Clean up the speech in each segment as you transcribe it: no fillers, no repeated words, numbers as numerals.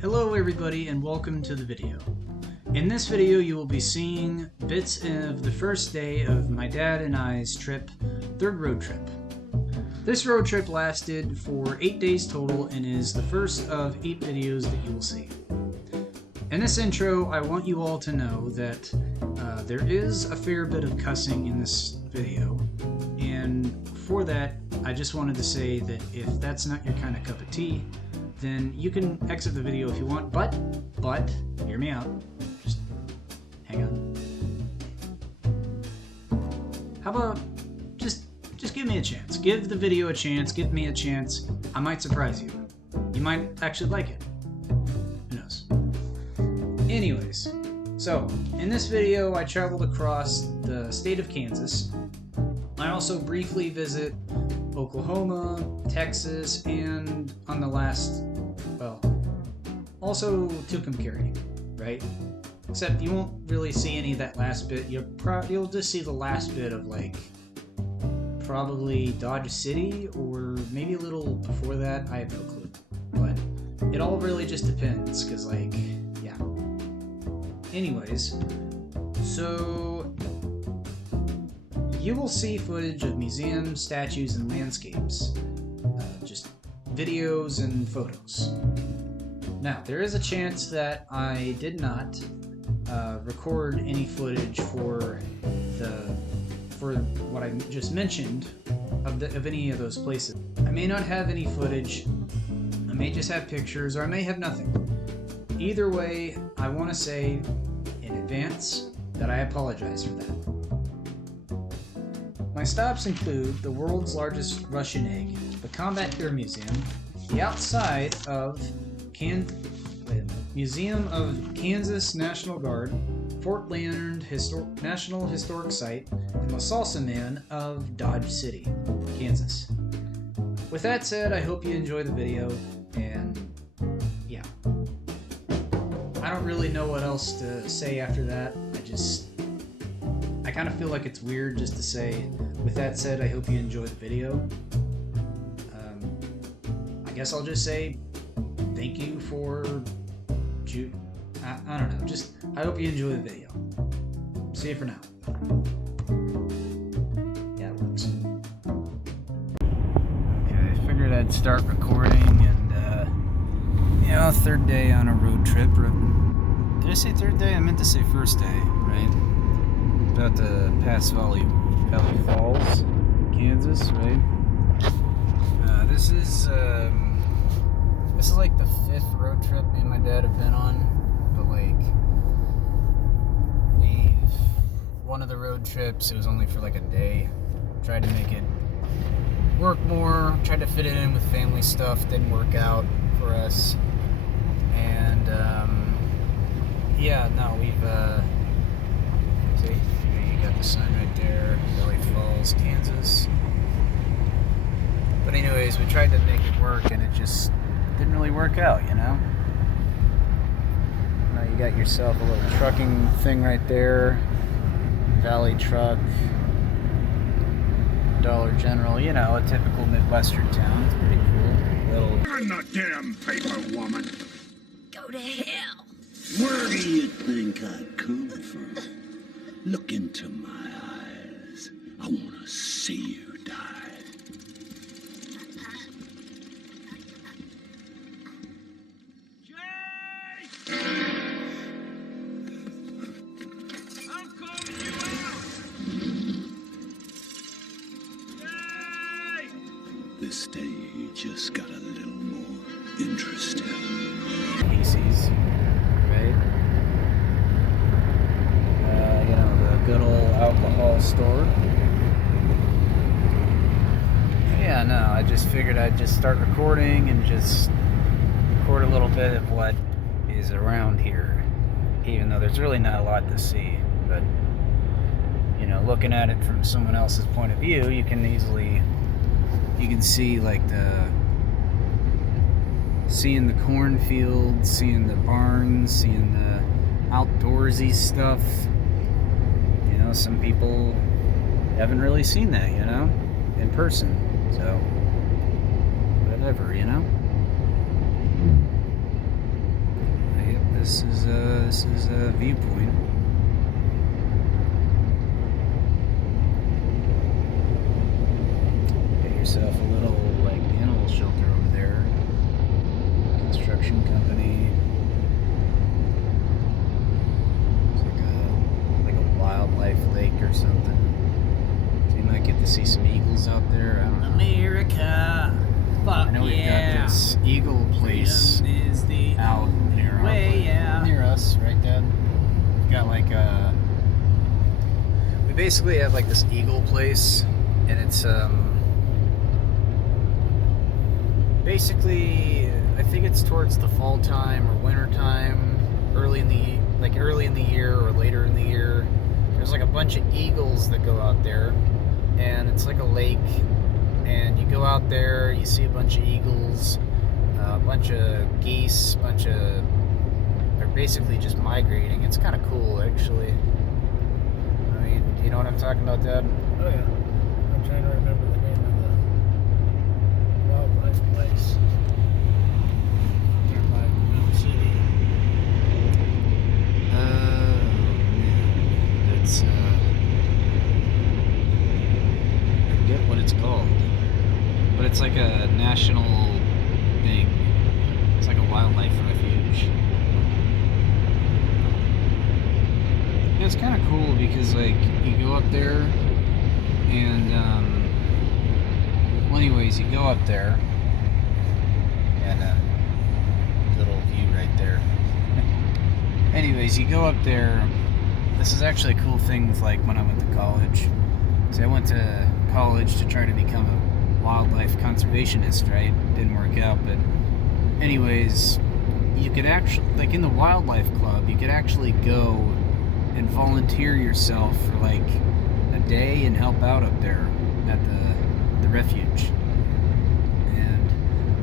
Hello everybody and welcome to the video. In this video you will be seeing bits of the first day of my dad and I's third road trip. This road trip lasted for 8 days total and is the first of 8 videos that you will see. In this intro I want you all to know that there is a fair bit of cussing in this video, and for that I just wanted to say that if that's not your kind of cup of tea, then you can exit the video if you want, but, hear me out, just hang on. How about, just give me a chance, give the video a chance, give me a chance, I might surprise you. You might actually like it, who knows. Anyways, so, in this video I traveled across the state of Kansas. I also briefly visit Oklahoma, Texas, and on the last, also Tucumcari, right? Except you won't really see any of that last bit. You'll just see the last bit of probably Dodge City, or maybe a little before that. I have no clue, but it all really just depends, cause yeah. Anyways, so you will see footage of museums, statues, and landscapes. Just videos and photos. Now, there is a chance that I did not record any footage for what I just mentioned of any of those places. I may not have any footage, I may just have pictures, or I may have nothing. Either way, I want to say in advance that I apologize for that. My stops include the world's largest Russian egg, the Combat Air Museum, the outside of Museum of Kansas National Guard, Fort Leonard National Historic Site, and the Salsa Man of Dodge City, Kansas. With that said, I hope you enjoy the video, and yeah. I don't really know what else to say after that. I kind of feel like it's weird just to say, with that said, I hope you enjoy the video. I guess I'll just say thank you for I don't know, I hope you enjoy the video. See you for now. Yeah, it works. Okay, I figured I'd start recording, and third day on a road trip. Did I say third day? I meant to say first day, right? About to pass Valley Falls, Kansas, right? This is like the 5th road trip me and my dad have been on, but one of the road trips, it was only for a day. Tried to make it work more, tried to fit it in with family stuff, didn't work out for us. And we've see, you got the sign right there, Valley Falls, Kansas. But anyways, we tried to make it work, and it just didn't really work out, Now you got yourself a little trucking thing right there, Valley Truck, Dollar General, a typical Midwestern town. It's pretty cool. I'm the damn paper woman. Go to hell. Where do you think I come from? Look into my eyes. I want to see you die. Jay! I'm calling you out! Jay! This day just got a little more interesting. Macy's, right? The good old alcohol store. Yeah, no, I just figured I'd just start recording and just record a little bit of what is around here, even though there's really not a lot to see. But looking at it from someone else's point of view, you can see seeing the cornfields, seeing the barns, seeing the outdoorsy stuff. Some people haven't really seen that, in person. So, whatever, this is a viewpoint. Get yourself a little like animal shelter over there. Construction company. It's like a wildlife lake or something. So you might get to see some eagles out there. I don't know. America. Fuck I know we've yeah. got this eagle place Is the out near our way, yeah. near us, right, Dad? We've got like we basically have like this eagle place, and it's basically, I think it's towards the fall time or winter time, early in the year or later in the year. There's like a bunch of eagles that go out there, and it's like a lake. And you go out there, you see a bunch of eagles, a bunch of geese, they're basically just migrating. It's kind of cool, actually. I mean, do you know what I'm talking about, Dad? Oh yeah. I'm trying to remember the name of the wildlife place. They're by Moon City. It's I forget what it's called. But it's like a national thing. It's like a wildlife refuge. Yeah, it's kind of cool because like you go up there and well, anyways, you go up there and little view right there. Anyways, you go up there. This is actually a cool thing with like when I went to college. So I went to college to try to become a wildlife conservationist, right? Didn't work out, but anyways, you could actually, like in the wildlife club, you could actually go and volunteer yourself for like a day and help out up there at the refuge. And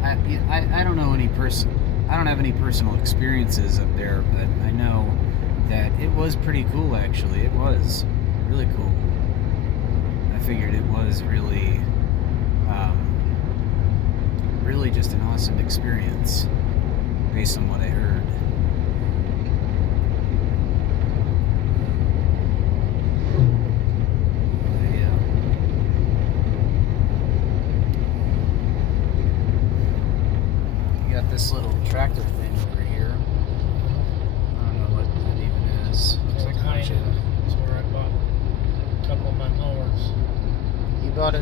I don't know any I don't have any personal experiences up there, but I know that it was pretty cool, actually. It was really cool. I figured it was really really just an awesome experience based on what I heard. Yeah. You got this little tractor thing over here. I don't know what that even is. Looks like a bunch of... That's where I bought a couple of my mowers. You bought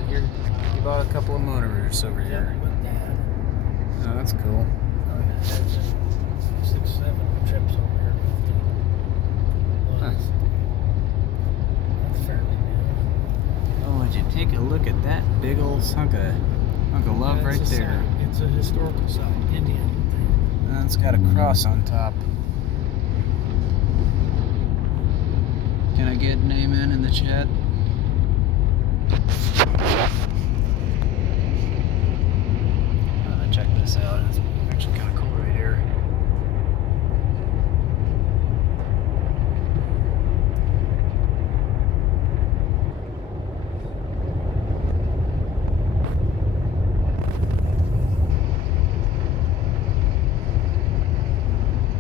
a couple of motors over here. With Dad. Oh, that's cool. Oh yeah, there's 6-7 trips over here. Huh. That's fairly new. Oh, would you take a look at that big old hunk of love Yeah, right it's a there? site. It's a historical site, Indian thing. It's got a cross on top. Can I get an amen in the chat? Check this out. It's actually kind of cool right here.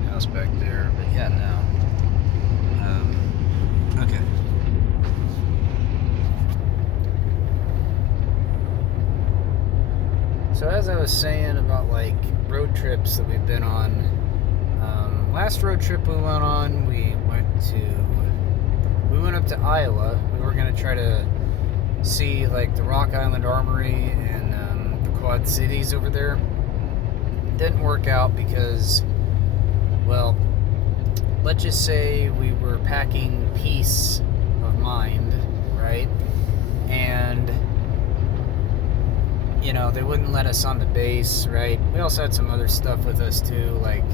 House back there, but yeah, no. Okay. So as I was saying about like road trips that we've been on, last road trip we went on, we went up to Iowa. We were gonna try to see like the Rock Island Armory and the Quad Cities over there. Didn't work out because, well, let's just say we were packing peace of mind, right? And you know, they wouldn't let us on the base, right? We also had some other stuff with us too, like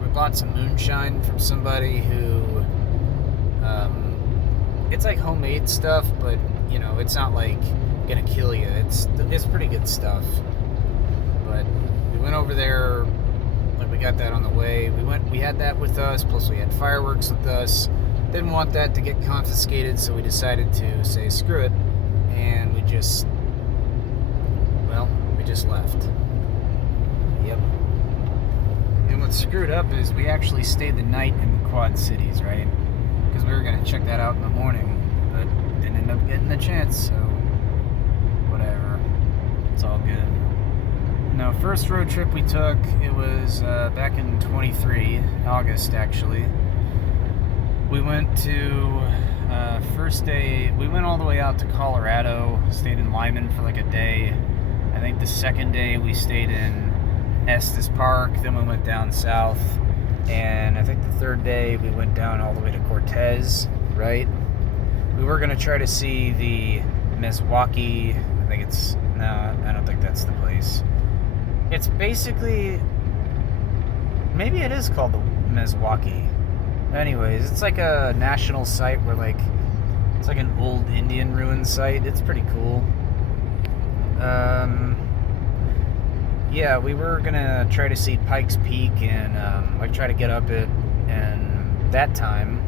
we bought some moonshine from somebody who, it's like homemade stuff, but you know, it's not like gonna kill you. It's pretty good stuff. But we went over there, like we got that on the way. We had that with us, plus we had fireworks with us. Didn't want that to get confiscated, so we decided to say screw it, and we just left. Yep. And what screwed up is we actually stayed the night in the Quad Cities, right? Because we were going to check that out in the morning, but didn't end up getting the chance, so whatever. It's all good. No, first road trip we took, it was back in 23, August actually. We went to, first day, we went all the way out to Colorado, stayed in Lyman for like a day. I think the second day we stayed in Estes Park, then we went down south, and I think the third day we went down all the way to Cortez, right? We were going to try to see the Meskwaki, I think it's, no, I don't think that's the place. It's basically, maybe it is called the Meskwaki. Anyways, it's like a national site where like, it's like an old Indian ruin site. It's pretty cool. Yeah, we were gonna try to see Pikes Peak and like try to get up it, and that time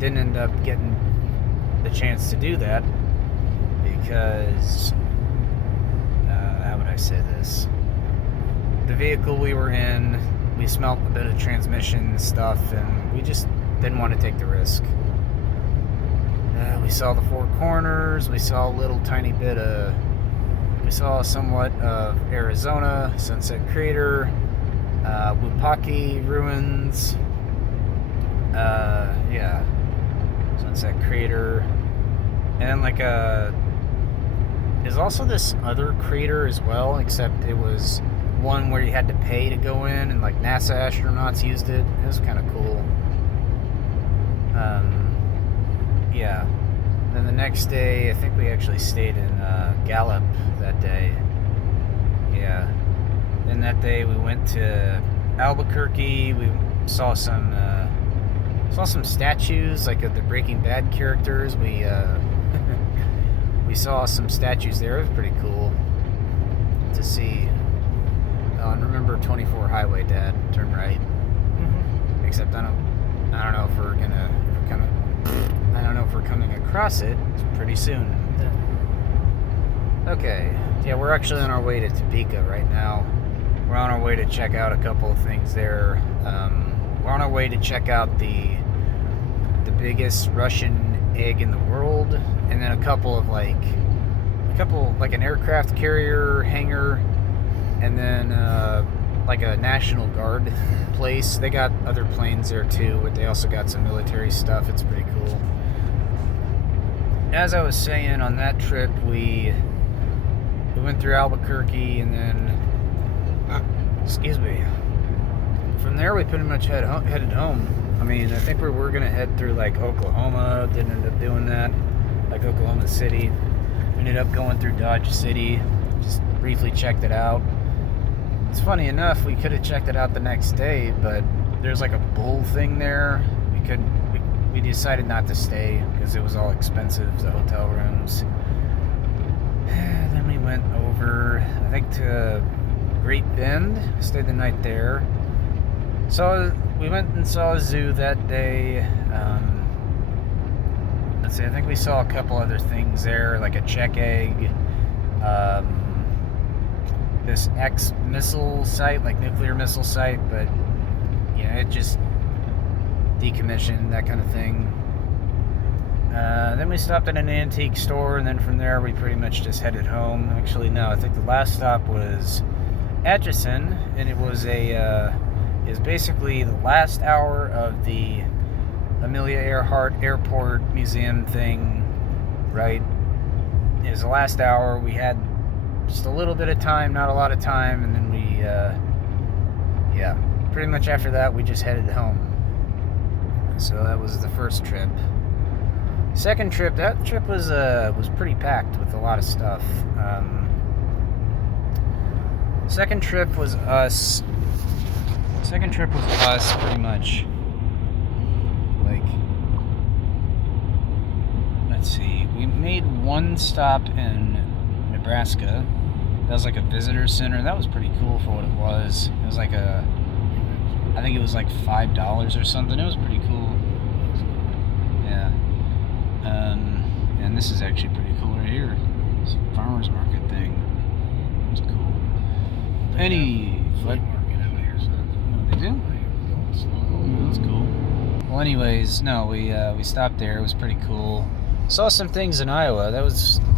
didn't end up getting the chance to do that because, how would I say this? The vehicle we were in, we smelt a bit of transmission stuff, and we just didn't want to take the risk. We saw the Four Corners, we saw a little tiny bit of, we saw somewhat of Arizona, Sunset Crater, Wupaki ruins, yeah, Sunset Crater, and then like there's also this other crater as well, except it was one where you had to pay to go in, and like NASA astronauts used it. It was kind of cool. Yeah. Then the next day, I think we actually stayed in Gallup that day. Yeah. Then that day we went to Albuquerque. We saw some statues, like of the Breaking Bad characters. We we saw some statues there. It was pretty cool to see. Oh, and remember 24 Highway, Dad. Turn right. Mm-hmm. Except I don't know if we're coming across it pretty soon. Yeah. Okay. Yeah, we're actually on our way to Topeka right now. We're on our way to check out a couple of things there. We're on our way to check out the biggest Russian egg in the world, and then a couple like an aircraft carrier hangar, and then like a National Guard place. They got other planes there too, but they also got some military stuff. It's pretty cool. As I was saying, on that trip we went through Albuquerque, and then excuse me, from there we pretty much headed home. I mean, I think we were gonna head through like Oklahoma, didn't end up doing that, like Oklahoma City. We ended up going through Dodge City, just briefly checked it out. It's funny enough, we could have checked it out the next day, but there's like a bull thing there. We decided not to stay because it was all expensive, the hotel rooms. Then we went over, I think, to Great Bend, stayed the night there. So we went and saw a zoo that day. Let's see, I think we saw a couple other things there, like a check egg, this ex-missile site, like nuclear missile site, but yeah, it just decommissioned, that kind of thing. Then we stopped at an antique store, and then from there we pretty much just headed home. Actually, no, I think the last stop was Atchison, and it was is basically the last hour of the Amelia Earhart Airport Museum thing, right? It was the last hour. We had just a little bit of time, not a lot of time, and then we, yeah, pretty much after that we just headed home. So that was the first trip. Second trip, that trip was pretty packed with a lot of stuff. Second trip was us pretty much, like, let's see, we made one stop in Nebraska. That was like a visitor center. That was pretty cool for what it was. It was like I think it was like $5 or something. It was pretty cool. Yeah. And this is actually pretty cool right here. It's a farmer's market thing. It's cool. Any flea market out here, son. No, they do? was cool. Well, anyways, no, we stopped there. It was pretty cool. Saw some things in Iowa.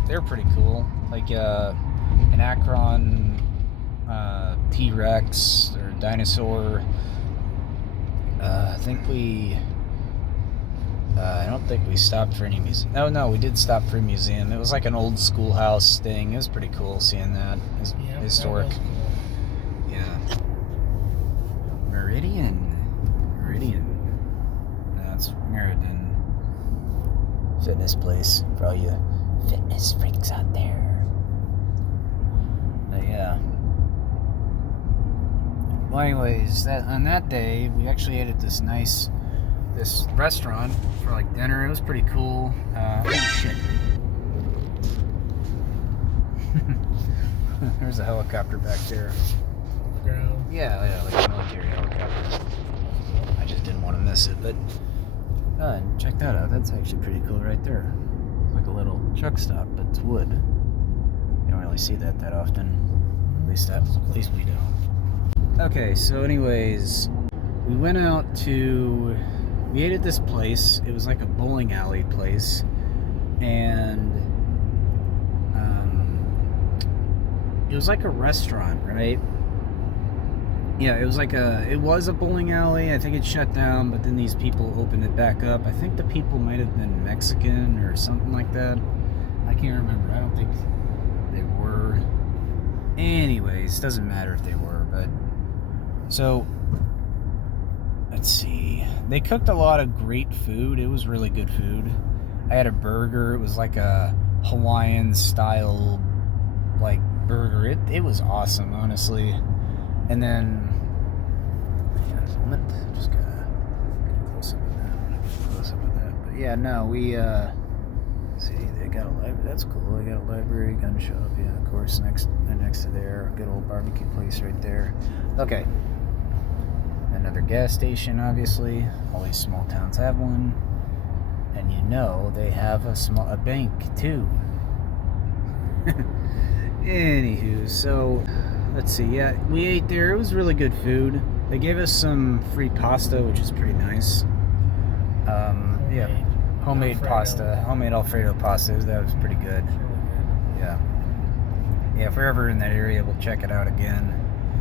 They're pretty cool. Like an Akron T-Rex or dinosaur. I don't think we stopped for any museum. No, we did stop for a museum. It was like an old schoolhouse thing. It was pretty cool seeing that. It was historic. That was cool. Yeah. Meridian. That's Meriden fitness place for all you fitness freaks out there. But yeah. Well, anyways, on that day we actually ate at this restaurant for like dinner. It was pretty cool. Oh shit. There's a helicopter back there. Ground. Yeah, like a military helicopter. I just didn't want to miss it, but check that out. That's actually pretty cool right there. Like a little truck stop, but it's wood. You don't really see that often. At least we don't. Okay, so anyways, we went out we ate at this place. It was like a bowling alley place, and it was like a restaurant, right? Yeah, it was a bowling alley. I think it shut down, but then these people opened it back up. I think the people might have been Mexican or something like that. I can't remember. I don't think they were. Anyways, doesn't matter if they were, but so let's see. They cooked a lot of great food. It was really good food. I had a burger. It was like a Hawaiian style like burger. It was awesome, honestly. And then just gotta get close up with that. But yeah, no, we see, they got a library. That's cool. They got a library, gun shop. Yeah, of course, next to there, good old barbecue place right there. Okay, another gas station. Obviously, all these small towns have one, and you know they have a bank too. Anywho, so let's see. Yeah, we ate there. It was really good food. They gave us some free pasta, which is pretty nice. Yeah, homemade Alfredo. pasta, homemade Alfredo pasta. That was pretty good. Yeah. If we're ever in that area, we'll check it out again.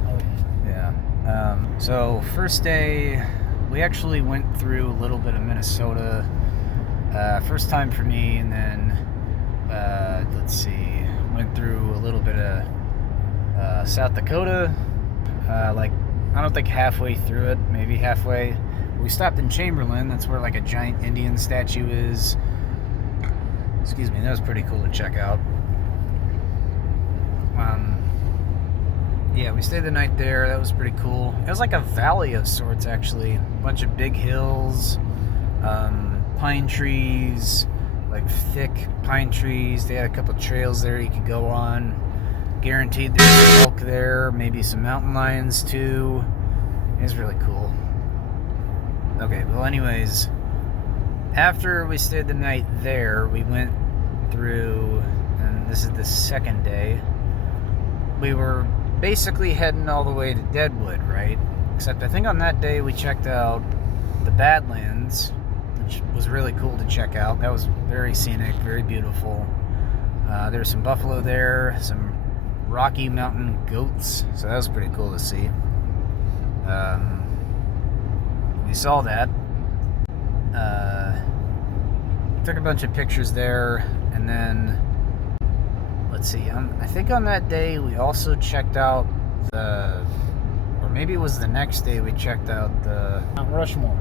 Oh, Yeah. So first day, we actually went through a little bit of Minnesota. First time for me, and then let's see, went through a little bit of South Dakota. I don't think halfway through it, maybe halfway. We stopped in Chamberlain. That's where like a giant Indian statue is. Excuse me. That was pretty cool to check out. Yeah, we stayed the night there. That was pretty cool. It was like a valley of sorts, actually. A bunch of big hills, pine trees, like thick pine trees. They had a couple trails there you could go on. Guaranteed there's elk there, maybe some mountain lions too. It was really cool. Okay, well anyways, after we stayed the night there, we went through, and this is the second day, we were basically heading all the way to Deadwood, right? Except I think on that day we checked out the Badlands, which was really cool to check out. That was very scenic, very beautiful. There was some buffalo there, some Rocky Mountain goats, so that was pretty cool to see. We saw that. Took a bunch of pictures there, and then let's see. I think on that day we also checked out or maybe it was the next day we checked out the Mount Rushmore.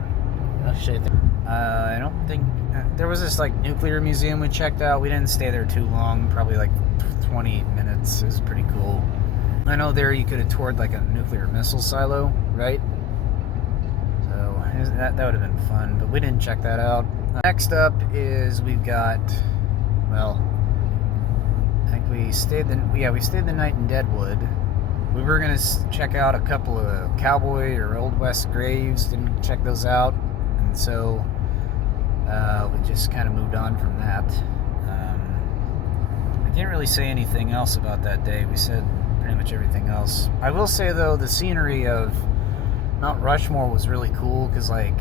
Actually, I don't think there was this like nuclear museum we checked out. We didn't stay there too long, probably like 20 minutes. It was pretty cool. I know there you could have toured like a nuclear missile silo, right? So that would have been fun, but we didn't check that out. Next up is we've got, well, I think we stayed the night in Deadwood. We were gonna check out a couple of cowboy or Old West graves. Didn't check those out, and so we just kind of moved on from that. I can't really say anything else about that day. We said pretty much everything else. I will say though, the scenery of Mount Rushmore was really cool because like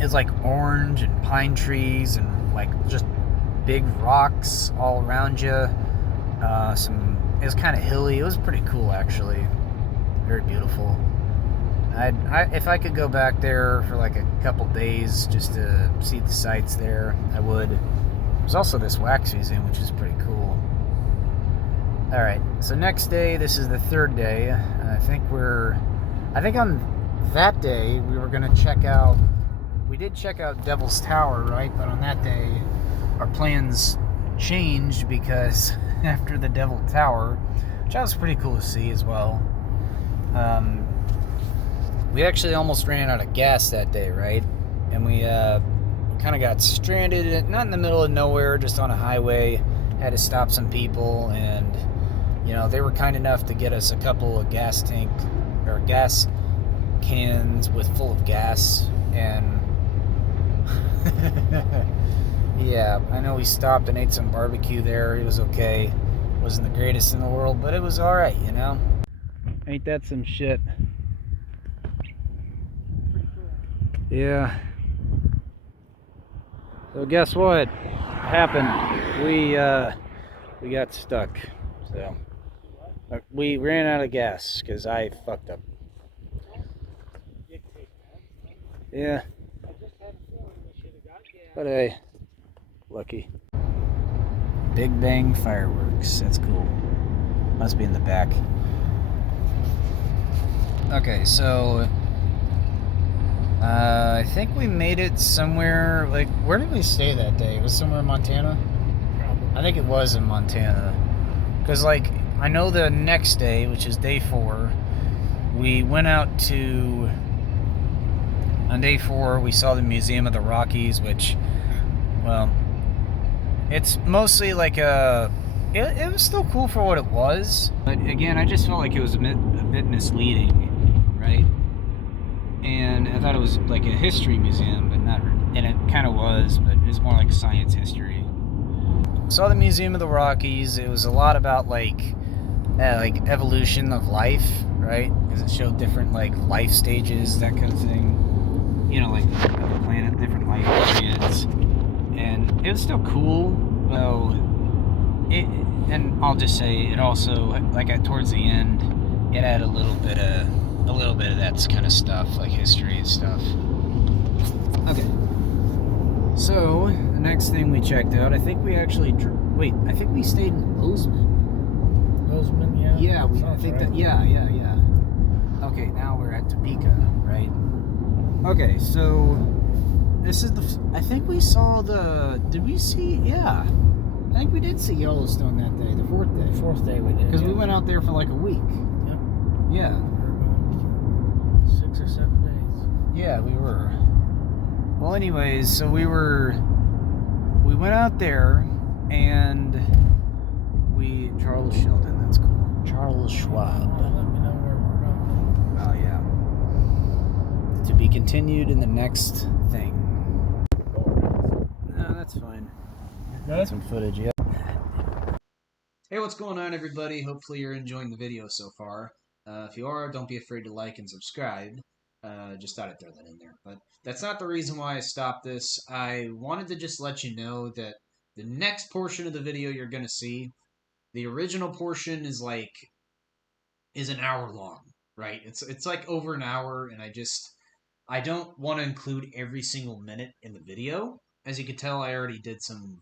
it's like orange and pine trees and like just big rocks all around you. It was kind of hilly. It was pretty cool actually. Very beautiful. If I could go back there for like a couple days just to see the sights there, I would. There's also this wax museum, which is pretty cool. All right, so next day, this is the third day. I think on that day we were gonna check out. We did check out Devil's Tower, right? But on that day, our plans changed because after the Devil Tower, which was pretty cool to see as well. We actually almost ran out of gas that day, right? And we kind of got stranded, not in the middle of nowhere, just on a highway. Had to stop some people, and they were kind enough to get us a couple of gas cans full of gas. And yeah, I know we stopped and ate some barbecue there. It was okay. Wasn't the greatest in the world, but it was all right, Ain't that some shit? Yeah. So guess what happened? We got stuck. So we ran out of gas because I fucked up. Yeah. But hey, lucky. Big Bang fireworks. That's cool. Must be in the back. Okay, so I think we made it somewhere, like, where did we stay that day? It was somewhere in Montana? Probably. I think it was in Montana. Because, like, I know the next day, which is day 4, we went out to, on day 4, we saw the Museum of the Rockies, which, well, it's mostly like it was still cool for what it was. But again, I just felt like it was a bit misleading, right? And I thought it was like a history museum, but not, and it kind of was, but it was more like science history. Saw the Museum of the Rockies. It was a lot about like evolution of life, right? Because it showed different like life stages, that kind of thing. Like the planet, different life periods, and it was still cool. So and I'll just say it also towards the end, it had a little bit of that kind of stuff, like history and stuff. Okay. So, the next thing we checked out, I think we actually... I think we stayed in Bozeman. Bozeman, yeah? Yeah, I think right. Yeah. Okay, now we're at Topeka, right? Okay, so... This is I think we saw did we see... Yeah. I think we did see Yellowstone that day, the 4th day. 4th day we did, because we went out there for like a week. Yep. Yeah. 6 or 7 days. Yeah, we were. Well, anyways, so we went out there, and Charles Sheldon, that's cool. Charles Schwab. Let me know where we're Oh, yeah. To be continued in the next thing. No, that's fine. Got some footage, yeah. Hey, what's going on, everybody? Hopefully you're enjoying the video so far. If you are, don't be afraid to like and subscribe. Just thought I'd throw that in there. But that's not the reason why I stopped this. I wanted to just let you know that the next portion of the video you're going to see, the original portion is an hour long, right? It's like over an hour, and I don't want to include every single minute in the video. As you can tell, I already did some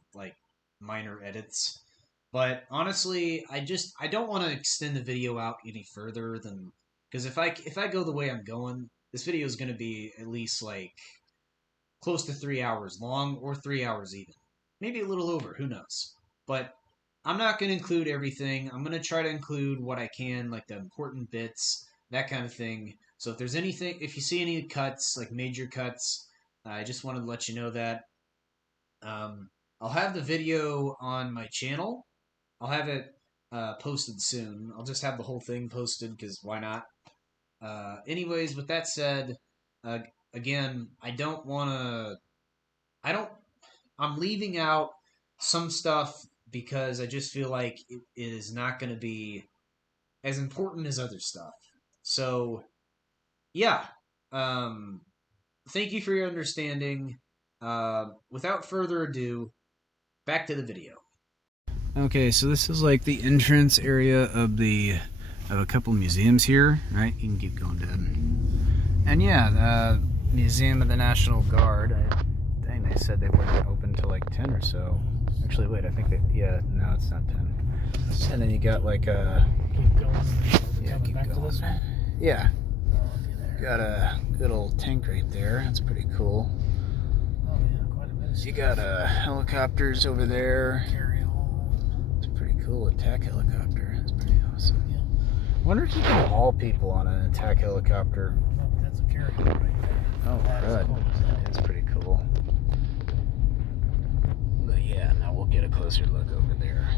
minor edits. But honestly, I don't want to extend the video out any further than, because if I go the way I'm going, this video is going to be at least close to 3 hours long, or 3 hours even. Maybe a little over, who knows. But I'm not going to include everything. I'm going to try to include what I can, like the important bits, that kind of thing. So if if you see any cuts, like major cuts, I just wanted to let you know that. I'll have the video on my channel. I'll have it posted soon. I'll just have the whole thing posted, because why not? Anyways, with that said, again, I'm leaving out some stuff because I just feel like it is not going to be as important as other stuff. So, yeah, thank you for your understanding. Without further ado, back to the video. Okay, so this is like the entrance area of a couple museums here, right? You can keep going, Dad. And yeah, the Museum of the National Guard. Dang, they said they wouldn't open till like 10 or so. Actually, wait, I think no, it's not 10. And then you got like a... Keep going. Yeah, keep back going. to this one? Yeah. Okay, there. Got a good old tank right there. That's pretty cool. Oh yeah, quite a bit of You stuff. got helicopters over there. Carry on. It's pretty cool. Attack helicopter. That's pretty awesome. Yeah. Wonder if you can haul people on an attack helicopter. Look, that's a carry on right there. Oh, That's crud. cool. That is pretty cool. But yeah, now we'll get a closer look over there.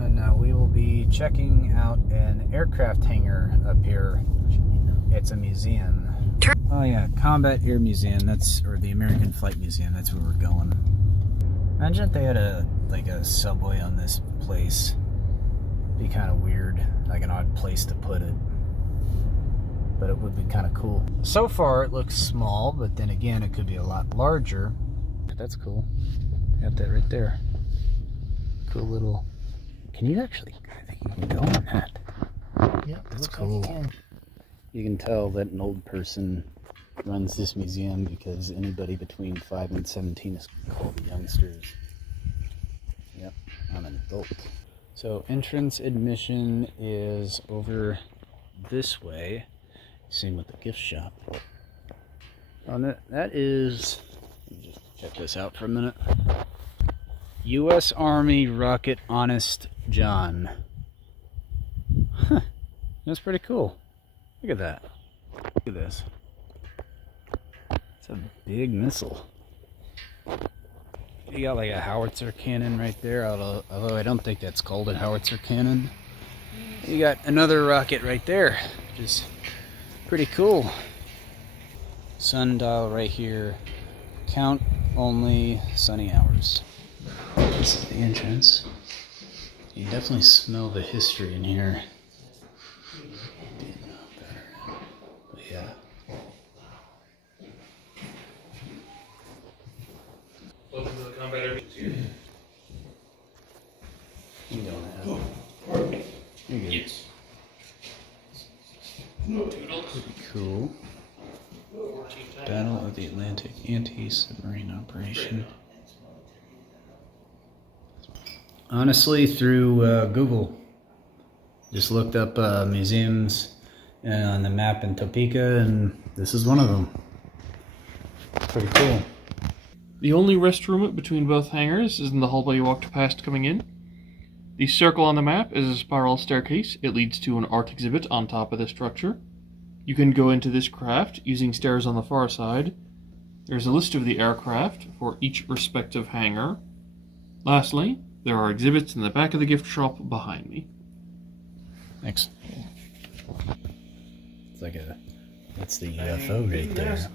And now we will be checking out an aircraft hangar up here. It's a museum. Oh yeah, Combat Air Museum. Or the American Flight Museum. That's where we're going. Imagine if they had a subway on this place. Be kind of weird, like an odd place to put it. But it would be kind of cool. So far it looks small, but then again it could be a lot larger. That's cool. Got that right there. Cool little... Can you actually... I think you can go on that. Yep, That's looks cool. like you can. You can tell that an old person runs this museum because anybody between 5 and 17 is called youngsters. Yep, I'm an adult. So entrance admission is over this way. Same with the gift shop. Oh, that is... Let me just check this out for a minute. U.S. Army Rocket Honest John. Huh, that's pretty cool. Look at that. Look at this. It's a big missile. You got like a howitzer cannon right there, although I don't think that's called a howitzer cannon. You got another rocket right there, which is pretty cool. Sundial right here. Count only sunny hours. This is the entrance. You can definitely smell the history in here. But yeah. Welcome to the Combat Air Museum. You don't have it. You're good. Yes. Toodles. Pretty cool. 14 times. Battle of the Atlantic Anti-Submarine Operation. Honestly, through Google. Just looked up museums on the map in Topeka, and this is one of them. Pretty cool. The only restroom between both hangars is in the hallway you walked past coming in. The circle on the map is a spiral staircase. It leads to an art exhibit on top of the structure. You can go into this craft using stairs on the far side. There's a list of the aircraft for each respective hangar. Lastly, there are exhibits in the back of the gift shop behind me. Thanks. It's like that's the UFO right there.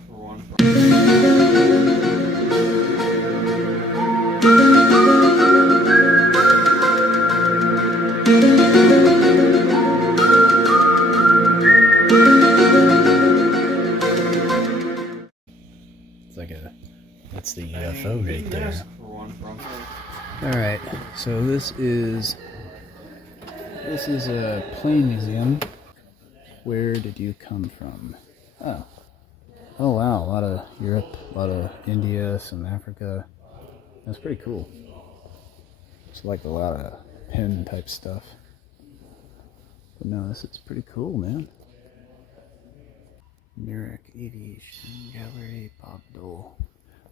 It's like that's the UFO right there. Alright, so this is a plane museum. Where did you come from? Oh wow, a lot of Europe, a lot of India, some Africa. That's pretty cool. It's like a lot of pen type stuff. But no, this is pretty cool, man. Merrick Aviation Gallery, Bob Dole.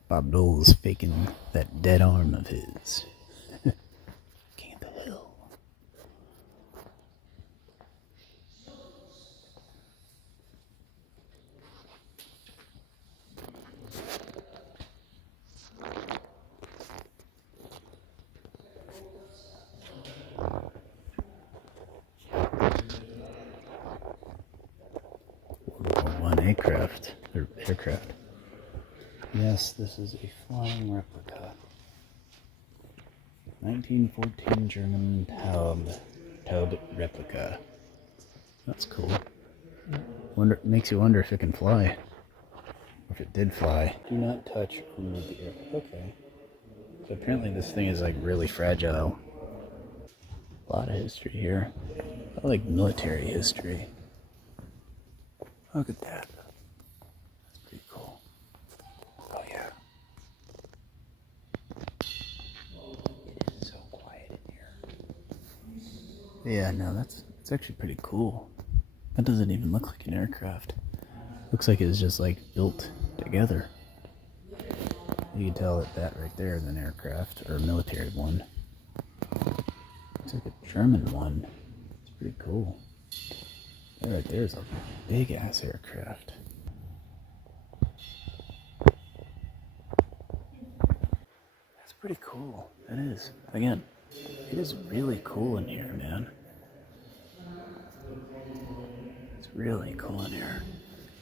Bob Dole is faking that dead arm of his. King of the Hill. One aircraft. Yes, this is a flying replica. 1914 German Taube replica. That's cool. Makes you wonder if it can fly. If it did fly. Do not touch or move the air. Okay. So apparently this thing is like really fragile. A lot of history here. I like military history. Look at that. That's pretty cool. Oh yeah. It is so quiet in here. Yeah, no, it's actually pretty cool. That doesn't even look like an aircraft. Looks like it's just like built together. You can tell that right there is an aircraft or a military one. It's like a German one. It's pretty cool. That right there is a big ass aircraft. That's pretty cool. That is. Again, it is really cool in here, man. It's really cool in here.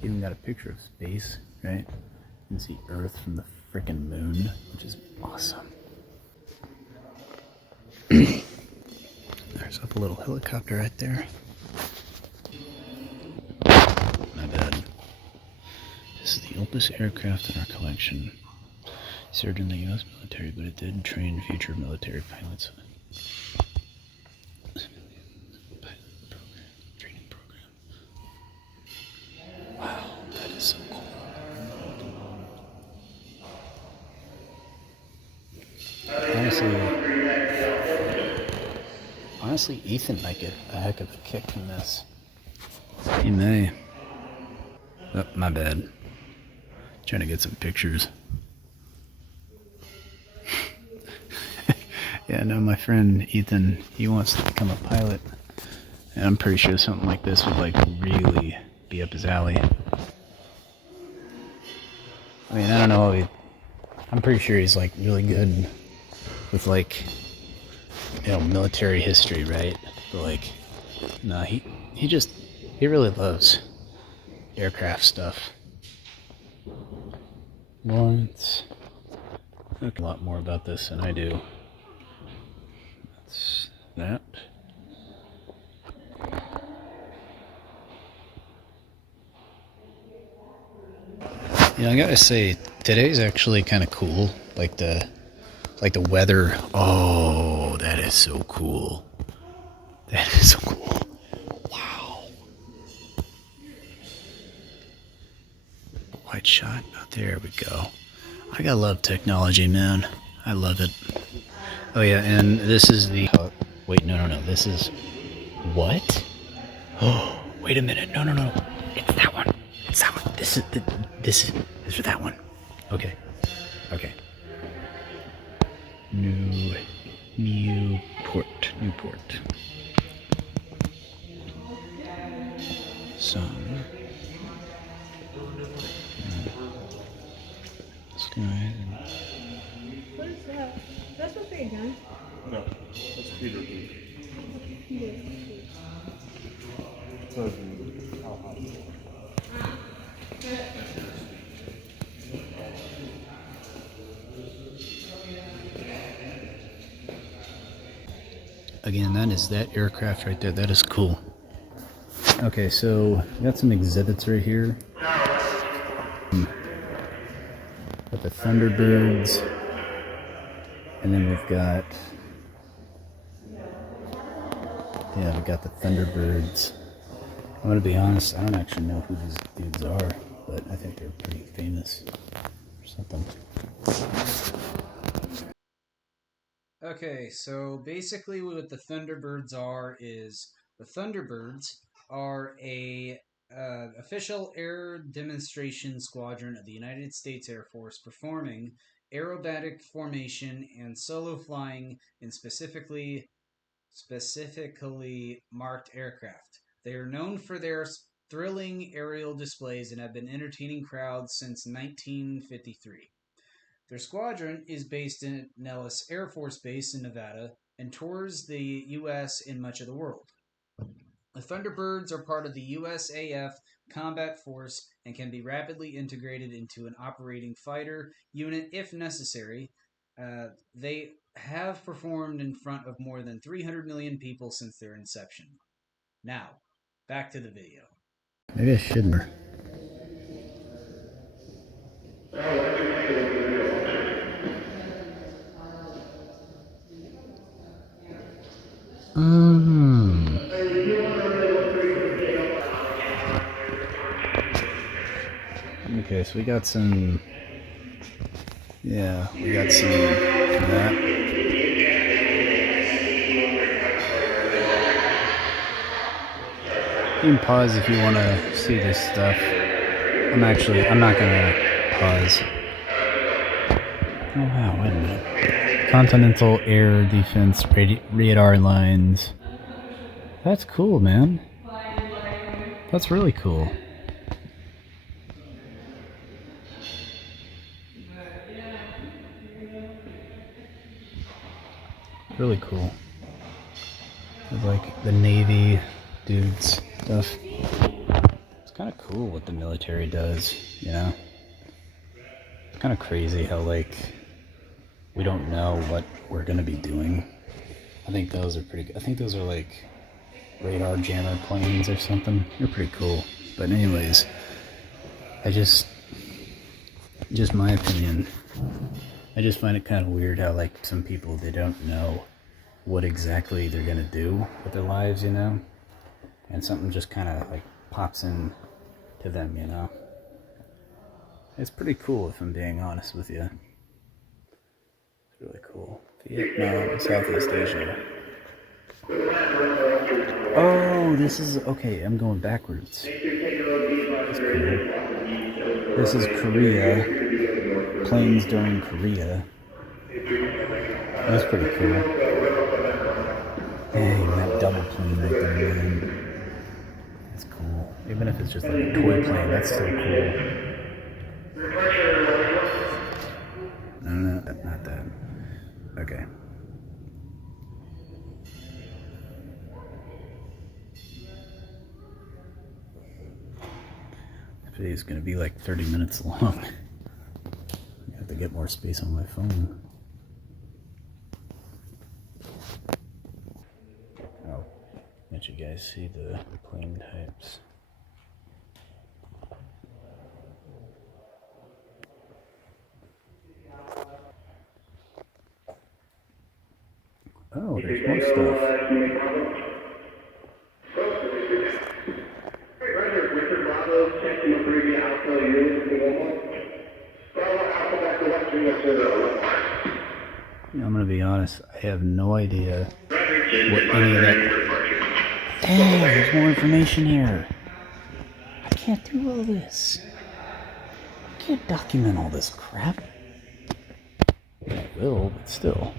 Even got a picture of space, right? You can see Earth from the frickin' moon, which is awesome. There's a little helicopter right there. My bad. This is the oldest aircraft in our collection. It served in the U.S. military, but it did train future military pilots. Training program. Wow, that is so cool. Honestly, Ethan might get a heck of a kick from this. He may. Oh, my bad. Trying to get some pictures. Yeah, no, my friend Ethan, he wants to become a pilot. And I'm pretty sure something like this would like really be up his alley. I mean, I don't know. I'm pretty sure he's like really good with like, military history, right? But like, no, he really loves aircraft stuff. Lawrence. A lot more about this than I do. That's that. I gotta say, today's actually kind of cool. Like the weather. Oh, that is so cool. That is so cool. Wow. Wide shot. Oh, there we go. I gotta love technology, man. I love it. Oh yeah, and this is the. Oh, wait, no. This is what? Oh, wait a minute. No. It's that one. It's that one. This is for that one. Okay. Newport. Sun. Sky. What is that? Is that supposed to be a gun? No, that's Peter. Again, that is that aircraft right there. That is cool. Okay, so we got some exhibits right here. Got the Thunderbirds, and then we've got the Thunderbirds. I'm gonna be honest, I don't actually know who these dudes are, but I think they're pretty famous or something. Okay, so basically what the Thunderbirds are is the Thunderbirds are a official air demonstration squadron of the United States Air Force performing aerobatic formation and solo flying in specifically marked aircraft. They are known for their thrilling aerial displays and have been entertaining crowds since 1953. Their squadron is based in Nellis Air Force Base in Nevada and tours the U.S. and much of the world. The Thunderbirds are part of the USAF combat force and can be rapidly integrated into an operating fighter unit if necessary. They have performed in front of more than 300 million people since their inception. Now, back to the video. Maybe I shouldn't. Okay, so we got some. Yeah, we got some of that. You can pause if you want to see this stuff. I'm not gonna pause. Oh wow, wait a minute. Continental Air Defense radar lines. That's cool, man. That's really cool. Really cool. With like the Navy dudes stuff. It's kind of cool what the military does, you know? It's kind of crazy how like we don't know what we're gonna be doing. I think those are pretty. I think those are like radar jammer planes or something. They're pretty cool. But anyways, just my opinion. I just find it kind of weird how like some people, they don't know what exactly they're gonna do with their lives, you know, and something just kind of like pops in to them, you know. It's pretty cool if I'm being honest with you. It's really cool. Vietnam, Southeast Asia. Oh, this is okay. I'm going backwards. That's cool. This is Korea. Planes during Korea. That's pretty cool. Dang, that double plane right there, man. That's cool. Even if it's just like a toy plane, that's so cool. No, not that. Okay. Today's gonna be like 30 minutes long. I have to get more space on my phone. Oh, let you guys see the plane types. Oh, there's more stuff. I'm gonna be honest, I have no idea what any of that. Dang, there's more information here. I can't do all this. I can't document all this crap. I will, but still.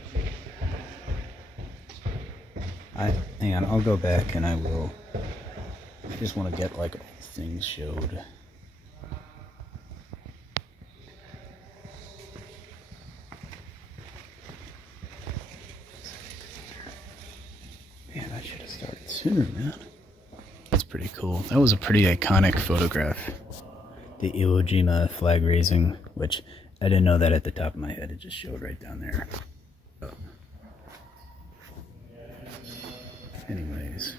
Hang on, I'll go back and I will. I just want to get like all things showed. Man, I should have started sooner, man. That's pretty cool. That was a pretty iconic photograph. The Iwo Jima flag raising, which I didn't know that at the top of my head. It just showed right down there. Oh. Anyways.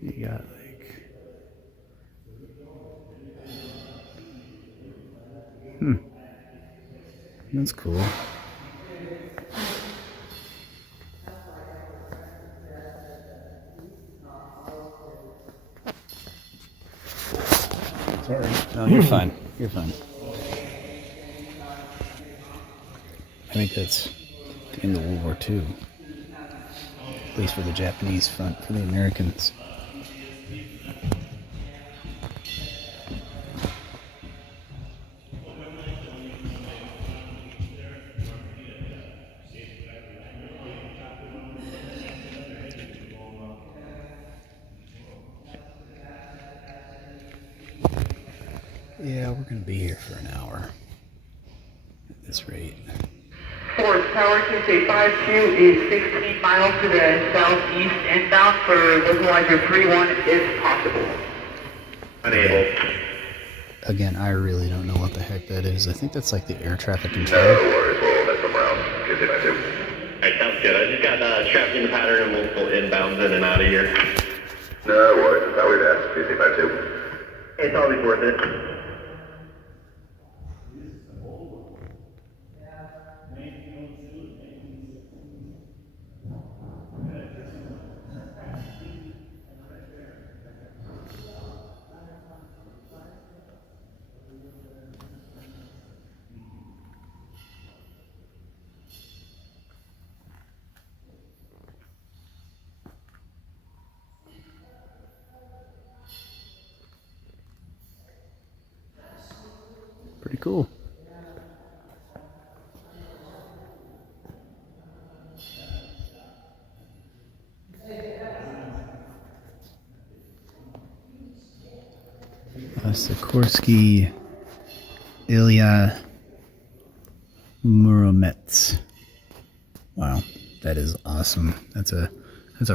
You got like... That's cool. Sorry. No, you're fine. You're fine. I think that's the end of World War II. At least for the Japanese front, for the Americans. Yeah, we're going to be here for an hour at this rate. Ford Tower 685 is 16 miles to the southeast inbound for localizer 31 if possible. Unable. Again, I really don't know what the heck that is. I think that's like the air traffic control. Alright, sounds good. I just got traffic in the pattern and multiple inbound comes in and out of here. No worries, that's how we've asked. 252. It's always worth it. Pretty cool. Sikorsky Ilya Muromets. Wow, that is awesome. That's a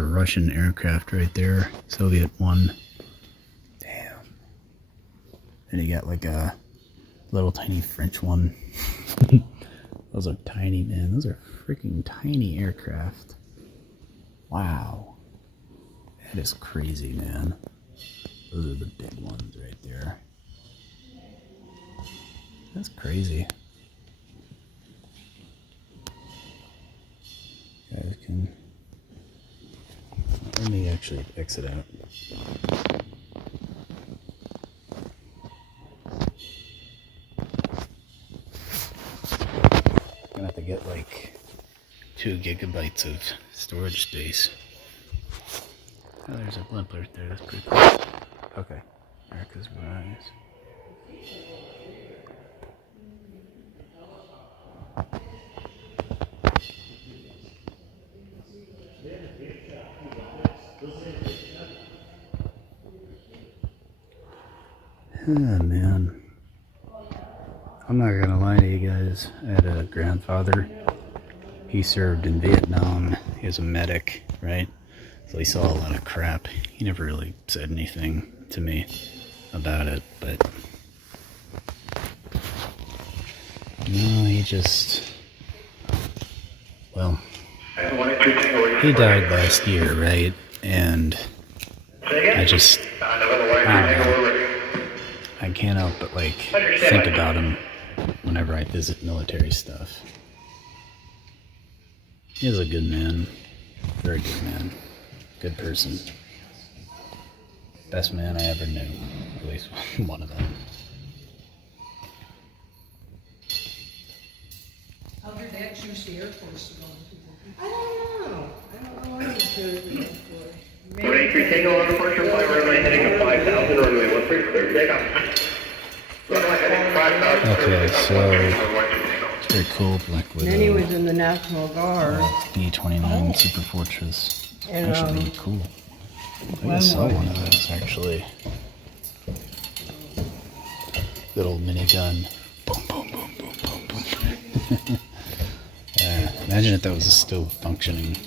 Russian aircraft right there. Soviet one. Damn. And you got like a little tiny French one. Those are tiny, man. Those are freaking tiny aircraft. Wow. That is crazy, man. Those are the big ones right there. That's crazy. Guys can... Let me actually exit out. I'm gonna have to get like 2 gigabytes of storage space. Oh, there's a blimp right there. That's pretty cool. Okay. America's Rise. Oh, man. I'm not gonna lie to you guys. I had a grandfather. He served in Vietnam. He was a medic, right? So he saw a lot of crap. He never really said anything to me about it, but no, he just, well, he died last year, right? And I just, I don't know. I can't help but like think about him whenever I visit military stuff. He was a good man, very good man, good person. Best man I ever knew, at least one of them. How did your dad choose the Air Force to go into? I don't know. I don't know what he chose the Air Force. Maybe 83 Tango on departure, fly runway heading to 5,000, runway 13, clear to take off. Runway heading 5,000. Okay, so it's very cool, Black Widow. Then he was in the National Guard. B-29 Super Fortress. And, Actually, really cool. I think I saw one of those, actually. Good old minigun. Boom, boom, boom, boom, boom, boom. Imagine if that was still functioning.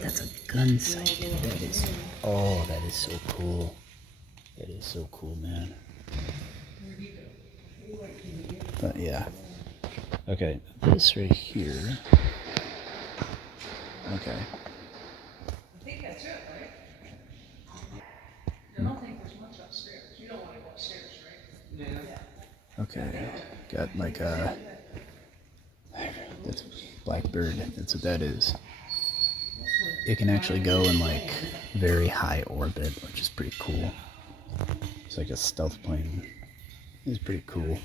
That's a gun sight. That is, oh, that is so cool. That is so cool, man. But yeah. Okay, this right here. Okay. I think that's it, right? I don't think there's much upstairs. You don't want to go upstairs, right? Yeah. Okay. Got like a... That's Blackbird. That's what that is. It can actually go in like very high orbit, which is pretty cool. It's like a stealth plane. It's pretty cool.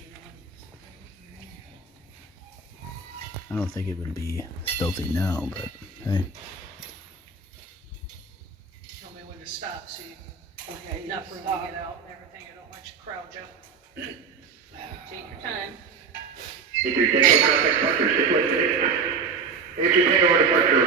I don't think it would be stealthy now, but hey. Tell me when to stop so you can enough room to get out and everything. I don't want you to crouch up. Take your time. 83 Tango, contact departure, 618. 83 Tango, departure.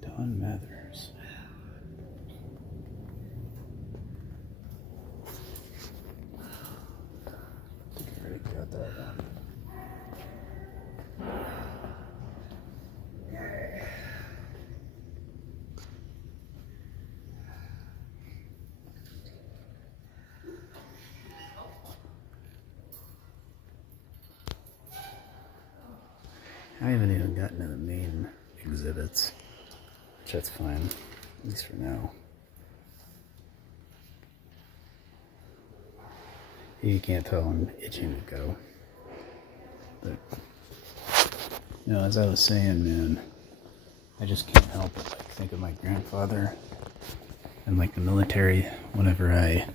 Don Mathers. I think I already got that one. I haven't even gotten to the main exhibits, which that's fine, at least for now. You can't tell I'm itching to go. But, you know, as I was saying, man, I just can't help but like think of my grandfather and like the military whenever I,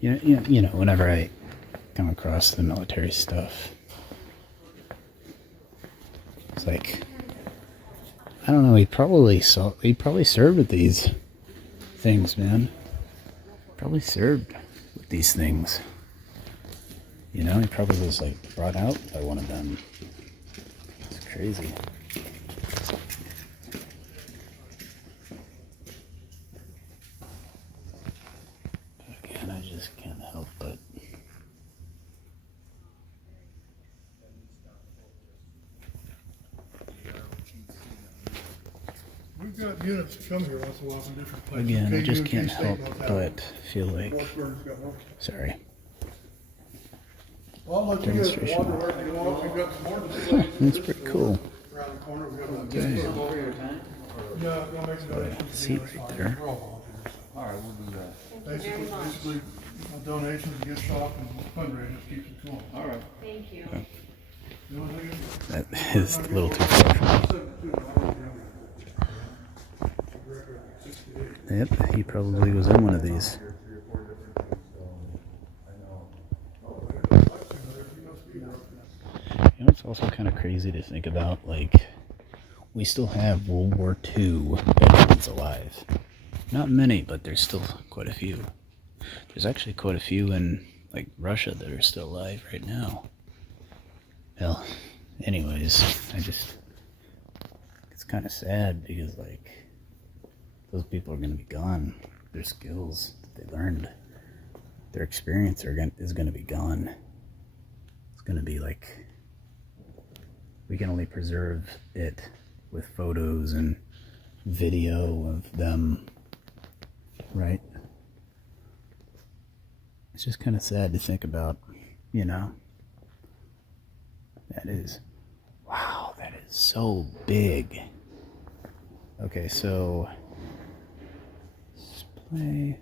whenever I come across the military stuff. It's like, I don't know, he probably served with these things, man. Probably served with these things. You know, he probably was like brought out by one of them. It's crazy. Again, I just can't help but. We've got units that come here once in a while from different places. Again, I just KU, can't K-State, help North but feel like. Washburn's got one. Sorry. I'll let you guys wander wherever you want. We've got some more displays. That's pretty cool. Around the corner, we've got a Okay. No, don't make a donation. Seat right there. We're all volunteers. All right, we'll do that. Basically, donations, gift shop, and fundraisers keeps it going. All right. Thank you. You want to take it? That is a little too far for me. Yep, he probably was in one of these. You know, it's also kind of crazy to think about, like, we still have World War II veterans alive. Not many, but there's still quite a few. There's actually quite a few in, like, Russia that are still alive right now. Well, anyways, it's kind of sad because, like, those people are going to be gone. Their skills that they learned, their experience is going to be gone. It's going to be like, we can only preserve it with photos and video of them, right? It's just kind of sad to think about, you know? Wow, that is so big. Okay, so display.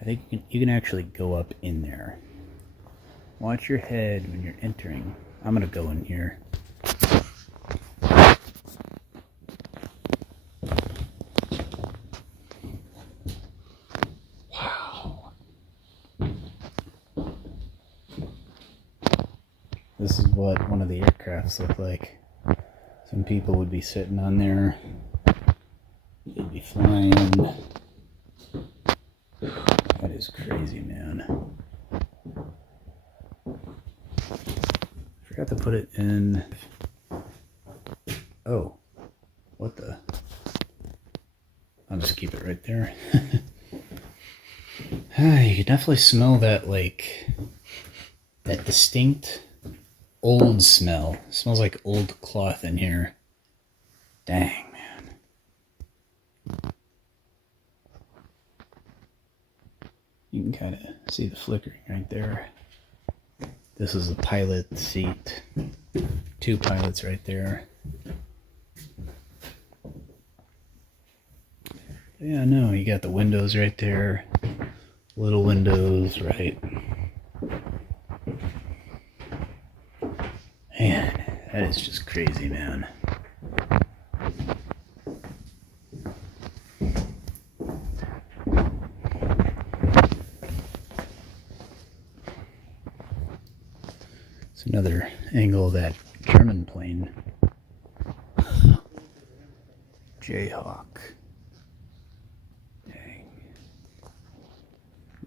I think you can actually go up in there. Watch your head when you're entering. I'm gonna go in here. Wow. This is what one of the aircrafts look like. Some people would be sitting on there. They'd be flying. That is crazy, man. Forgot to put it in. Oh, what the? I'll just keep it right there. You can definitely smell that, like, that distinct old smell. It smells like old cloth in here. Dang, man. You can kind of see the flickering right there. This is the pilot seat. 2 pilots right there. Yeah, no, you got the windows right there. Little windows, right? Man, that is just crazy, man. It's another angle of that German plane. Jayhawk. Dang.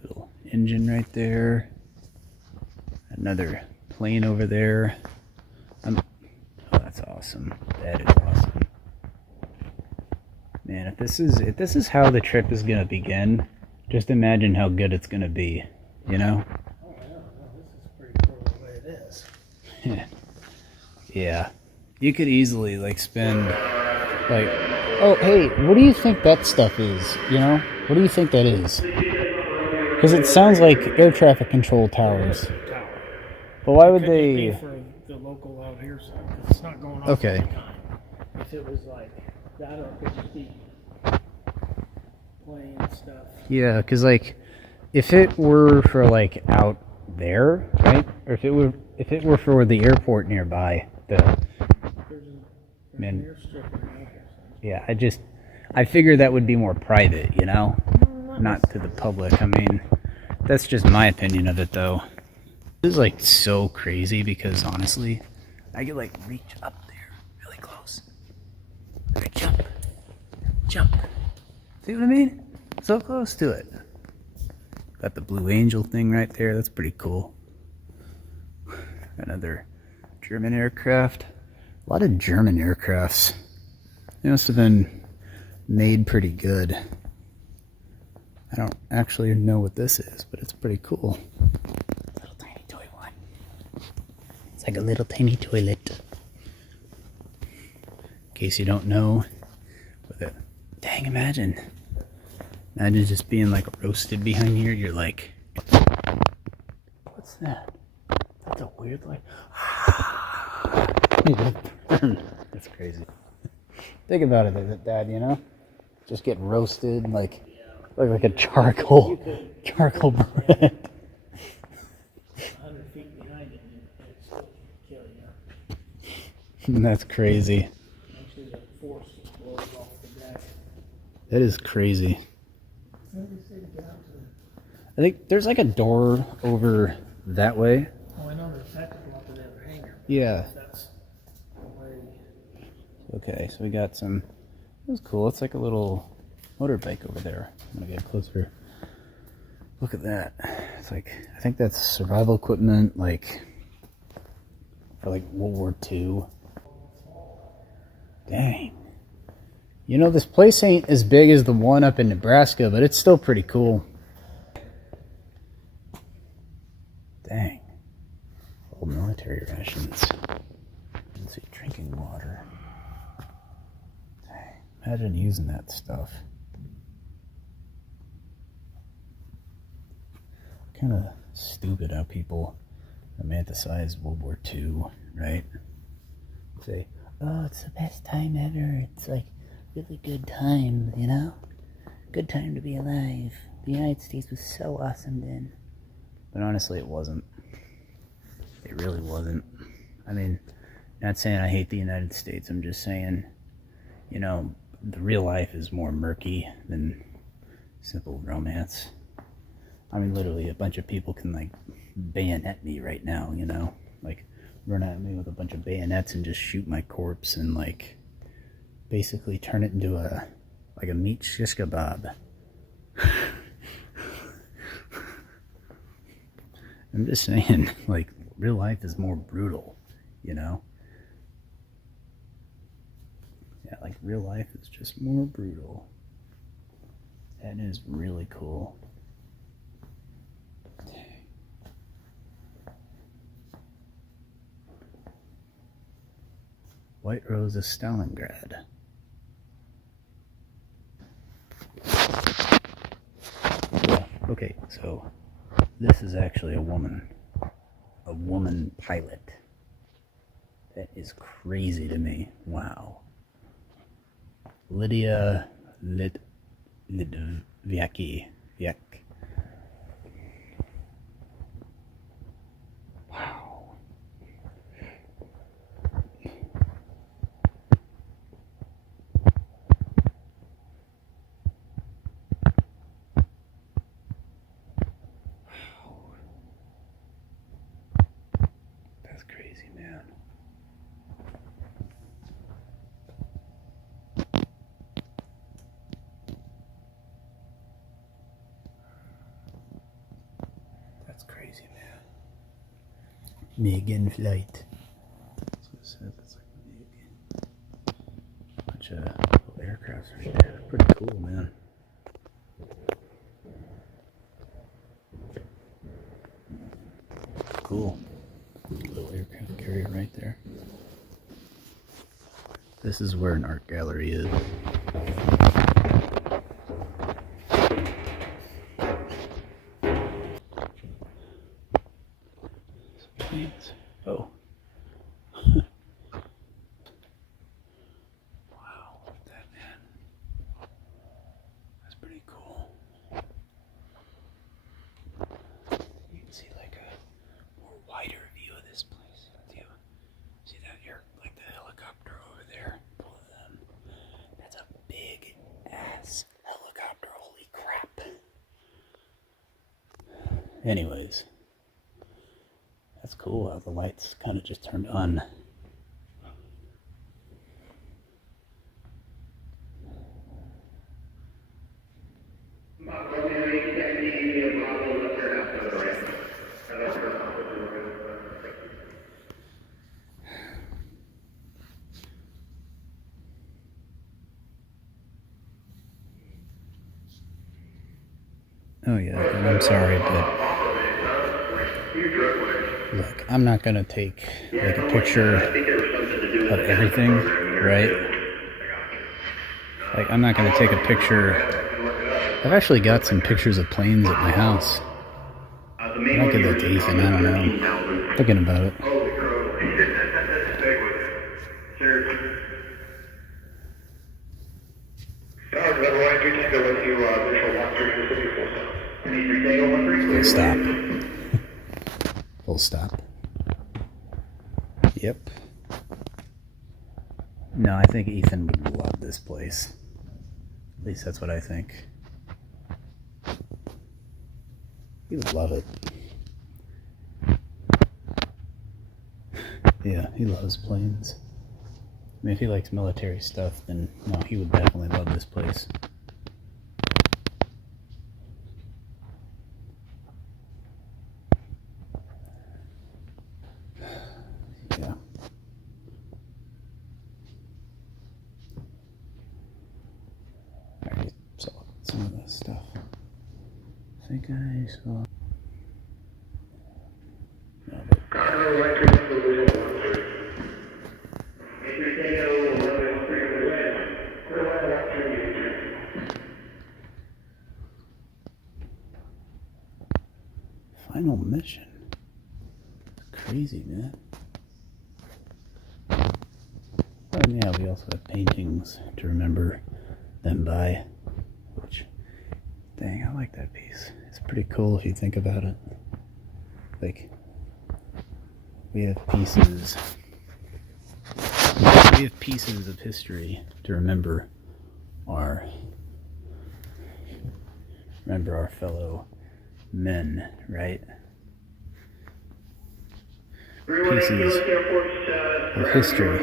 Little engine right there. Another plane over there. Oh, that's awesome. That is awesome. Man, if this is how the trip is gonna begin, just imagine how good it's gonna be, you know? Oh, yeah, this is pretty cool the way it is. Yeah. You could easily, like, spend, like, oh, hey, what do you think that stuff is, you know? What do you think that is? Because it sounds like air traffic control towers. But why would Could it be they... for the local out here? your side, 'cause it's not going off Okay. all the time. If it was like that, or it could just be playing stuff. Yeah, because like, if it were for like out there, right? Or if it were for the airport nearby, There's a Man. mirror strip right out there. yeah, I figured that would be more private, you know, not to the public. I mean, that's just my opinion of it, though. This is like so crazy because honestly, I could like reach up there really close. I jump. See what I mean? So close to it. Got the Blue Angel thing right there. That's pretty cool. Another German aircraft. A lot of German aircrafts. They must have been made pretty good. I don't actually know what this is, but it's pretty cool. Little tiny toy one. It's like a little tiny toilet. In case you don't know. With it. Dang, imagine just being like roasted behind here. You're like, what's that? That's a weird like. That's crazy. Think about it, Dad. You know, just get roasted like a charcoal bread. 100 feet behind it, and it's still kill you. That's crazy. Actually, the force just blows off the deck. That is crazy. I think there's like a door over that way. Oh, I know there's that to go up to the other hangar. Yeah. That's the way. Okay, so we got some. It was cool. It's like a little motorbike over there. I'm gonna get a closer look at that. It's like, I think that's survival equipment, like for like World War II. Dang. You know, this place ain't as big as the one up in Nebraska, but it's still pretty cool. Dang. Old military rations. Let's see, drinking water. Dang. Imagine using that stuff. Kind of stupid how people romanticize World War II, right? Say, oh, it's the best time ever. It's like really good time, you know? Good time to be alive. The United States was so awesome then. But honestly, it wasn't. It really wasn't. I mean, not saying I hate the United States. I'm just saying, you know, the real life is more murky than simple romance. I mean, literally, a bunch of people can, like, bayonet me right now, you know? Like, run at me with a bunch of bayonets and just shoot my corpse and, like, basically turn it into a meat shish kebab. I'm just saying, like, real life is more brutal, you know? Yeah, like, real life is just more brutal. That is really cool. White Rose of Stalingrad. Yeah, okay, so this is actually a woman pilot. That is crazy to me. Wow. Lydia Lidviaki. Wow. That's crazy, man. That's crazy, man. Megan flight. That's what it says. It's like Megan. Bunch of little aircrafts right there. Pretty cool, man. Cool. Little aircraft carrier right there. This is where an art gallery is. Some planes. Oh. cool. You can see like a more wider view of this place. See that here, like the helicopter over there, both of them. That's a big ass helicopter. Holy crap. Anyways, that's cool how the lights kind of just turned on. Oh yeah, and I'm sorry, but look, I'm not gonna take like a picture of everything, right? Like, I'm not gonna take a picture. I've actually got some pictures of planes at my house. I might give that to Ethan, I don't know. Thinking about it. Full stop. Full stop. Yep. No, I think Ethan would love this place. At least that's what I think. He would love it. Yeah, he loves planes. I mean, if he likes military stuff, then no, he would definitely love this place. Yeah. I already saw some of this stuff. I think I saw. No, but final mission. Crazy, man. Oh, yeah, we also have paintings to remember them by. Which, dang, I like that piece. It's pretty cool if you think about it. Like, we have pieces. We have pieces of history to remember our fellow men, right? Pieces of history.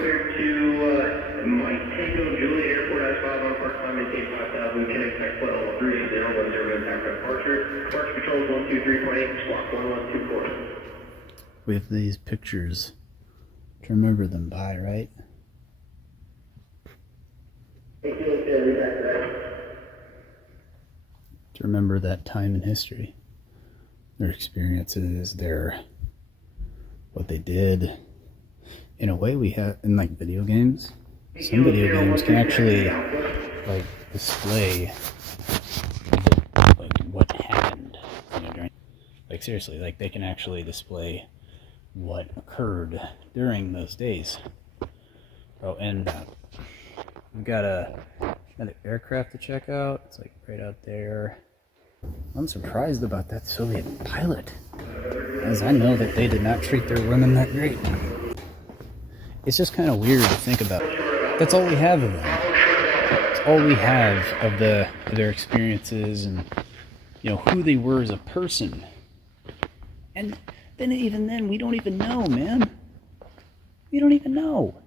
We have these pictures to remember them by, right? To remember that time in history, their experiences, what they did. In a way, we have in like video games. Some video games can actually like display like what happened, during. Like seriously, like they can actually display what occurred during those days. Oh, and we've got another aircraft to check out. It's like right out there. I'm surprised about that Soviet pilot, as I know that they did not treat their women that great. It's just kind of weird to think about. That's all we have of them. It's all we have of their experiences and who they were as a person. And then even then, we don't even know, man. We don't even know.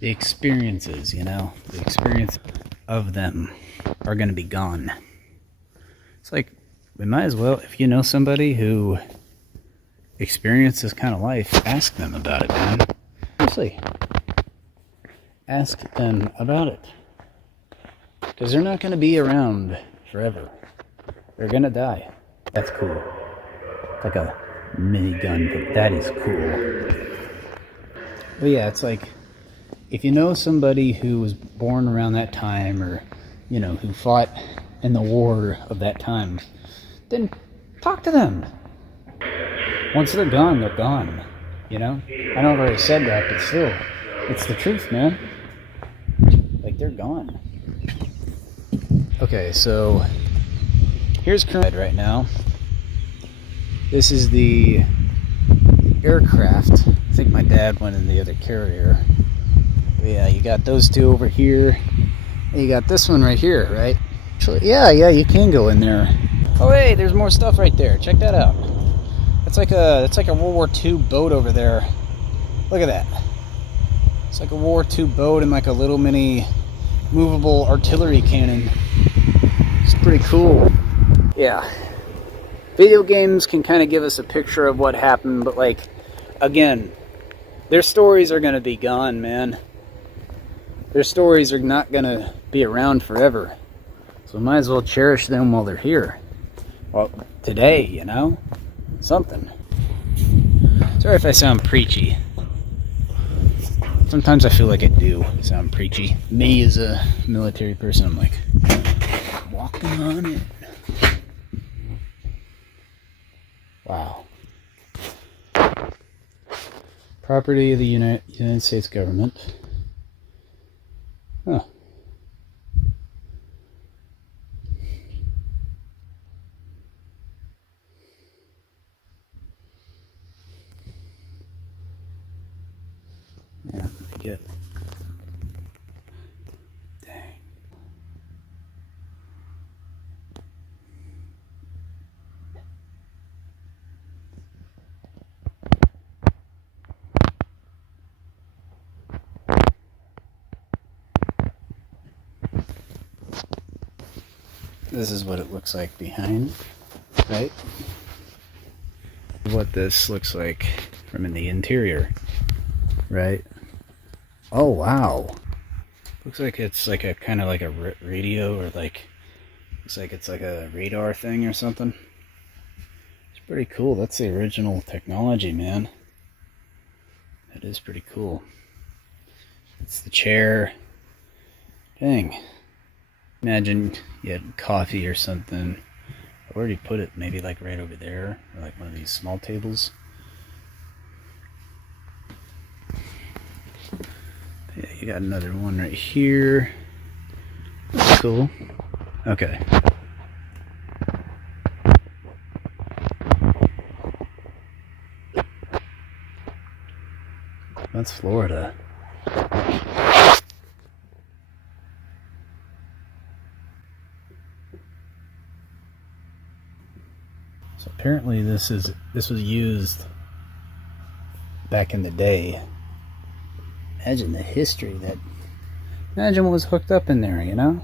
The experiences, the experience of them are going to be gone. It's like, we might as well, if you know somebody who experienced this kind of life, ask them about it, man. Seriously. Ask them about it. Because they're not going to be around forever. They're going to die. That's cool. It's like a minigun, but that is cool. But yeah, it's like, if you know somebody who was born around that time, or who fought in the war of that time, then talk to them. Once they're gone, they're gone. I know I've already said that, but still, it's the truth, man. Like, they're gone. Okay, so here's current right now. This is the aircraft. I think my dad went in the other carrier. But yeah, you got those two over here. And you got this one right here, right? Actually, yeah, you can go in there. Oh hey, there's more stuff right there. Check that out. That's like a World War II boat over there. Look at that. It's like a World War II boat and like a little mini movable artillery cannon. It's pretty cool. Yeah. Video games can kind of give us a picture of what happened, but like, again, their stories are going to be gone, man. Their stories are not going to be around forever. So might as well cherish them while they're here. Well, today, you know? Something. Sorry if I sound preachy. Sometimes I feel like I do sound preachy. Me as a military person, I'm like, walking on it. Wow. Property of the United States government. Huh. Yeah, I get it. Dang. This is what it looks like behind, right? What this looks like from in the interior, right? Oh wow, looks like it's like a kind of like a radio, or like looks like it's like a radar thing or something. It's pretty cool. That's the original technology, man. That is pretty cool. It's the chair. Dang. Imagine you had coffee or something. I already put it maybe like right over there, or like one of these small tables. Yeah, you got another one right here. That's cool. Okay. That's Florida. So apparently this was used back in the day. Imagine the history that. Imagine what was hooked up in there, you know?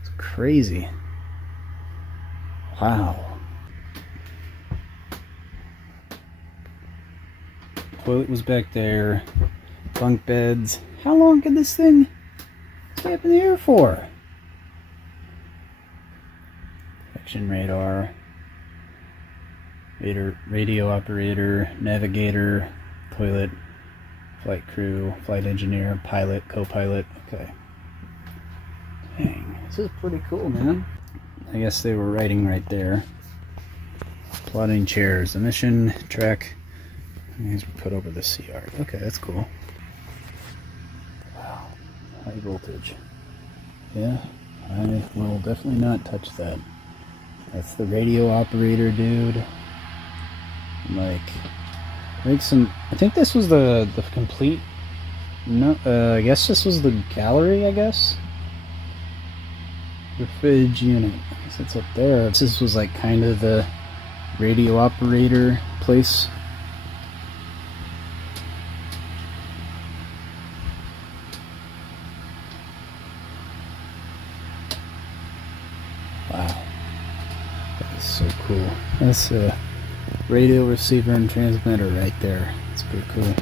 It's crazy. Wow. Toilet was back there. Bunk beds. How long could this thing stay up in the air for? Action radar. Radio operator. Navigator. Toilet. Flight crew. Flight engineer. Pilot. Co-pilot. Okay. Dang. This is pretty cool, man. I guess they were writing right there. Plotting chairs. The mission track. These were put over the CR. Okay, that's cool. Wow. High voltage. Yeah, I will definitely not touch that. That's the radio operator, dude. Like some. I think this was the complete. No, I guess this was the gallery. I guess. The fridge unit. I guess it's up there. This was like kind of the radio operator place. Wow, that is so cool. That's a radio receiver and transmitter right there. It's pretty cool.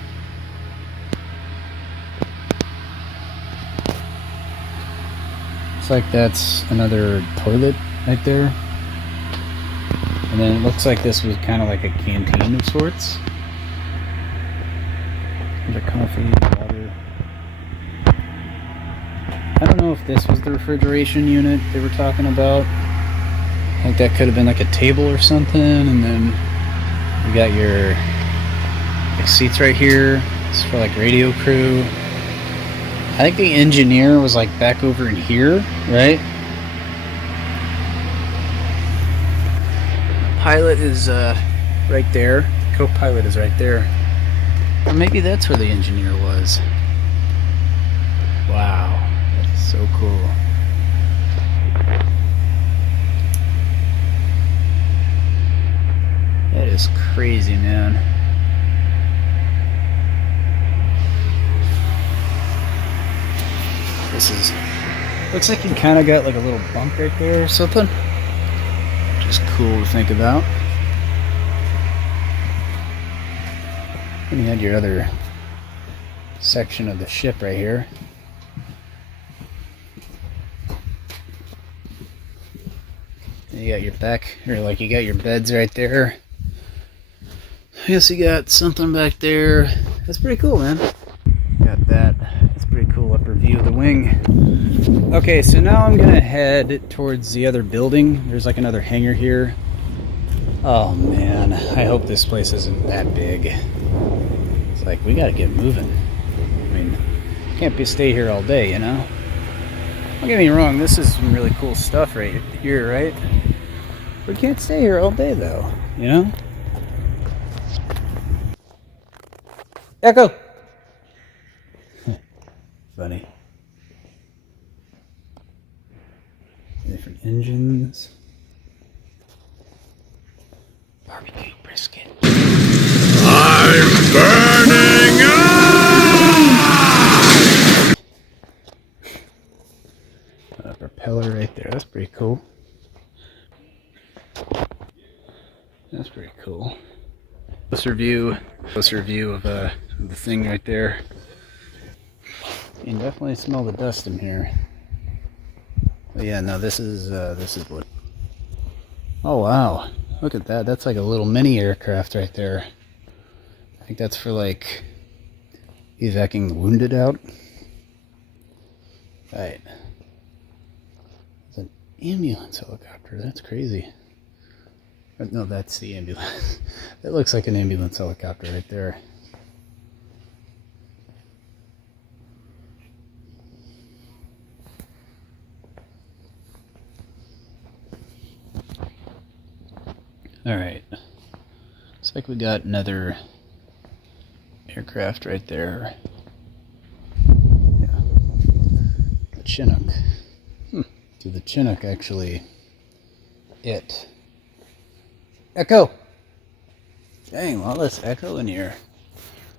Looks like that's another toilet right there. And then it looks like this was kind of like a canteen of sorts. There's a coffee, water. I don't know if this was the refrigeration unit they were talking about. I think that could have been like a table or something, and then you got your like seats right here. It's for like radio crew. I think the engineer was like back over in here, right? pilot is right there. Co-pilot is right there. Or maybe that's where the engineer was. Wow, that is so cool. That is crazy, man. This is, looks like you kind of got like a little bump right there or something. Which is cool to think about. And you had your other section of the ship right here. And you got your back, or like you got your beds right there. I guess you got something back there. That's pretty cool, man. Got that. That's pretty cool upper view of the wing. Okay, so now I'm gonna head towards the other building. There's like another hangar here. Oh man, I hope this place isn't that big. It's like, we gotta get moving. I mean, can't stay here all day, you know? Don't get me wrong, this is some really cool stuff right here, right? We can't stay here all day though, you know? Echo! Funny. Different engines. Barbecue brisket. I'm burning up! A propeller right there. That's pretty cool. That's pretty cool. Closer view of the thing right there. You can definitely smell the dust in here. But yeah, no, this is what. Oh wow, look at that. That's like a little mini aircraft right there. I think that's for like evacuating the wounded out. Right. It's an ambulance helicopter. That's crazy. No, that's the ambulance. That looks like an ambulance helicopter right there. Alright. Looks like we got another aircraft right there. Yeah. The Chinook. So the Chinook actually Echo! Dang, all this echo in here.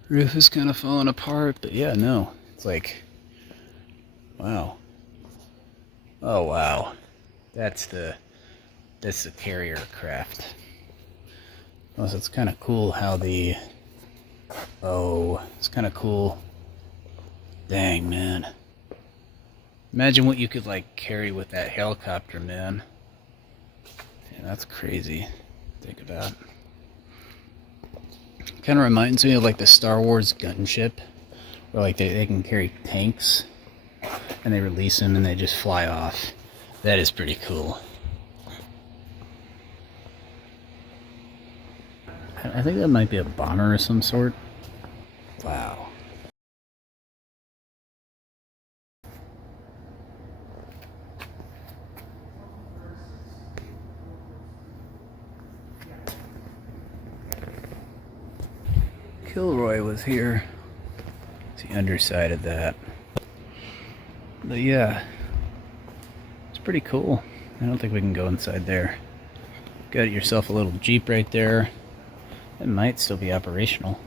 Roof is kind of falling apart, but yeah, no. It's like, wow. Oh wow. That's the carrier craft. Oh, so it's kind of cool how it's kind of cool. Dang, man. Imagine what you could like carry with that helicopter, man. Yeah, that's crazy. Think about. Kind of reminds me of like the Star Wars gunship, where like they can carry tanks, and they release them and they just fly off. That is pretty cool. I think that might be a bomber of some sort. Wow. Kilroy was here. It's the underside of that. But yeah, it's pretty cool. I don't think we can go inside there. Got yourself a little Jeep right there. It might still be operational.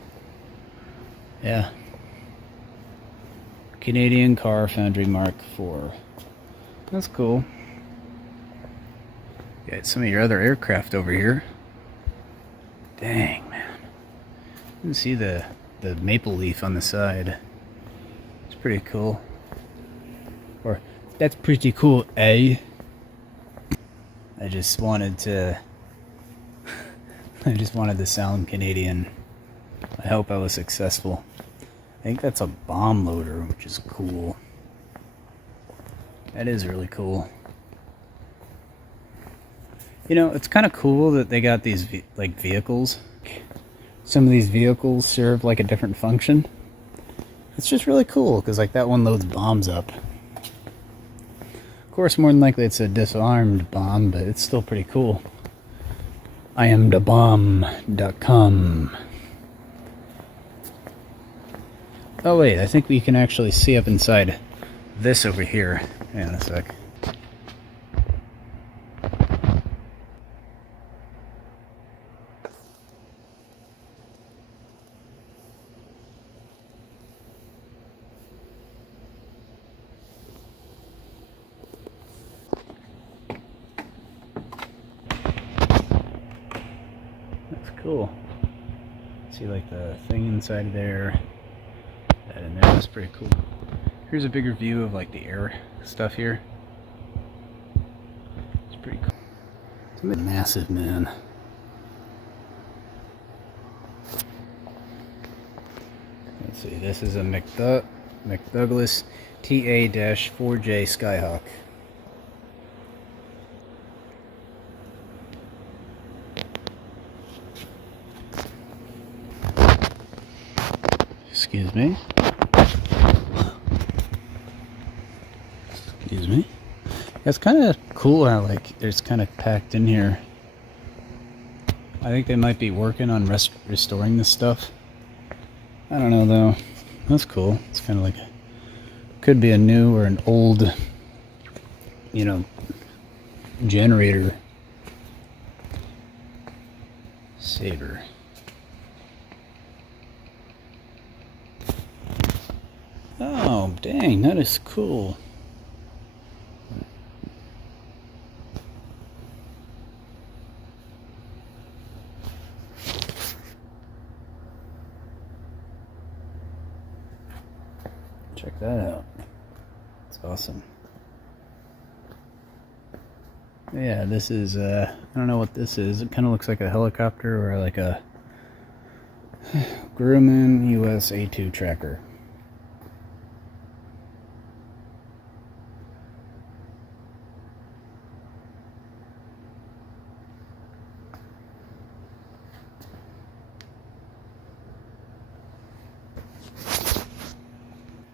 Yeah. Canadian Car Foundry Mark IV. That's cool. Got some of your other aircraft over here. Dang, man. You can see the maple leaf on the side. It's pretty cool. Or, that's pretty cool, eh? I just wanted to sound Canadian. I hope I was successful. I think that's a bomb loader, which is cool. That is really cool. You know, it's kind of cool that they got these vehicles. Some of these vehicles serve like a different function. It's just really cool because like that one loads bombs up. Of course, more than likely it's a disarmed bomb, but it's still pretty cool. IamTheBomb.com. Oh wait, I think we can actually see up inside this over here. Hang on a sec. That's cool. See like the thing inside there. That in there, that's pretty cool. Here's a bigger view of like the air stuff here. It's pretty cool. It's massive, man. Let's see, this is a McDouglas TA-4J Skyhawk. Excuse me. Excuse me. It's kind of cool how like it's kind of packed in here. I think they might be working on restoring this stuff. I don't know though. That's cool. It's kind of like could be a new or an old, you know, generator. Saber. Oh, dang, that is cool. Check that out. It's awesome. Yeah, this is, I don't know what this is. It kind of looks like a helicopter or like a Grumman US A2 tracker.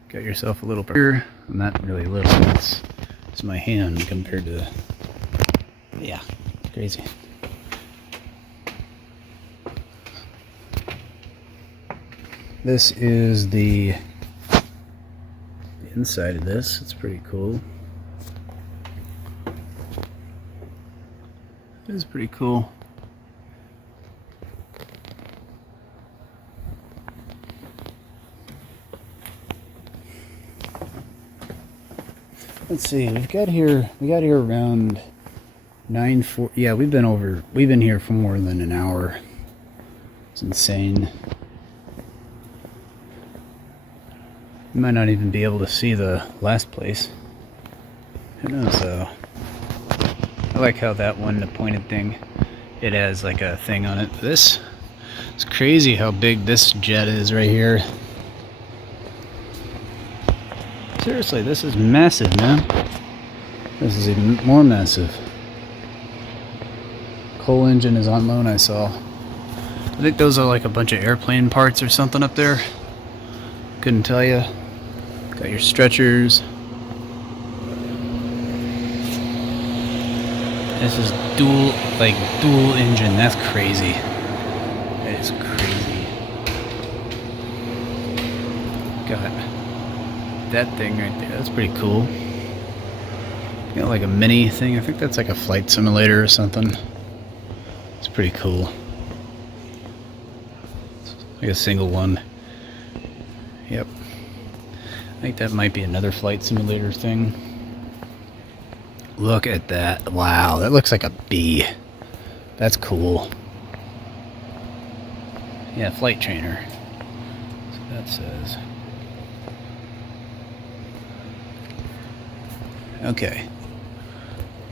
Got yourself a little burger. Not really little, it's my hand compared to, yeah, crazy. This is the inside of this. It's pretty cool. It is pretty cool. Let's see, we got here around 9:40. Yeah, we've been here for more than an hour. It's insane. You might not even be able to see the last place. Who knows though? I like how that one, the pointed thing, it has like a thing on it. It's crazy how big this jet is right here. Seriously, this is massive, man. This is even more massive. Coal engine is on loan, I saw. I think those are like a bunch of airplane parts or something up there. Couldn't tell you. Got your stretchers. This is dual engine. That's crazy. That is crazy. Got that thing right there. That's pretty cool. Got like a mini thing. I think that's like a flight simulator or something. It's pretty cool. It's like a single one. Yep. I think that might be another flight simulator thing. Look at that. Wow, that looks like a bee. That's cool. Yeah, flight trainer. So that says. Okay.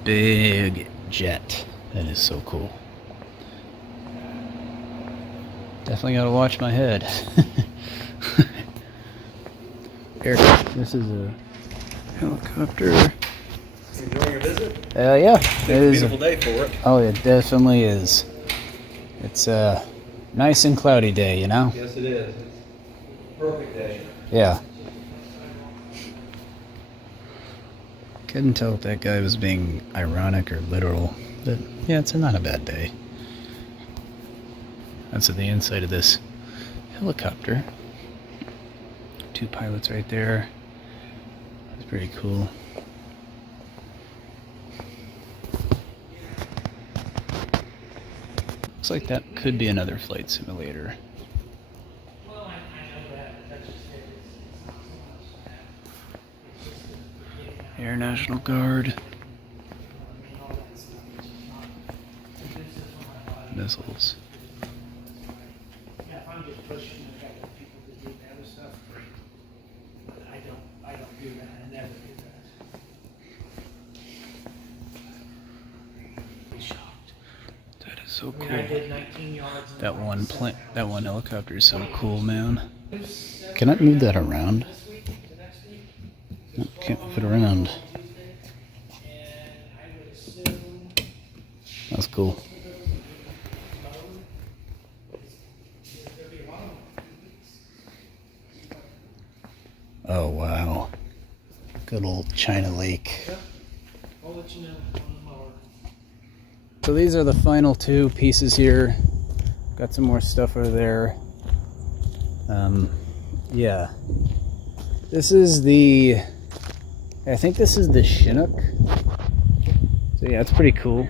Big jet. That is so cool. Definitely gotta watch my head. This is a helicopter. Enjoying your visit? Yeah. It's a beautiful day for it. Oh, it definitely is. It's a nice and cloudy day, you know? Yes, it is. It's a perfect day. Yeah. Couldn't tell if that guy was being ironic or literal, but yeah, it's not a bad day. That's the inside of this helicopter. 2 pilots right there. It's pretty cool. Looks like that could be another flight simulator. Well, I know that. That's just it. It's just the Air National Guard. Missiles. Yeah, if I'm just pushing the fact that people to do the other stuff, great. But I don't do that. I never do that. Be shocked. That is so I cool. mean, I did 19 yards. That one helicopter is so cool, man. Can I move that around? This week, the next week. No, can't move it around. And I would assume. That's cool. Oh wow. Good old China Lake. I'll let you know on the mower. So these are the final 2 pieces here. Got some more stuff over there. Yeah. This is the, I think this is the Chinook. So yeah, it's pretty cool.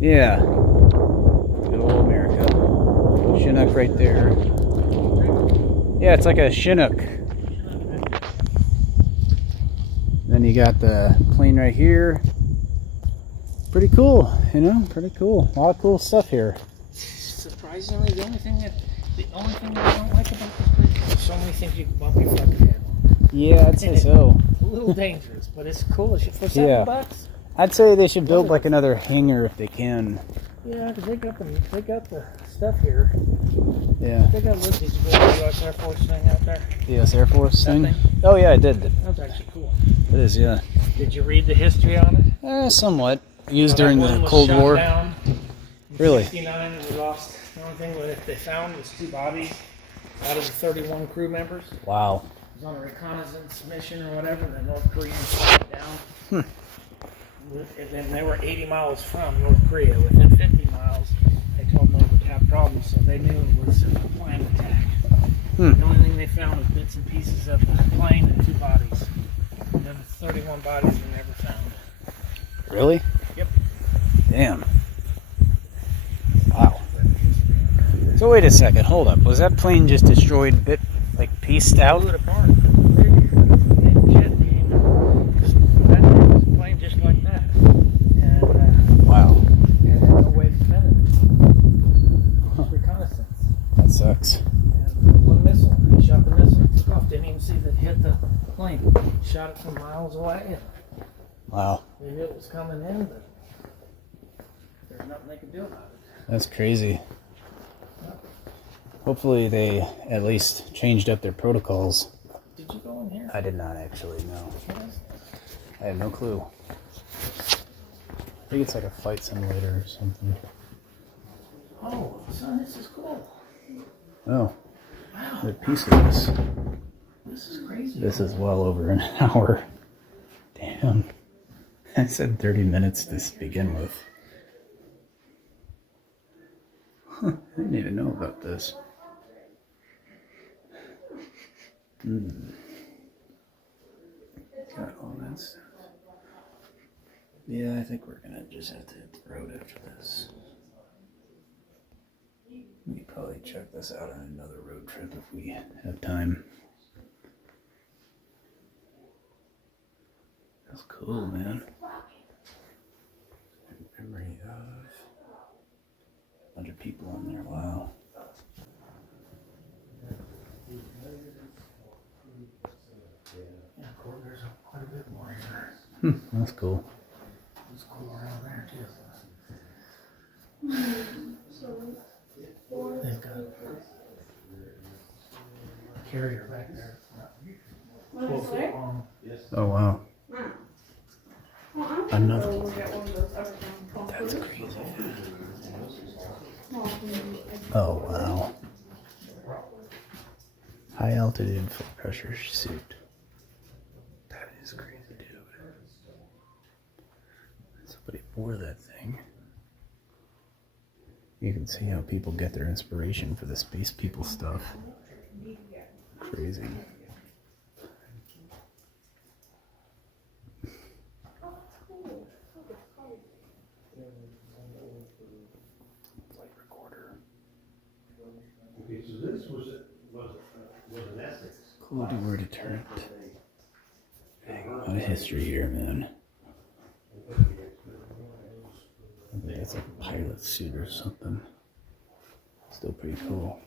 Yeah. Good old America. Chinook right there. Yeah, it's like a Chinook. Then you got the plane right here. Pretty cool, you know, pretty cool. A lot of cool stuff here. Surprisingly, the only thing that I don't like about this place is there's so many things you can bump your fucking head on. Yeah, I'd say so. A little dangerous, but it's cool. For $7. I'd say they should build like another hangar if they can. Yeah, because they got the stuff here. Yeah. They got did you go to the U.S. Air Force thing out there? The U.S. Air Force That thing? thing? Oh yeah, I did. That was actually cool. It is, yeah. Did you read the history on it? Somewhat. Used during That one the was Cold shot War. Down in Really? 59, and we lost. The only thing that they found was 2 bodies out of the 31 crew members. Wow. It was on a reconnaissance mission or whatever. The North Koreans shot it down. And then they were 80 miles from North Korea. Within 50 miles, they told them they would have problems, so they knew it was a planned attack. The only thing they found was bits and pieces of the plane and 2 bodies. And then the 31 bodies were never found. Really? Yep. Damn. Wow. So wait a second, hold up. Was that plane just destroyed, pieced out? Blew it apart. Big jet came. That was a plane just like that. And, Wow. and then no way to defend it. Just reconnaissance. That sucks. And one missile. He shot the missile, took off. Didn't even see that it hit the plane. Shot it from miles away. Wow. They knew it was coming in, but there's nothing they could do about it. That's crazy. Hopefully they at least changed up their protocols. Did you go in here? I did not actually, no. Yes. I have no clue. I think it's like a flight simulator or something. Oh, son, this is cool. Oh. Wow. The piece of this. This is crazy. This is well over an hour. Damn. I said 30 minutes to begin with. Huh, I didn't even know about this. Got all that stuff. Yeah, I think we're gonna just have to hit the road after this. We could probably check this out on another road trip if we have time. That's cool, man. Memory of a bunch of people on there. Wow. Yeah, cool. There's quite a bit more here. That's cool. It's cool around there too. They've got a carrier back there. 12 feet long. Oh wow. Another. That's crazy. Oh wow. High altitude full pressure suit. That is crazy, dude. Somebody wore that thing. You can see how people get their inspiration for the space people stuff. Crazy. Flight recorder. Okay, so this was an Essex. Cool door deterrent. Dang, a lot of history here, man. I think that's like a pilot suit or something. Still pretty cool.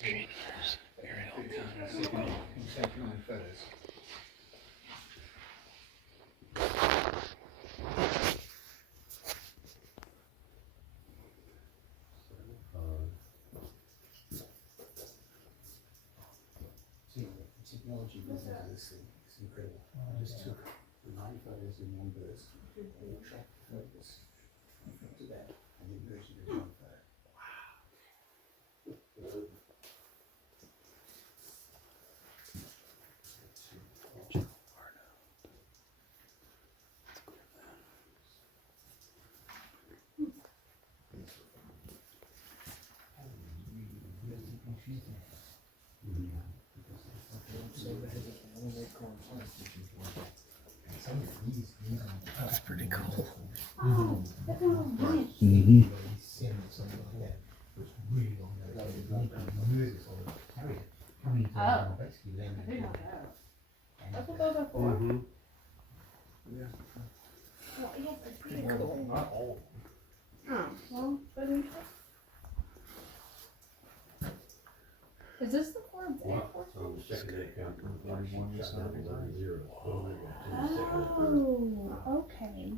Trainers, aerial guns. Technology business of this thing is incredible. I just took the 95 years in one burst, and track focus to that, and then merged it into one photo. That's pretty cool. That's what those are for. Well, yeah, it's pretty cool. Not all. Oh, well, but interesting. Is this the Ford Air Force On One? the second day count, 31 shot down to 0. Oh, okay.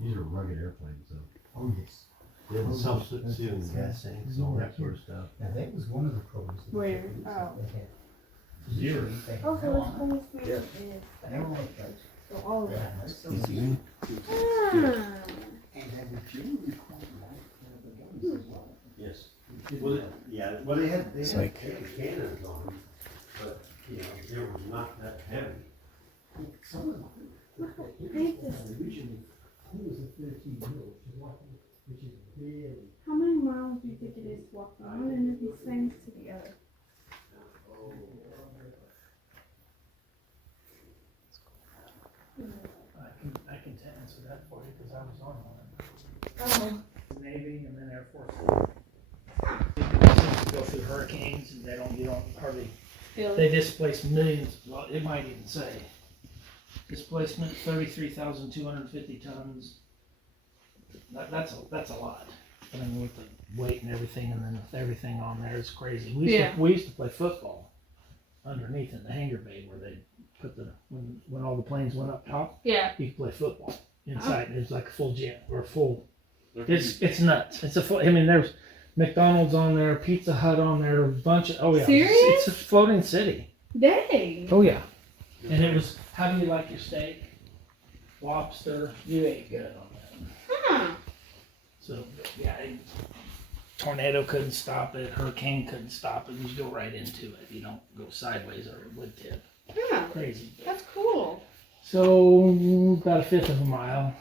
These are rugged airplanes, though. Oh, yes. They have self-sealing gas tanks, all that sort of stuff. Now that was one of the problems. that Where? they Oh. had. Zero. Oh, so it's almost made Yeah. They were like those. So all of Yeah, that. most of Excuse them. me. Ah. And they were fuel required the guns as well. Yes. Well, yeah, well, they had It's like- cannons on them, but, you know, they were not that heavy. Some of them. Originally, I think it was a 13 mil, which is really. How many miles do you think it is to walk from one end of these things to the other? I can answer that for you because I was on one. Oh. Navy and then Air Force. Go through hurricanes and you don't hardly, they displace millions, well, it might even say. Displacement 33,250 tons. That's a lot. I mean, with the weight and everything, and then with everything on there, it's crazy. We used to play football underneath in the hangar bay where they put when all the planes went up top. Yeah. You could play football inside. It's like a full gym or full. It's nuts. It's a full. I mean, there's McDonald's on there, Pizza Hut on there, a bunch of. Oh yeah. Serious? It's a floating city. Dang. Oh yeah. And it was. How do you like your steak? Lobster. You ate good on that. Huh. So yeah. Tornado couldn't stop it. Hurricane couldn't stop it. You just go right into it. You don't go sideways or it would tip. Yeah. Crazy. That's cool. So about a fifth of a mile,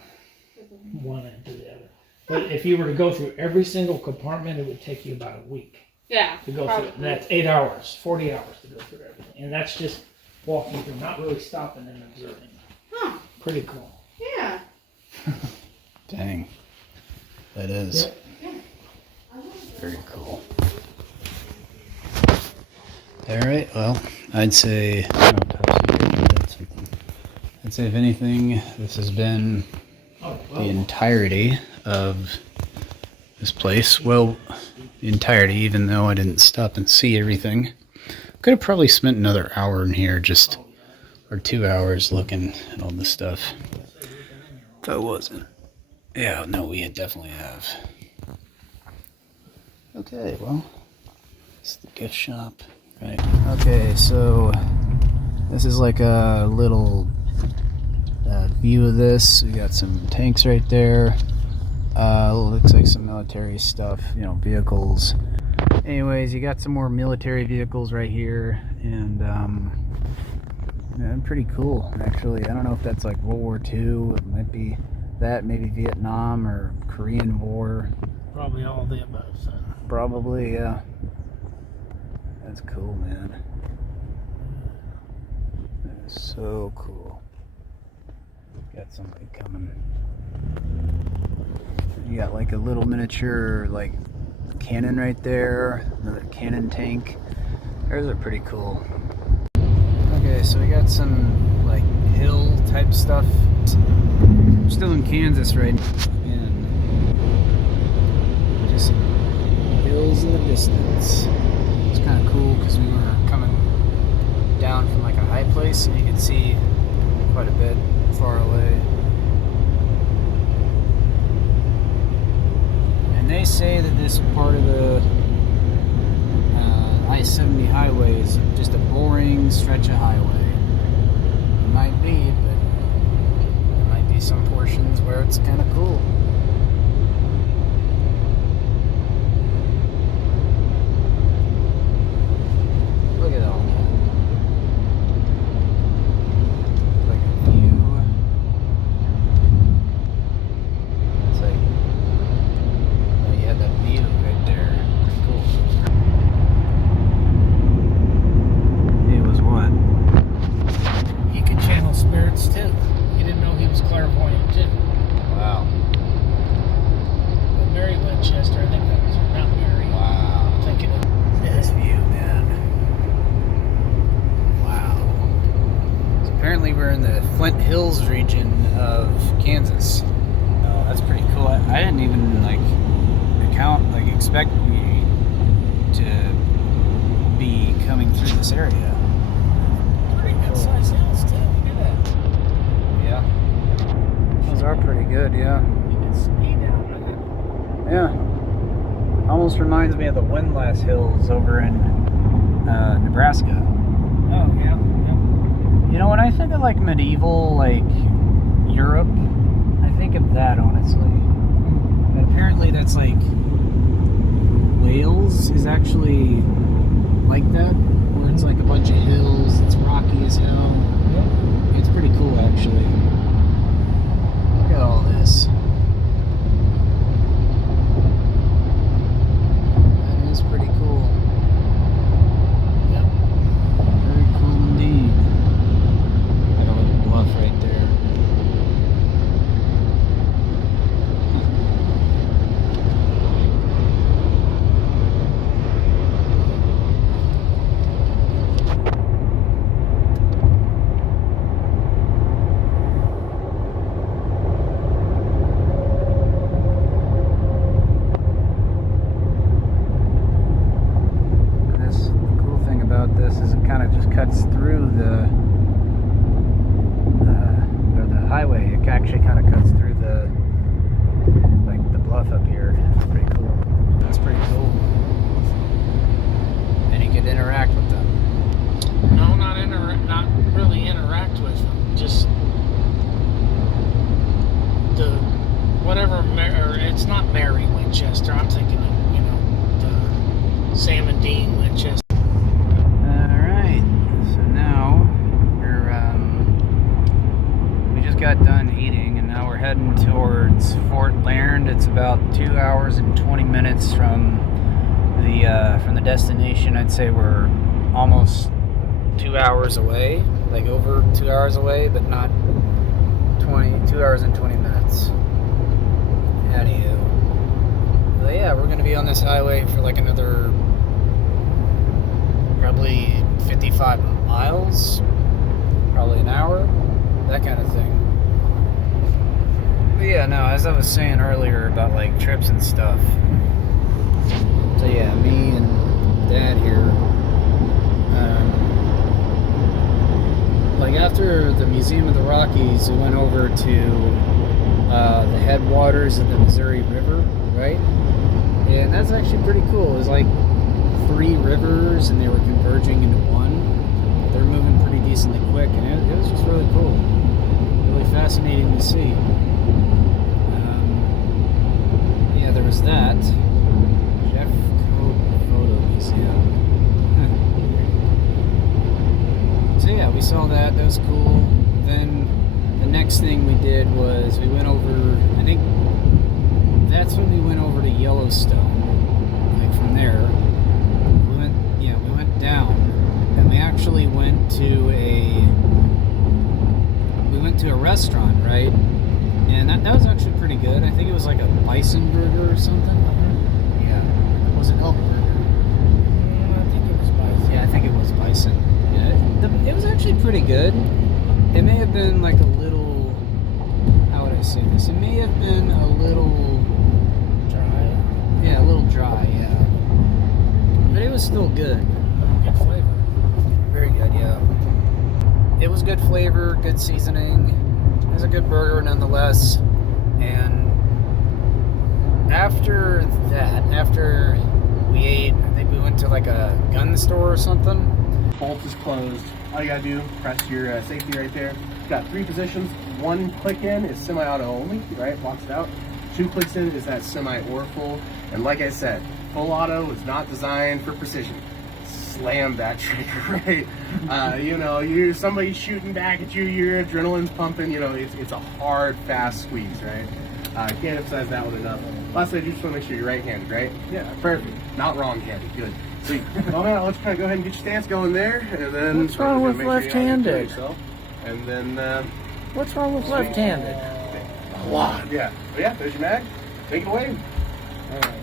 one end to the other. But if you were to go through every single compartment, it would take you about a week Yeah. to go through it. And that's 8 hours, 40 hours to go through everything. And that's just walking through, not really stopping and observing. Huh. Pretty cool. Yeah. Dang. That is. Yeah. Very cool. Alright, well, I'd say, I don't know, top secret, you said something. I'd say if anything, this has been the entirety of this place. Well, the entirety, even though I didn't stop and see everything. Could have probably spent another hour in here just, or 2 hours looking at all this stuff. If I wasn't. Yeah, no, we definitely have. Okay, well, it's the gift shop, right? Okay, so this is like a little view of this. We got some tanks right there. Looks like some military stuff, you know, vehicles. Anyways, you got some more military vehicles right here, and yeah, pretty cool, actually. I don't know if that's like World War II. It might be that, maybe Vietnam or Korean War. Probably all of the above, son. Probably, yeah. That's cool, man. That is so cool. Got somebody coming. You got like a little miniature like cannon right there, another cannon tank. Those are pretty cool. Okay, so we got some like hill type stuff. We're still in Kansas right now, and just some hills in the distance. It's kind of cool because we were coming down from like a high place, and you can see quite a bit far away. And they say that this part of the I-70 highway is just a boring stretch of highway. It might be, but there might be some portions where it's kind of cool. Look at all that. Like a view. It's like, oh, you had that view right there. Pretty cool. It was what? He could channel spirits too. You didn't know he was clairvoyant too. Wow. But Mary Winchester, I think that was her, not Mary. Wow. I'm thinking of This view, man. Wow. So apparently we're in the Flint Hills region of Kansas. Oh, that's pretty cool. I didn't even expect me to be coming through this area. pretty good sized hills too. Look at that. Yeah. Those are pretty good, yeah. You can ski down with it. Yeah. Almost reminds me of the Windlass Hills over in Nebraska. Oh, yeah. You know, when I think of like medieval, like Europe, I think of that honestly. But apparently that's like Wales is actually like that, where it's like a bunch of hills, it's rocky as hell. It's pretty cool actually. Look at all this. That is pretty cool. Yep. Very cool indeed. Got a little bluff right there. The cool thing about this is it kind of just cuts through the highway. It actually kind of cuts through the bluff up here. It's pretty cool. That's pretty cool. And you can interact with them. No, not really interact with them. Just the whatever. Or it's not Mary Winchester. I'm thinking of the Sam and Dean Winchester. Alright, so now we just got done eating and now we're heading towards Fort Laird. It's about 2 hours and 20 minutes from the destination. I'd say we're almost 2 hours away, like over 2 hours away, but not 2 hours and 20 minutes. Anywho, but yeah, we're gonna be on this highway for like another probably 55 miles, probably an hour, that kind of thing. But yeah, no, as I was saying earlier about like trips and stuff. So yeah, me and Dad here, like after the Museum of the Rockies, we went over to the headwaters of the Missouri River, right? And that's actually pretty cool. It was like 3 rivers and they were converging into one. They're moving pretty decently quick, and it was just really cool, really fascinating to see. Yeah, there was that. Jeff Cope Photo Museum. So yeah, we saw that. That was cool. Then the next thing we did was we went over, I think that's when we went over to Yellowstone. Like from there, we went down, and we actually went to a restaurant, right? And that was actually pretty good. I think it was like a bison burger or something. Yeah. Was it elk burger? I think it was bison. Yeah, I think it was bison. Yeah, it was actually pretty good. It may have been like a little, how would I say this? It may have been a little Dry. yeah, a little dry, yeah. But it was still good. Good flavor. Very good, yeah. It was good flavor, good seasoning. It was a good burger nonetheless. And after that, after we ate, I think we went to like a gun store or something. Bolt is closed. All you gotta do, press your safety right there. You've got 3 positions. 1 click in is semi-auto only, right? Locks it out. 2 clicks in is that semi or full. And like I said, full auto is not designed for precision. Slam that trigger, right? You know, you're somebody shooting back at you, your adrenaline's pumping, you know, it's a hard, fast squeeze, right? I can't emphasize that one enough. Lastly, I just want to make sure you're right-handed, right? Yeah, perfect. Not wrong-handed, good. Sweet. Well, man, let's kind of go ahead and get your stance going there, and then... What's wrong with left-handed? And then... What's wrong with left-handed? A lot. Yeah. But yeah, there's your mag. Take it away. All right.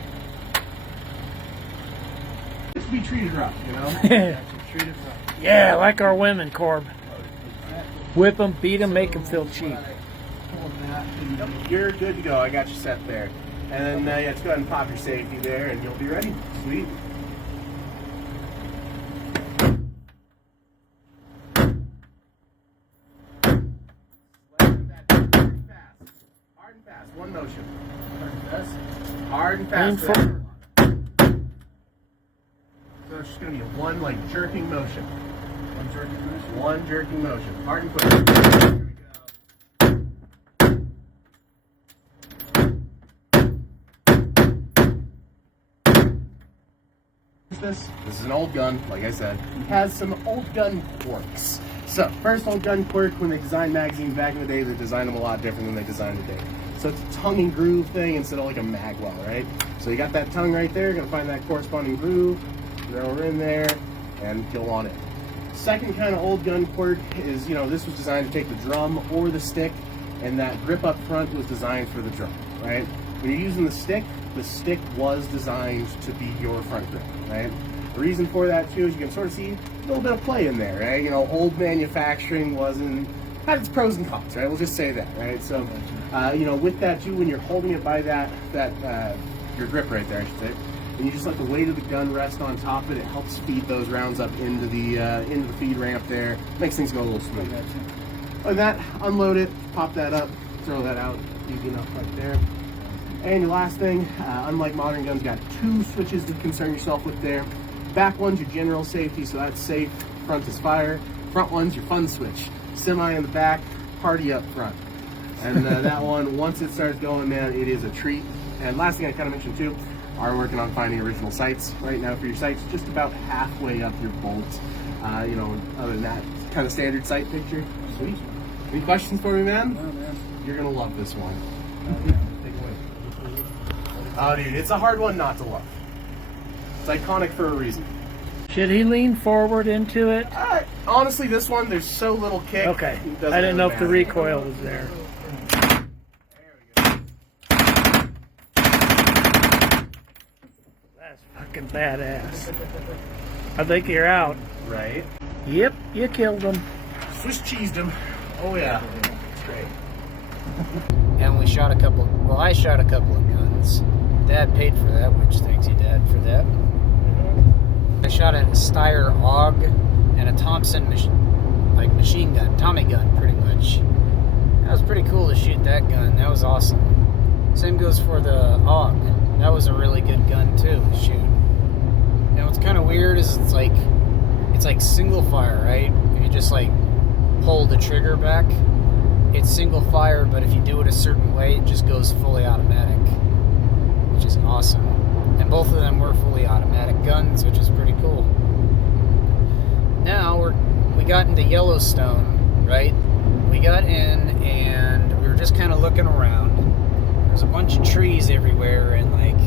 Just be treated rough, you know? Treated rough. Yeah, like our women, Corb. Whip them, beat them, make them feel cheap. Yep, you're good to go. I got you set there. And then yeah, let's go ahead and pop your safety there, and you'll be ready. Sweet. Hard and fast. One motion. Hard and fast. So it's just going to be one like jerking motion. One jerking motion. One jerking motion. Hard and quick. There we go. This is an old gun, like I said. It has some old gun quirks. So, first old gun quirk, when they designed magazines back in the day, they designed them a lot different than they design today. So it's a tongue and groove thing instead of like a mag well, right? So you got that tongue right there, you're gonna find that corresponding groove, throw her in there, and go on it. Second kind of old gun quirk is, you know, this was designed to take the drum or the stick, and that grip up front was designed for the drum, right? When you're using the stick was designed to be your front grip, right? The reason for that too is you can sort of see a little bit of play in there, right? You know, old manufacturing had its pros and cons, right? We'll just say that, right? So, you know, with that too, when you're holding it by your grip right there, I should say, and you just let the weight of the gun rest on top of it, it helps feed those rounds up into the feed ramp there, makes things go a little smoother. Like that, unload it, pop that up, throw that out, easy enough right there. And your last thing, unlike modern guns, got 2 switches to concern yourself with there. Back one's your general safety, so that's safe. Front is fire. Front one's your fun switch. Semi in the back, party up front. And that one, once it starts going, man, it is a treat. And last thing I kind of mentioned too, are working on finding original sights right now for your sights, just about halfway up your bolts. You know, other than that, kind of standard sight picture. Sweet. Any questions for me, man? No, man. You're gonna love this one. Take it away. Oh, dude, it's a hard one not to love. It's iconic for a reason. Should he lean forward into it? Honestly, this one, there's so little kick. Okay. I didn't know if the recoil was there. That's fucking badass. I think you're out. Right? Yep, you killed him. Swiss cheesed him. Oh yeah. It's great. And we shot I shot a couple of guns. Dad paid for that, which thanks you, Dad, for that. I shot a Steyr AUG and a Thompson machine gun, Tommy gun, pretty much. That was pretty cool to shoot that gun. That was awesome. Same goes for the AUG. That was a really good gun too to shoot. And what's kind of weird is it's like single fire, right? If you just like pull the trigger back, it's single fire, but if you do it a certain way, it just goes fully automatic, which is awesome. And both of them were fully automatic guns, which is pretty cool. Now we got into Yellowstone, right? We got in and we were just kind of looking around. There's a bunch of trees everywhere, and like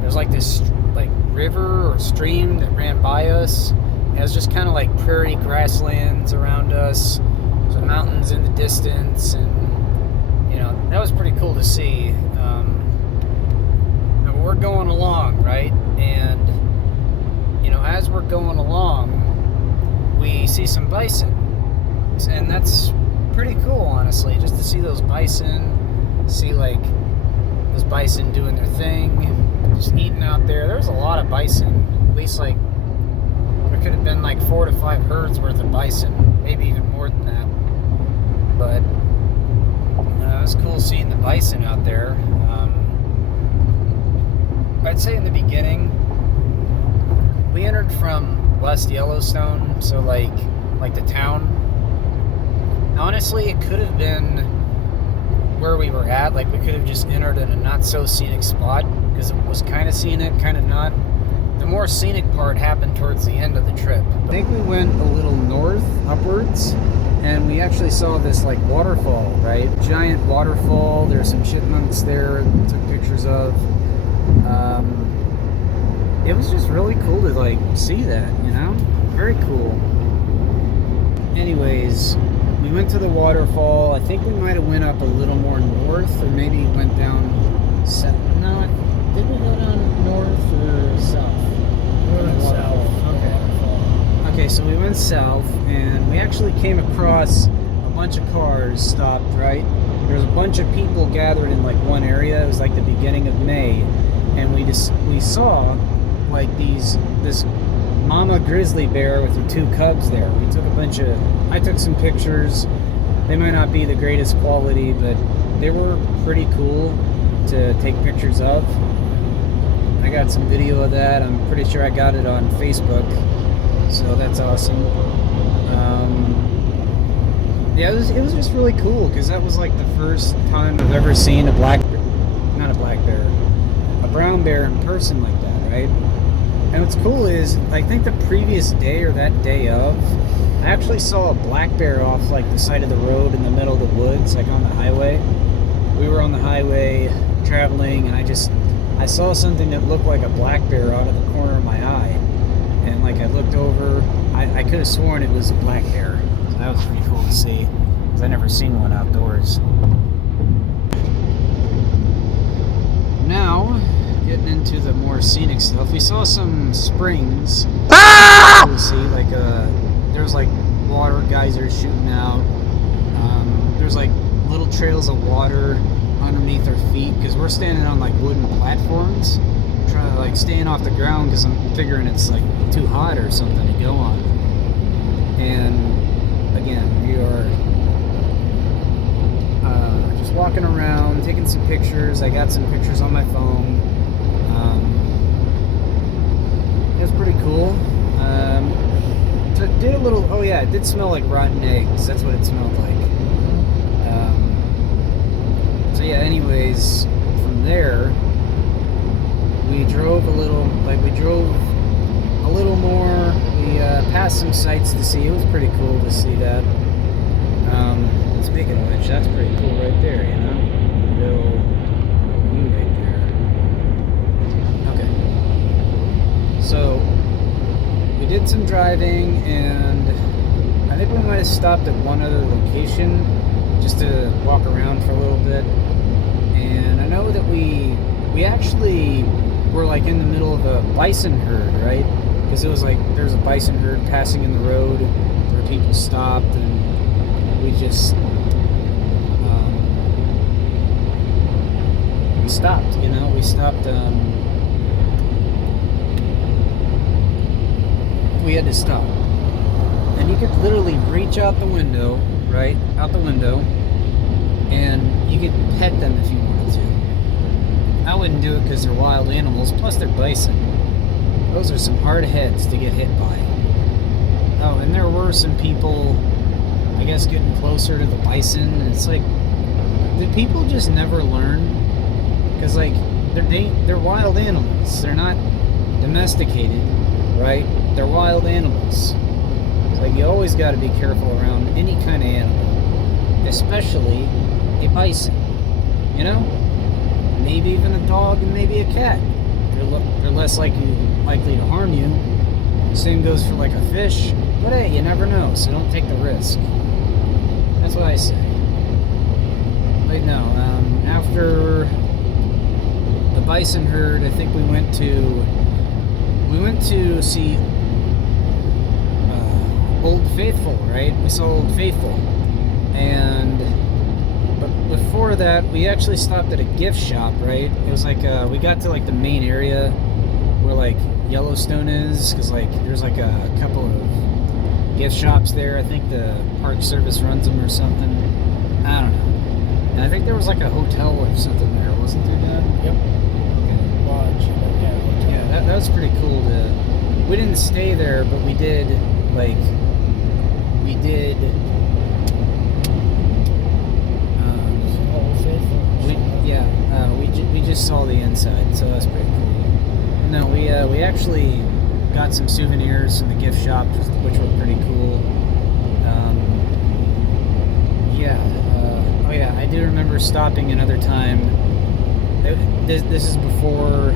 there's like this like river or stream that ran by us. It was just kind of like prairie grasslands around us. There's mountains in the distance, and you know, that was pretty cool to see. But we're going along, right? And you know, as we're going along, we see some bison, and that's pretty cool, honestly, just to see those bison, see like those bison doing their thing, just eating out there. There's a lot of bison, at least like there could have been like 4 to 5 herds worth of bison, maybe even more than that. But it was cool seeing the bison out there. I'd say in the beginning, we entered from West Yellowstone, so like the town. Honestly, it could have been where we were at. Like, we could have just entered in a not so scenic spot, because it was kind of scenic, kind of not. The more scenic part happened towards the end of the trip. I think we went a little north, upwards, and we actually saw this like waterfall, right? Giant waterfall. There's some chipmunks there we took pictures of. It was just really cool to like see that, you know? Very cool. Anyways, we went to the waterfall. I think we might have went up a little more north, or maybe went down south. No, did we go down north or south? We went south. Okay. Okay, so we went south, and we actually came across a bunch of cars stopped, right? There's a bunch of people gathered in like one area. It was like the beginning of May, and we saw like this mama grizzly bear with her 2 cubs there. We took I took some pictures. They might not be the greatest quality, but they were pretty cool to take pictures of. I got some video of that. I'm pretty sure I got it on Facebook, so that's awesome. Yeah, it was just really cool, because that was like the first time I've ever seen a brown bear in person like that, right? And what's cool is, I think the previous day or that day of, I actually saw a black bear off like the side of the road in the middle of the woods, like on the highway. We were on the highway traveling, and I saw something that looked like a black bear out of the corner of my eye. And like I looked over, I could have sworn it was a black bear. So that was pretty cool to see, because I never seen one outdoors. Now, getting into the more scenic stuff, we saw some springs. Cool to see, like there was like water geysers shooting out. There's like little trails of water underneath our feet, because we're standing on like wooden platforms, trying to like staying off the ground, because I'm figuring it's like too hot or something to go on. And again, we are just walking around, taking some pictures. I got some pictures on my phone. It was pretty cool. Did a little. Oh yeah, it did smell like rotten eggs. That's what it smelled like. So yeah. Anyways, from there, we drove a little. Like we drove a little more. We passed some sights to see. It was pretty cool to see that. Speaking of which, that's pretty cool right there. You know, little view right there. Okay. So we did some driving, and I think we might have stopped at one other location just to walk around for a little bit. And I know that we actually were like in the middle of a bison herd, right? Because it was like there's a bison herd passing in the road where people stopped, and we just we stopped. You know, we stopped. We had to stop, and you could literally reach out the window, right? Out the window, and you could pet them if you wanted to. I wouldn't do it because they're wild animals, plus they're bison. Those are some hard heads to get hit by. Oh, and there were some people, I guess, getting closer to the bison, and it's like, do people just never learn? Because like, they're wild animals. They're not domesticated, right? They're wild animals. It's like, you always got to be careful around any kind of animal. especially a bison. You know, maybe even a dog and maybe a cat. They're less likely to harm you. Same goes for like a fish. But hey, you never know, so don't take the risk. That's what I say. But no, after the bison herd, I think we went to see Old Faithful, right? We saw Old Faithful, but before that, we actually stopped at a gift shop, right? It was like we got to like the main area where like Yellowstone is, because like there's like a couple of gift shops there. I think the Park Service runs them or something. I don't know. And I think there was like a hotel or something there, wasn't there, Dad? Yep. Okay. Lodge. Yeah, that was pretty cool. We didn't stay there, but we did we just saw the inside, so that's pretty cool. No, we actually got some souvenirs from the gift shop, which were pretty cool. Oh yeah, I do remember stopping another time. This is before.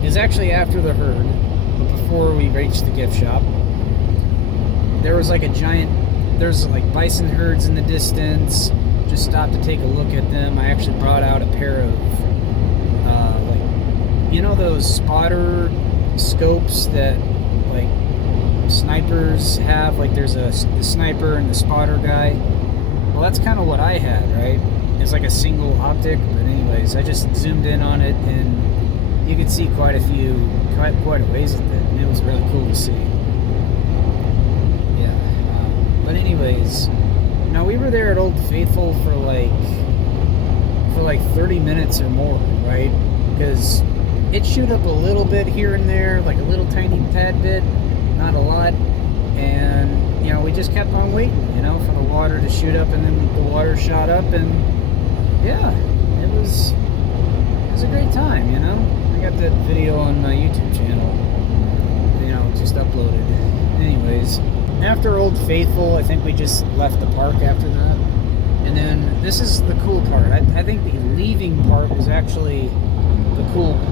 It was actually after the herd, but before we reached the gift shop. There was like there's like bison herds in the distance. Just stopped to take a look at them. I actually brought out a pair of those spotter scopes that like snipers have. Like there's the sniper and the spotter guy. Well, that's kind of what I had, right? It's like a single optic, but anyways, I just zoomed in on it and you could see quite a ways with it, and it was really cool to see. Yeah. But anyways, now we were there at Old Faithful for like 30 minutes or more, right? Because it shoot up a little bit here and there, like a little tiny tad bit, not a lot, and we just kept on waiting, for the water to shoot up, and then the water shot up, and yeah, it was a great time, I got that video on my YouTube channel, just uploaded. Anyways, after Old Faithful, I think we just left the park after that, and then this is the cool part. I think the leaving part was actually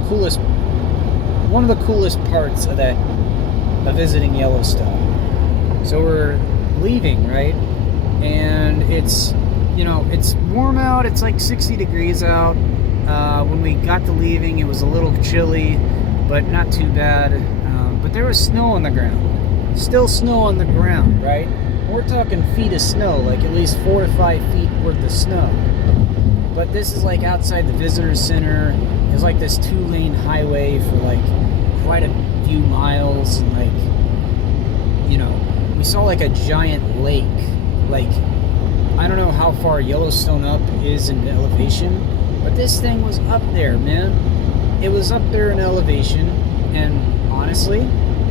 coolest, one of the coolest parts of visiting Yellowstone. So we're leaving, right? And it's warm out. It's like 60 degrees out. When we got to leaving, it was a little chilly, but not too bad. But there was snow on the ground. Still snow on the ground, right? We're talking feet of snow, like at least 4 to 5 feet worth of snow. But this is like outside the visitor center. It's like this 2-lane highway for like quite a few miles, and like we saw like a giant lake. Like, I don't know how far Yellowstone up is in elevation, but this thing was up there, man. It was up there in elevation, and honestly,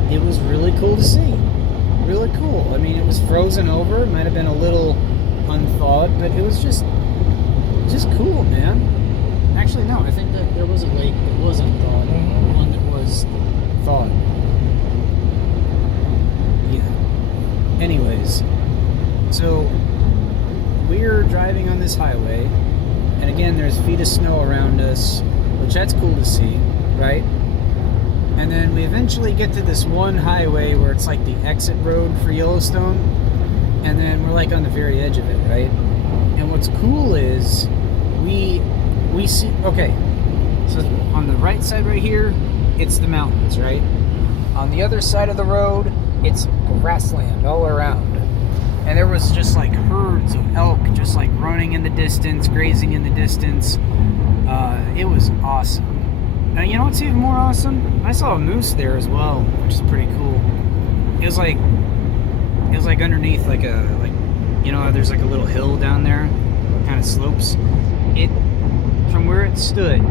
it was really cool to see. Really cool. I mean, it was frozen over. It might have been a little unthawed, but it was just cool, man. Actually, no, I think that there was a lake that was unthawed. One that was thawed. Yeah. Anyways, so we're driving on this highway, and again, there's feet of snow around us, which that's cool to see, right? And then we eventually get to this one highway where it's like the exit road for Yellowstone, and then we're like on the very edge of it, right? And what's cool is we see, okay, so on the right side right here, it's the mountains, right? On the other side of the road, it's grassland all around. And there was just like herds of elk just like running in the distance, grazing in the distance. It was awesome. Now, you know what's even more awesome? I saw a moose there as well, which is pretty cool. It was like underneath like there's like a little hill down there, kind of slopes. From where it stood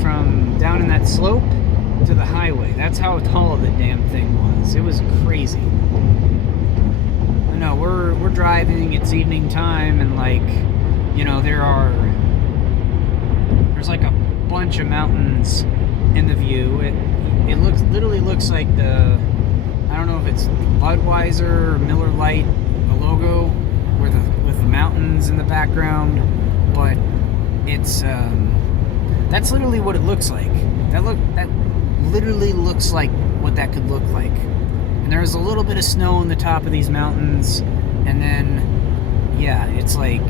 from down in that slope to the highway. That's how tall the damn thing was. It was crazy. No, we're driving, it's evening time, and like, there's like a bunch of mountains in the view. It literally looks like I don't know if it's Budweiser or Miller Lite, the logo with the mountains in the background, but it's that's literally what it looks like. That literally looks like what that could look like. And there's a little bit of snow on the top of these mountains, and then yeah, it's like, oh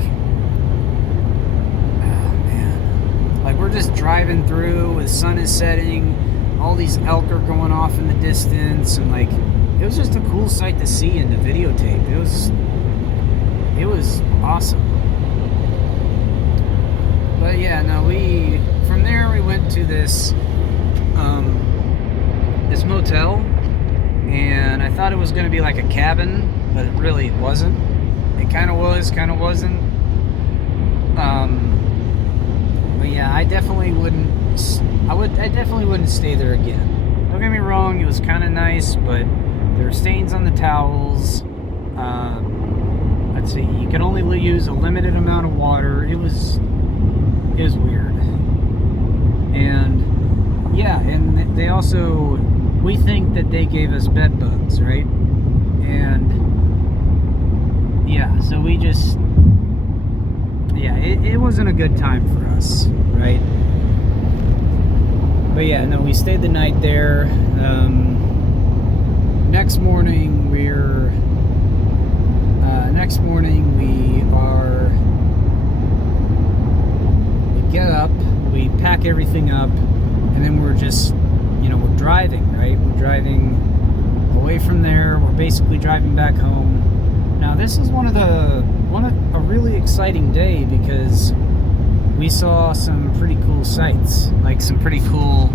man, like we're just driving through, the sun is setting, all these elk are going off in the distance, and like it was just a cool sight to see in the videotape. It was awesome. But yeah, no, from there we went to this this motel, and I thought it was going to be like a cabin, but it really wasn't. It kind of was, kind of wasn't. But yeah, I definitely wouldn't stay there again. Don't get me wrong, it was kind of nice, but there were stains on the towels. Let's see, you could only use a limited amount of water. It was weird. And yeah, and they also, we think that they gave us bed bugs, right? And yeah, so we just, yeah, it wasn't a good time for us, right? But yeah, no, we stayed the night there. Next morning we get up, we pack everything up, and then we're just, we're driving, right? We're driving away from there. We're basically driving back home. Now this is a really exciting day because we saw some pretty cool sights, like some pretty cool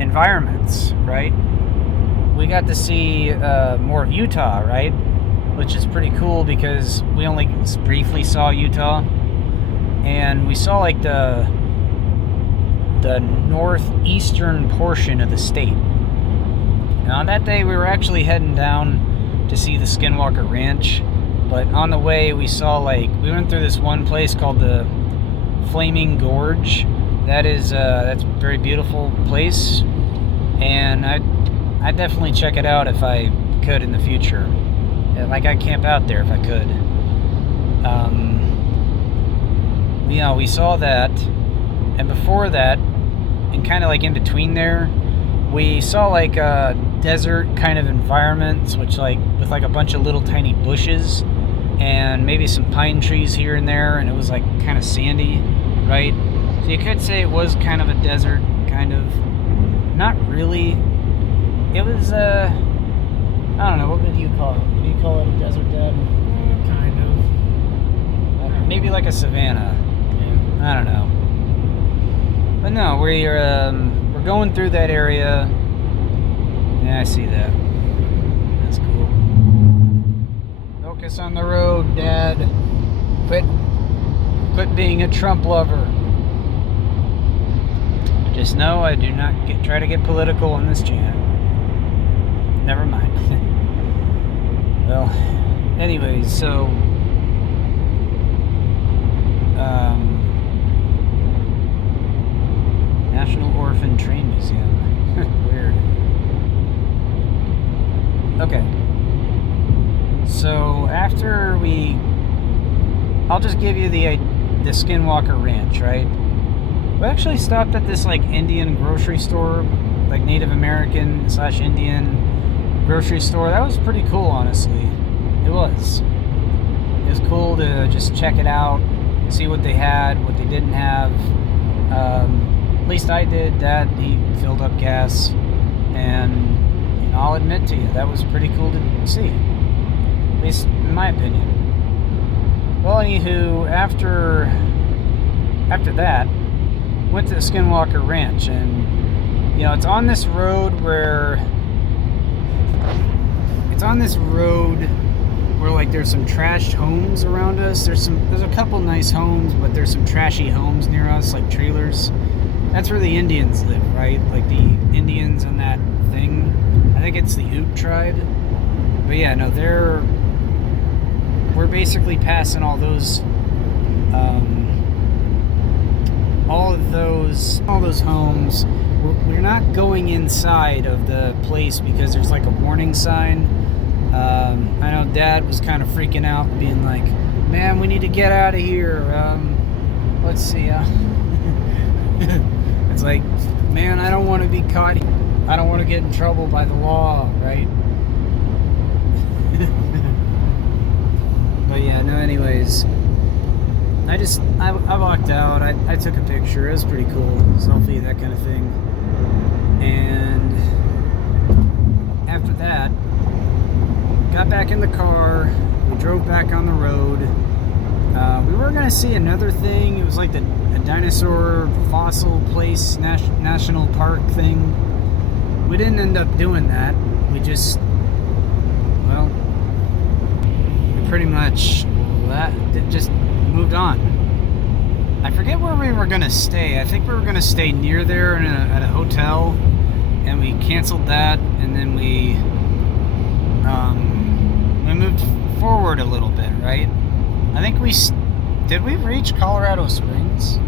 environments, right? We got to see more of Utah, right? Which is pretty cool because we only briefly saw Utah, and we saw like the northeastern portion of the state. And on that day, we were actually heading down to see the Skinwalker Ranch, but on the way we saw we went through this one place called the Flaming Gorge. That's a very beautiful place, and I'd definitely check it out if I could in the future. Like, I'd camp out there if I could. We saw that, and before that, and kind of like in between there, we saw like desert kind of environments, which with like a bunch of little tiny bushes and maybe some pine trees here and there, and it was like kind of sandy, right? So you could say it was kind of a desert, kind of. Not really. It was I don't know, what would you call it? Would you call it a desert, Dad? Kind of. Maybe like a savanna. I don't know. But no, we're going through that area. Yeah, I see that. That's cool. Focus on the road, Dad. Quit being a Trump lover. Just know I do not try to get political on this channel. Never mind. Well, anyways, so National Orphan Train Museum. Weird. Okay. So after I'll just give you the Skinwalker Ranch, right? We actually stopped at this like Indian grocery store, like Native American / Indian grocery store. That was pretty cool, honestly. It was cool to just check it out, see what they had, what they didn't have. At least I did. Dad, he filled up gas, and I'll admit to you, that was pretty cool to see, at least in my opinion. Well, anywho, after that, went to the Skinwalker Ranch, and it's on this road where like there's some trashed homes around us. There's a couple nice homes, but there's some trashy homes near us, like trailers. That's where the Indians live, right? Like the Indians and that thing. I think it's the Ute tribe. But yeah, no, we're basically passing all those homes. We're not going inside of the place because there's like a warning sign. I know dad was kind of freaking out, being like, man, we need to get out of here. Let's see. It's like, man, I don't want to be caught. I don't want to get in trouble by the law, right? But yeah, no, anyways. I walked out. I took a picture. It was pretty cool. Selfie, that kind of thing. And after that, got back in the car. We drove back on the road. We were going to see another thing. It was like a dinosaur fossil place, national park thing. We didn't end up doing that. We just, well, we pretty much just moved on. I forget where we were going to stay. I think we were going to stay near there at a hotel, and we canceled that, and then we moved forward a little bit, right? I think did we reach Colorado Springs?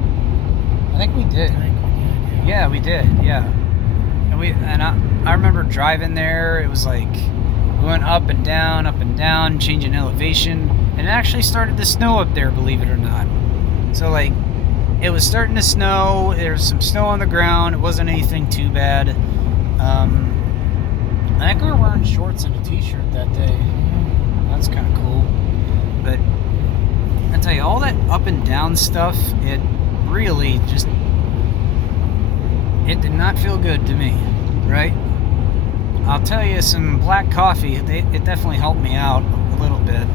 I think we did. Yeah, we did. Yeah, and I remember driving there. It was like we went up and down, changing elevation, and it actually started to snow up there, believe it or not. So like, it was starting to snow. There was some snow on the ground. It wasn't anything too bad. I think we were wearing shorts and a t-shirt that day. That's kind of cool. But I tell you, all that up and down stuff, it really just, it did not feel good to me, right? I'll tell you, some black coffee, it definitely helped me out a little bit.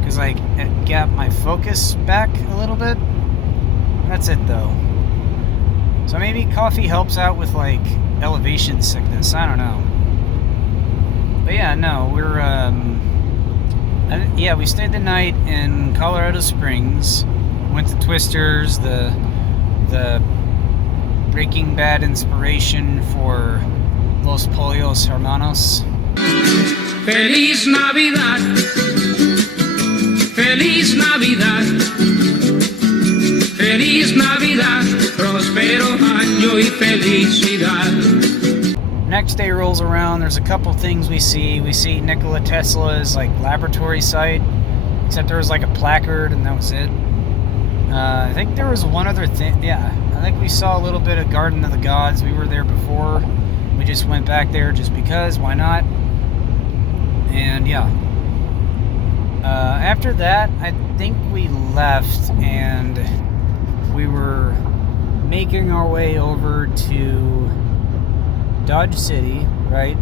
Because like, it got my focus back a little bit. That's it though. So maybe coffee helps out with like elevation sickness, I don't know. But yeah, no, we stayed the night in Colorado Springs, went to Twister's, the Breaking Bad inspiration for Los Pollos Hermanos. Feliz Navidad, Feliz Navidad, Feliz Navidad, próspero año y felicidad. Next day rolls around, there's a couple things we see. We see Nikola Tesla's like laboratory site, except there was like a placard and that was it. I think there was one other thing. Yeah, I think we saw a little bit of Garden of the Gods. We were there before. We just went back there just because, why not? And yeah. After that, I think we left and we were making our way over to Dodge City, right?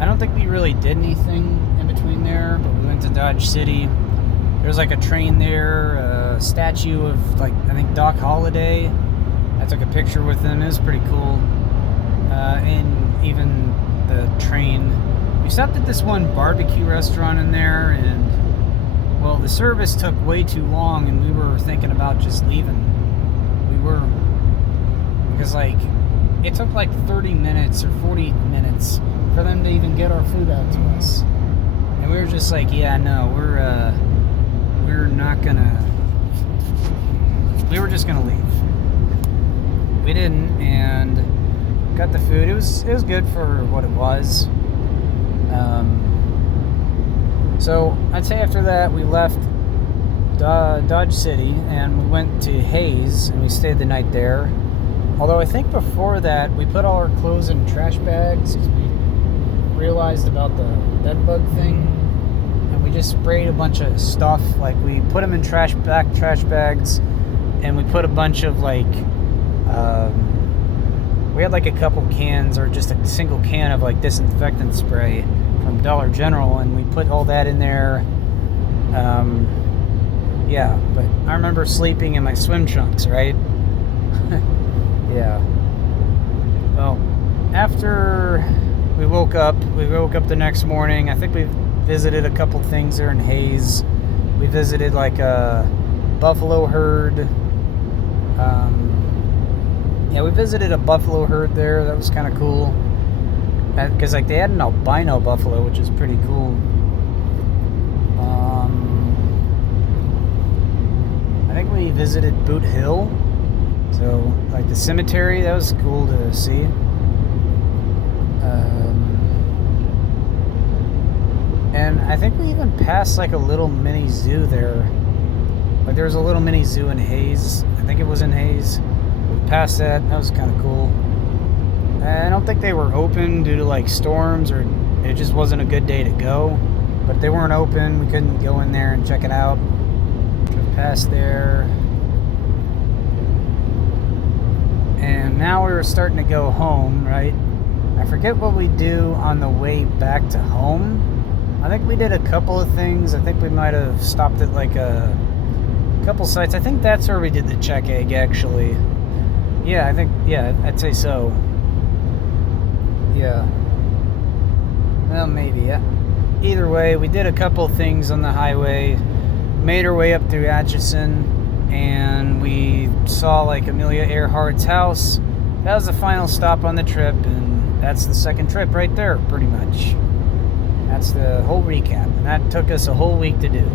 I don't think we really did anything in between there, but we went to Dodge City. There's like a train there, a statue of like, I think Doc Holliday. I took a picture with him. It was pretty cool. And even the train. We stopped at this one barbecue restaurant in there, and well, the service took way too long, and we were thinking about just leaving. We were, because like, it took like 30 minutes or 40 minutes for them to even get our food out to us. And we were just like, yeah, no, we're not gonna, we were just gonna leave. We didn't, and got the food. It was good for what it was. So I'd say after that we left Dodge City and we went to Hayes and we stayed the night there. Although I think before that we put all our clothes in trash bags because we realized about the bed bug thing, and we just sprayed a bunch of stuff. Like we put them in trash bags, and we put a bunch of like we had like a couple cans or just a single can of like disinfectant spray from Dollar General, and we put all that in there. Yeah, but I remember sleeping in my swim trunks, right? Yeah. Well, after we woke up the next morning. I think we visited a couple things there in Hayes. We visited like a buffalo herd. Yeah, we visited a buffalo herd there. That was kind of cool. Because like they had an albino buffalo, which is pretty cool. I think we visited Boot Hill. So like the cemetery, that was cool to see. And I think we even passed like a little mini zoo there. Like there was a little mini zoo in Hayes. I think it was in Hayes. We passed that. That was kind of cool. I don't think they were open due to like storms, or it just wasn't a good day to go. But they weren't open. We couldn't go in there and check it out. Drove past there. And now we were starting to go home, right? I forget what we do on the way back to home. I think we did a couple of things. I think we might have stopped at like a couple sites. I think that's where we did the check egg, actually. Yeah, I'd say so. Yeah. Well, maybe, yeah. Either way, we did a couple things on the highway, made our way up through Atchison, and we saw like Amelia Earhart's house. That was the final stop on the trip, and that's the second trip right there, pretty much. That's the whole recap, and that took us a whole week to do.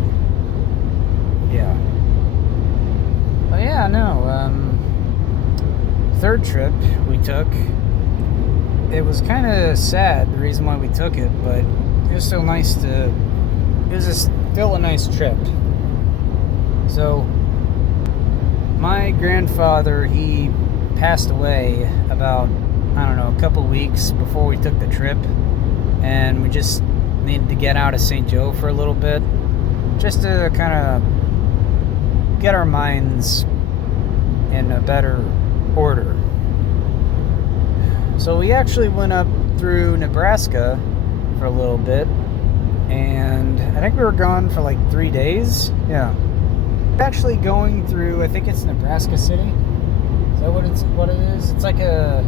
Yeah. But yeah, no, third trip we took, it was kind of sad, the reason why we took it, but it was so nice to, it was still a nice trip. So, my grandfather, he passed away about, I don't know, a couple weeks before we took the trip, and we just needed to get out of St. Joe for a little bit, just to kind of get our minds in a better order. So we actually went up through Nebraska for a little bit, and I think we were gone for like 3 days. Yeah. Actually going through, I think it's Nebraska City. Is that what it is? It's like a...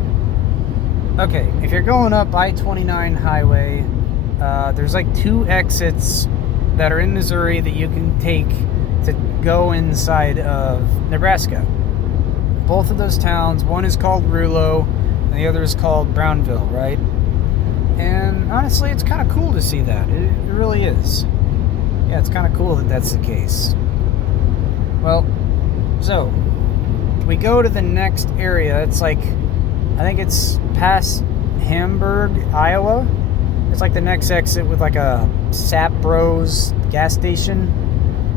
Okay, if you're going up I-29 highway, there's like 2 exits that are in Missouri that you can take to go inside of Nebraska. Both of those towns, one is called Rulo, and the other is called Brownville, right? And honestly, it's kind of cool to see that. It really is. Yeah, it's kind of cool that that's the case. Well, so we go to the next area. It's like, I think it's past Hamburg, Iowa. It's like the next exit with like a Sap Bros gas station.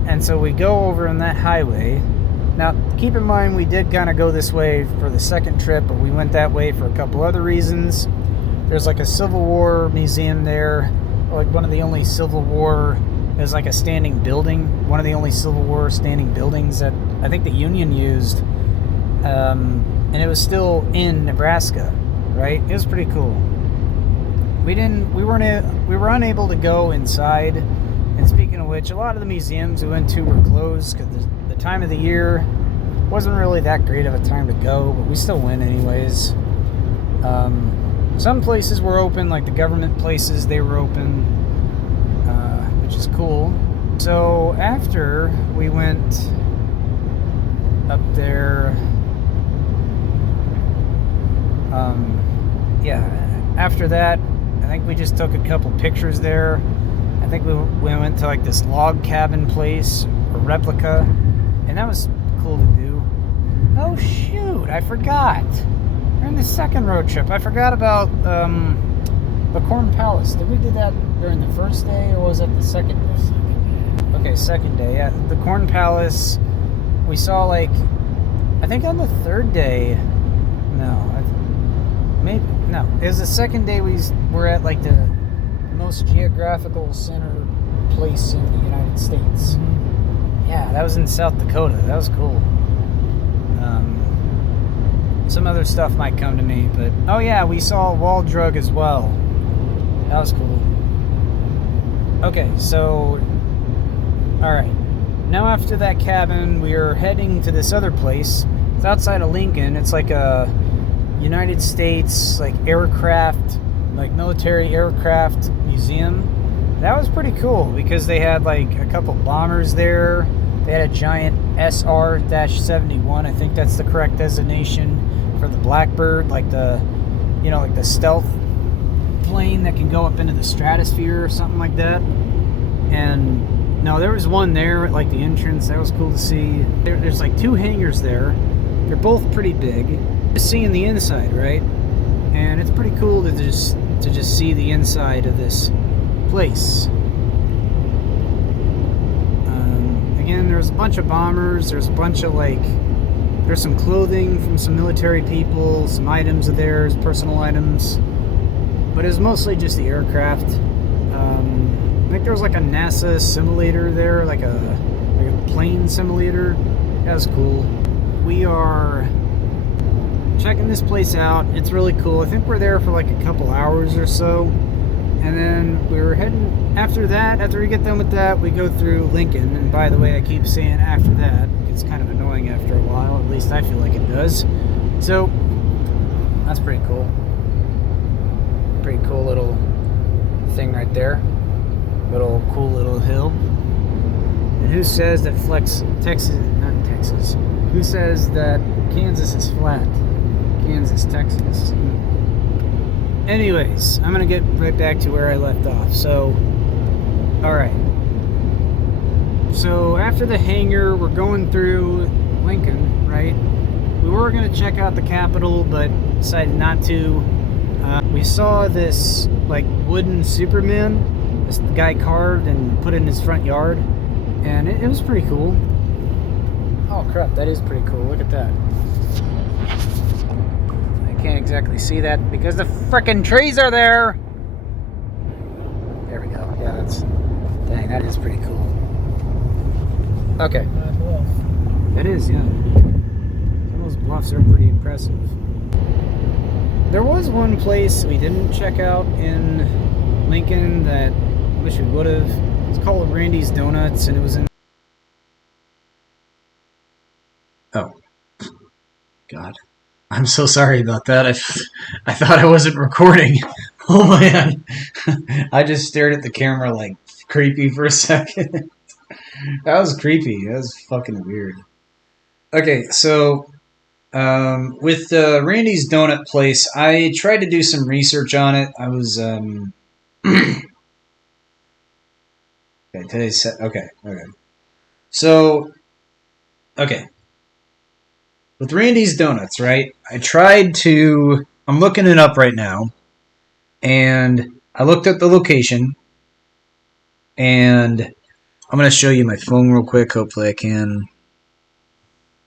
And so we go over on that highway. Now, keep in mind, we did kind of go this way for the second trip, but we went that way for a couple other reasons. There's like a Civil War museum there, like one of the only Civil War, there's like a standing building, one of the only Civil War standing buildings that I think the Union used, and it was still in Nebraska, right? It was pretty cool. We were unable to go inside, and speaking of which, a lot of the museums we went to were closed because the time of the year wasn't really that great of a time to go, but we still went anyways. Some places were open, like the government places, they were open, which is cool. So after we went up there, after that, I think we just took a couple pictures there. I think we went to like this log cabin place, a replica, and that was cool to do. Oh shoot, I forgot. We're in the second road trip. I forgot about the Corn Palace. Did we do that during the first day, or was it the second day? Okay, second day. Yeah, the Corn Palace. We saw like, I think on the third day. No, it was the second day we were at like the most geographical center place in the United States. Yeah, that was in South Dakota. That was cool. Some other stuff might come to me, but oh yeah, we saw Wall Drug as well. That was cool. Okay, so alright. Now after that cabin, we are heading to this other place. It's outside of Lincoln. It's like a United States like aircraft, like military aircraft museum. That was pretty cool because they had like a couple bombers there. They had a giant SR-71. I think that's the correct designation for the Blackbird, like the, you know, like the stealth plane that can go up into the stratosphere or something like that. And no, there was one there at like the entrance. That was cool to see. There's like 2 hangars there. They're both pretty big. Just seeing the inside, right? And it's pretty cool to just see the inside of this place. again, there's a bunch of bombers. There's a bunch of like, there's some clothing from some military people, some items of theirs, personal items. But it was mostly just the aircraft. I think there was like a NASA simulator there, like a plane simulator. That was cool. We are checking this place out. It's really cool. I think we're there for like a couple hours or so. And then we were heading, after that, after we get done with that, we go through Lincoln. And by the way, I keep saying after that. It's kind of annoying after a while. At least I feel like it does. So, that's pretty cool. Pretty cool little thing right there. Little cool little hill. And who says that Texas, who says that Kansas is flat? Kansas, Texas. Anyways, I'm gonna get right back to where I left off. So, alright. So, after the hangar, we're going through Lincoln, right? We were gonna check out the Capitol, but decided not to. We saw this, like, wooden Superman. This guy carved and put in his front yard. And it was pretty cool. Oh crap, that is pretty cool. Look at that. I can't exactly see that because the frickin' trees are there. There we go. Yeah, dang, that is pretty cool. Okay. That is, yeah. Some of those bluffs are pretty impressive. There was one place we didn't check out in Lincoln that I wish we would have. It's called Randy's Donuts, and it was in... Oh. God. I'm so sorry about that. I thought I wasn't recording. Oh man. I just stared at the camera like creepy for a second. That was creepy. That was fucking weird. Okay, so with Randy's Donut Place, I tried to do some research on it. I was okay, today's set. Okay. So, okay. With Randy's Donuts, right? I'm looking it up right now, and I looked at the location, and I'm going to show you my phone real quick. Hopefully I can.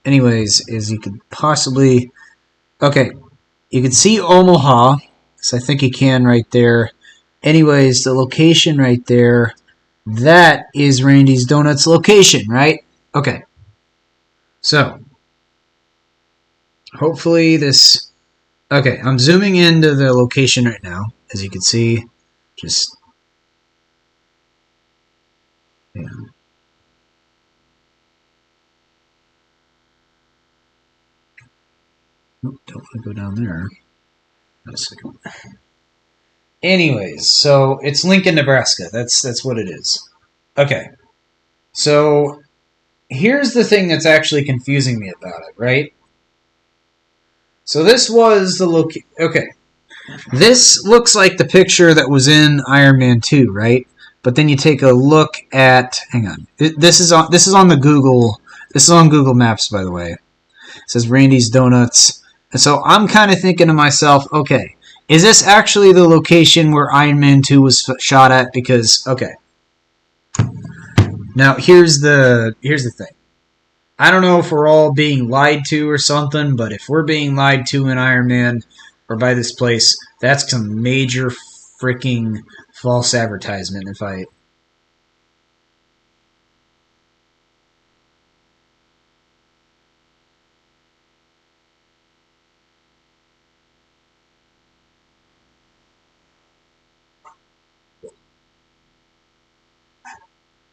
Anyways, as you could possibly... Okay, you can see Omaha, so I think you can right there. Anyways, the location right there, that is Randy's Donuts location, right? Okay. So, hopefully this... Okay, I'm zooming into the location right now, as you can see. Just... Yeah. Nope, don't want to go down there. Wait a second. Anyways, so it's Lincoln, Nebraska. That's what it is. Okay. So here's the thing that's actually confusing me about it, right? So this was the okay. This looks like the picture that was in Iron Man 2, right? But then you take a look at, hang on. This is on the Google. This is on Google Maps, by the way. It says Randy's Donuts. And so I'm kind of thinking to myself, okay, is this actually the location where Iron Man 2 was shot at? Because, okay. Now, here's the thing. I don't know if we're all being lied to or something, but if we're being lied to in Iron Man or by this place, that's some major freaking false advertisement if I...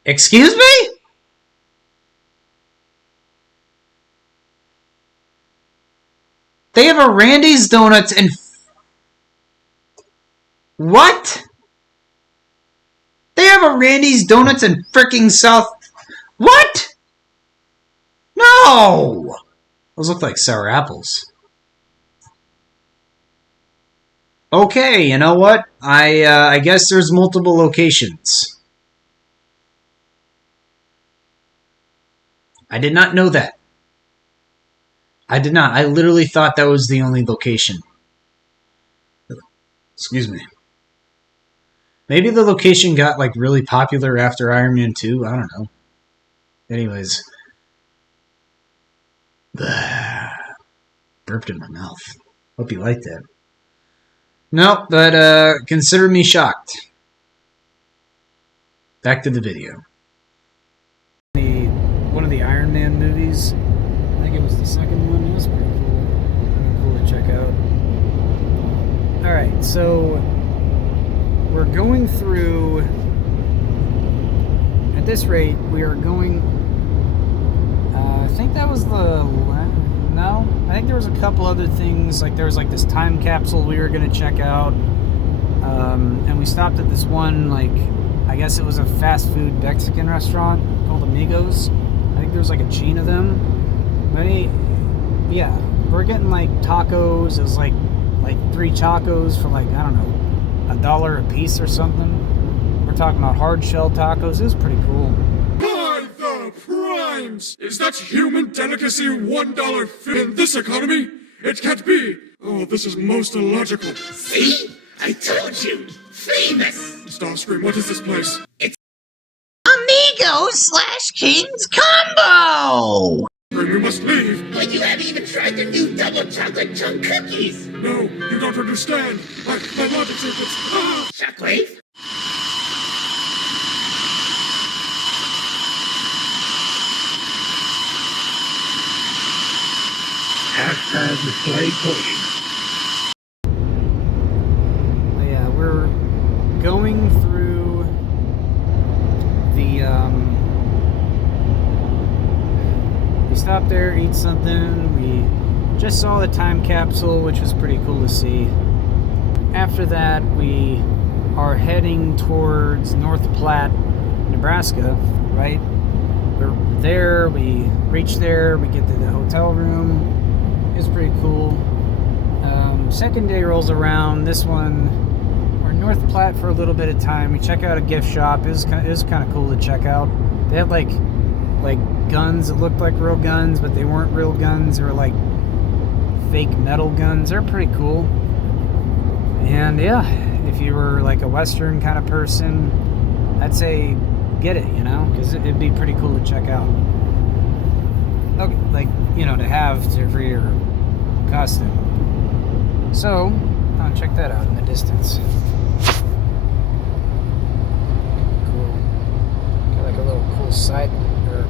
Excuse me? They have a Randy's Donuts in... What? They have a Randy's Donuts in fricking South... What? No! Those look like sour apples. Okay, you know what? I guess there's multiple locations. I did not know that. I did not. I literally thought that was the only location. Excuse me. Maybe the location got like really popular after Iron Man 2. I don't know. Anyways. Burped in my mouth. Hope you liked that. No, but consider me shocked. Back to the video. One of the Iron Man movies. I think it was the second one. It was pretty cool to check out. Alright, so we're going through, at this rate, we are going, I think that was no, I think there was a couple other things, like there was like this time capsule we were going to check out, and we stopped at this one, like, I guess it was a fast food Mexican restaurant called Amigos. I think there was like a chain of them, but yeah, we're getting like tacos. It was like 3 tacos for like, I don't know, $1 a piece or something. We're talking about hard shell tacos. It was pretty cool. By the primes! Is that human delicacy $1 in this economy? It can't be! Oh, this is most illogical. See? I told you! Famous! Starscream, what is this place? It's Amigos/Kings Combo! We must leave! But you haven't even tried the new double chocolate chunk cookies! No, you don't understand! My logic circuits! Ah! Shockwave? Hashtag display queen. Yeah, we're going through the, we stopped there, eat something, we just saw the time capsule, which was pretty cool to see. After that, we are heading towards North Platte, Nebraska, right? We're there, we reach there, we get to the hotel room. It was pretty cool. Second day rolls around. This one, we're in North Platte for a little bit of time. We check out a gift shop. It was kind of cool to check out. They had like guns that looked like real guns, but they weren't real guns. They were like fake metal guns. They're pretty cool. And yeah, if you were like a Western kind of person, I'd say get it, you know, because it'd be pretty cool to check out. Okay, like, you know, to have for your costume. So, check that out in the distance. Cool. Got like a little cool side, or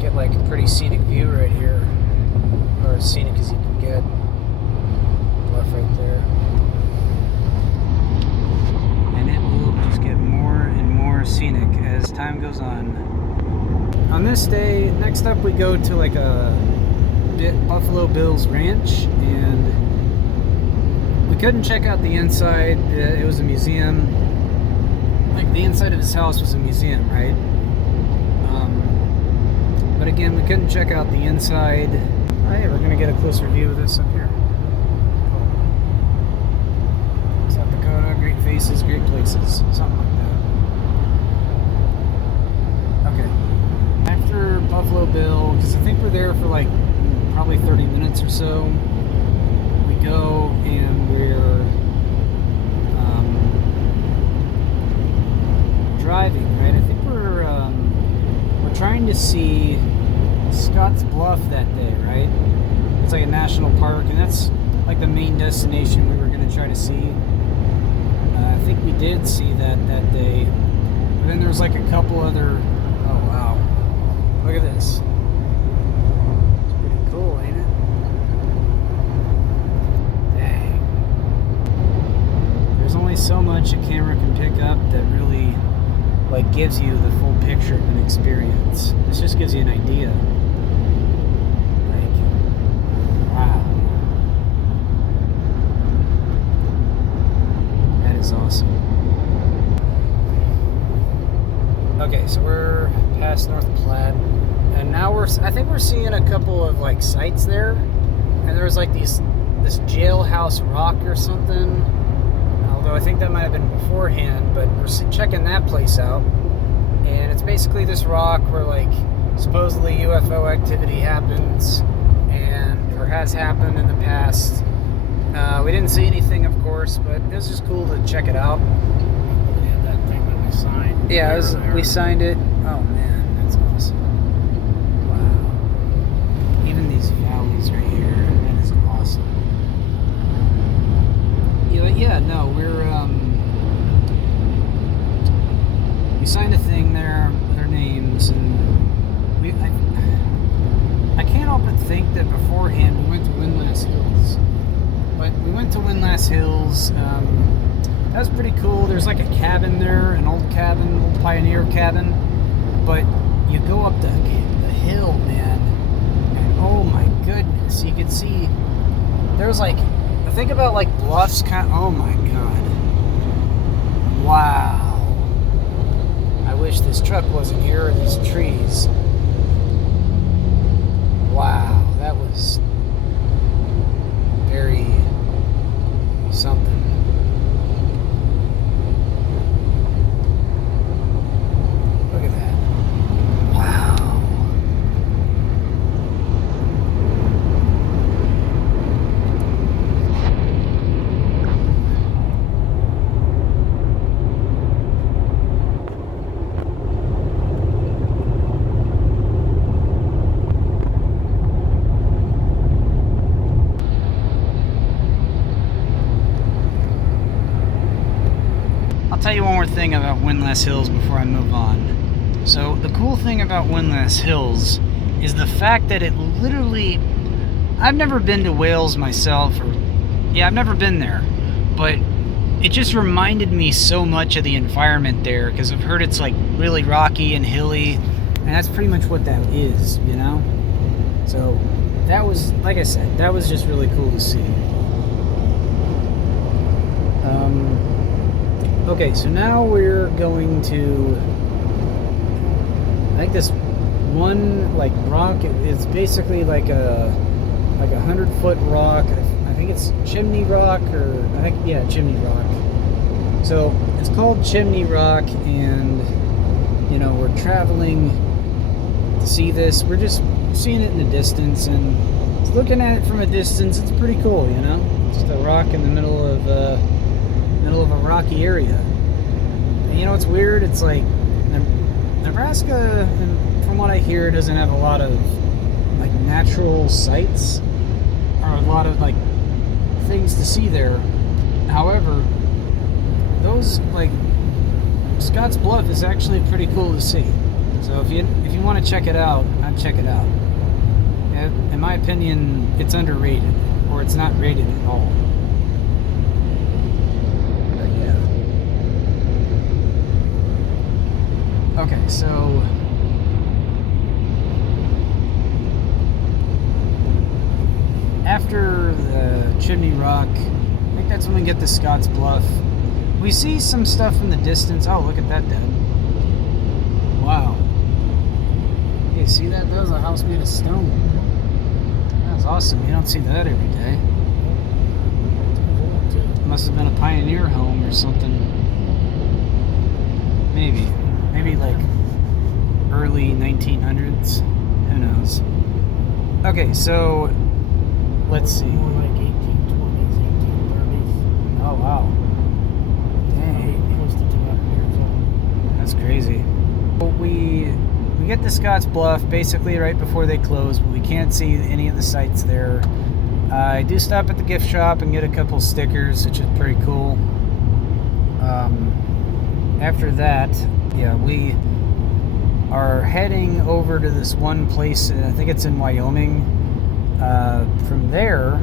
get like a pretty scenic view right here. Or as scenic as you can get. Bluff right there. And it will just get more and more scenic as time goes on. On this day, next up we go to like a Buffalo Bill's ranch, and we couldn't check out the inside. It was a museum. Like the inside of his house was a museum, right? But again, we couldn't check out the inside. Oh yeah, we're gonna get a closer view of this up here. South Dakota, great faces, great places, something like that. Okay. After Buffalo Bill, because I think we're there for like probably 30 minutes or so, we go and we're driving, right? I think we're trying to see Scotts Bluff that day, right? It's like a national park, and that's like the main destination we were going to try to see. I think we did see that day, but then there's like a couple other. Oh wow! Look at this. It's pretty cool, ain't it? Dang. There's only so much a camera can pick up that really like gives you the full picture of an experience. This just gives you an idea. Like, wow. That is awesome. Okay, so we're past North Platte, and now I think we're seeing a couple of like sites there, and there's like this jailhouse rock or something, although I think that might have been beforehand, but we're checking that place out, and it's basically this rock where like supposedly UFO activity happens, or has happened in the past. We didn't see anything, of course, but it was just cool to check it out. Yeah, that thing that we signed. Yeah, we signed it. Oh man, that's awesome. but yeah, no, we signed a thing there with our names, and I can't help but think that beforehand we went to Windlass Hills. But we went to Windlass Hills. That was pretty cool. There's like a cabin there, an old pioneer cabin. But you go up the hill, man, and oh my goodness, you could see. There's like, think about like bluffs, oh my god. Wow. I wish this truck wasn't here or these trees. Wow, that was very something. Look at that. Wow. I'll tell you one more thing about Windlass Hills before I move on. So the cool thing about Windlass Hills is the fact that it literally, I've never been to Wales myself, I've never been there, but it just reminded me so much of the environment there, because I've heard it's like really rocky and hilly, and that's pretty much what that is, you know? So that was, like I said, that was just really cool to see. Okay, so now we're going to, I think this one like rock, it's basically like a 100-foot rock. I think it's Chimney Rock, or I think, yeah, Chimney Rock. So it's called Chimney Rock, and you know, we're traveling to see this. We're just seeing it in the distance, and looking at it from a distance, it's pretty cool, you know? Just a rock in the middle of a rocky area. And you know what's weird? It's like Nebraska, from what I hear, doesn't have a lot of like natural sights or a lot of like things to see there. However, those like Scotts Bluff is actually pretty cool to see. So if you want to check it out, I'd check it out. In my opinion, it's underrated, or it's not rated at all. But yeah. Okay, so after the Chimney Rock, I think that's when we get to Scotts Bluff. We see some stuff in the distance. Oh, look at that then. Wow. Hey, see that? That was a house made of stone. That was awesome. You don't see that every day. Must have been a pioneer home or something. Maybe like early 1900s. Who knows? Okay, so let's see. More like 1820s, 1830s. Oh wow. Dang. Close to 200 years old. That's crazy. We get to Scotts Bluff basically right before they close, but we can't see any of the sights there. I do stop at the gift shop and get a couple stickers, which is pretty cool. After that, yeah, we are heading over to this one place, I think it's in Wyoming. From there,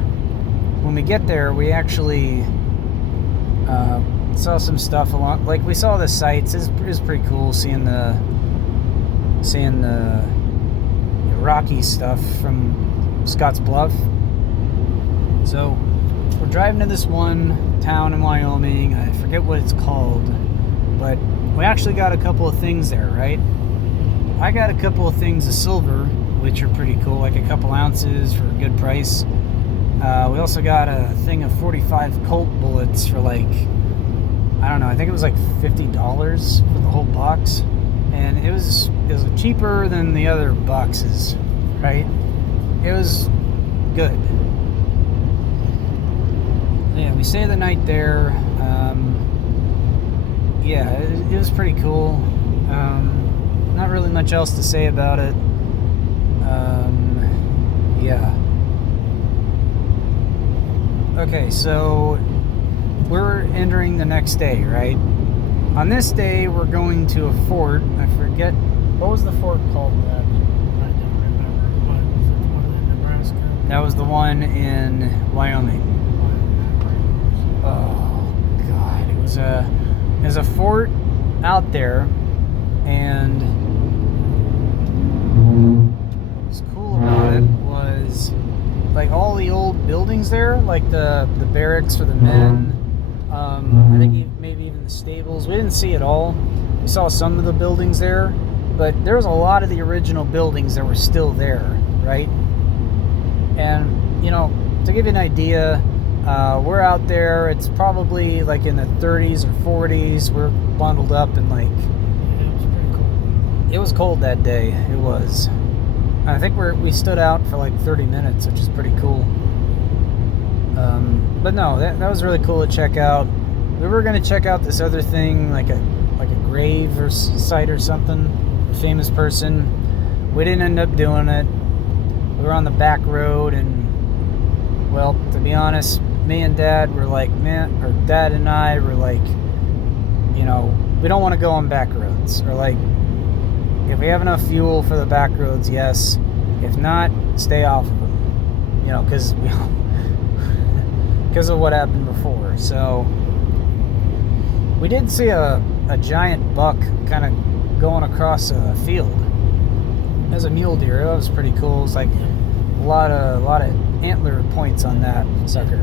when we get there, we actually saw some stuff along, like we saw the sights. It's pretty cool seeing the rocky stuff from Scotts Bluff. So we're driving to this one town in Wyoming. I forget what it's called, but we actually got a couple of things there, right? I got a couple of things of silver, which are pretty cool, like a couple ounces for a good price. We also got a thing of 45 Colt bullets for like, I don't know, I think it was like $50 for the whole box. And it was cheaper than the other boxes, right? It was good. Yeah, we stayed the night there. Yeah, it was pretty cool. Not really much else to say about it. Yeah. Okay, so we're entering the next day, right? On this day, we're going to a fort. I forget, what was the fort called? I don't remember. What was it? The one in Nebraska? That was the one in Wyoming. Oh God, it was a fort out there, and what was cool about it was like all the old buildings there, like the barracks for the men. I think maybe even the stables. We didn't see it all. We saw some of the buildings there, but there was a lot of the original buildings that were still there, right? And, you know, to give you an idea, we're out there, it's probably like in the 30s or 40s. We're bundled up and like, It was pretty cool. it was cold that day. It was. I think we stood out for like 30 minutes, which is pretty cool. But no, that was really cool to check out. We were going to check out this other thing, like a grave or site or something, a famous person. We didn't end up doing it. We were on the back road, and well, to be honest, me and Dad were like, Dad and I were like, you know, we don't want to go on back roads, or like, if we have enough fuel for the back roads, yes. If not, stay off of them, you know, because of what happened before. So we did see a giant buck kind of going across a field. As a mule deer, that was pretty cool. It's like a lot of antler points on that sucker.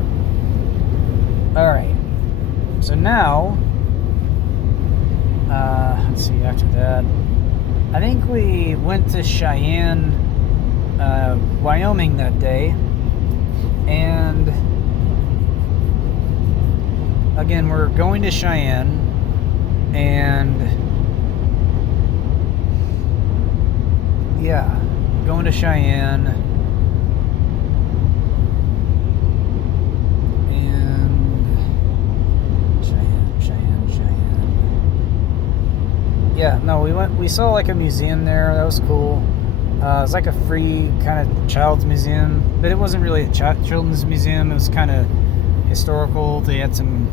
All right, so now let's see. After that, I think we went to Cheyenne, Wyoming that day, and again, we're going to Cheyenne, and yeah, going to Cheyenne, and Cheyenne. Yeah, no, we saw like a museum there. That was cool. It was like a free kind of child's museum, but it wasn't really a children's museum. It was kind of historical. They had some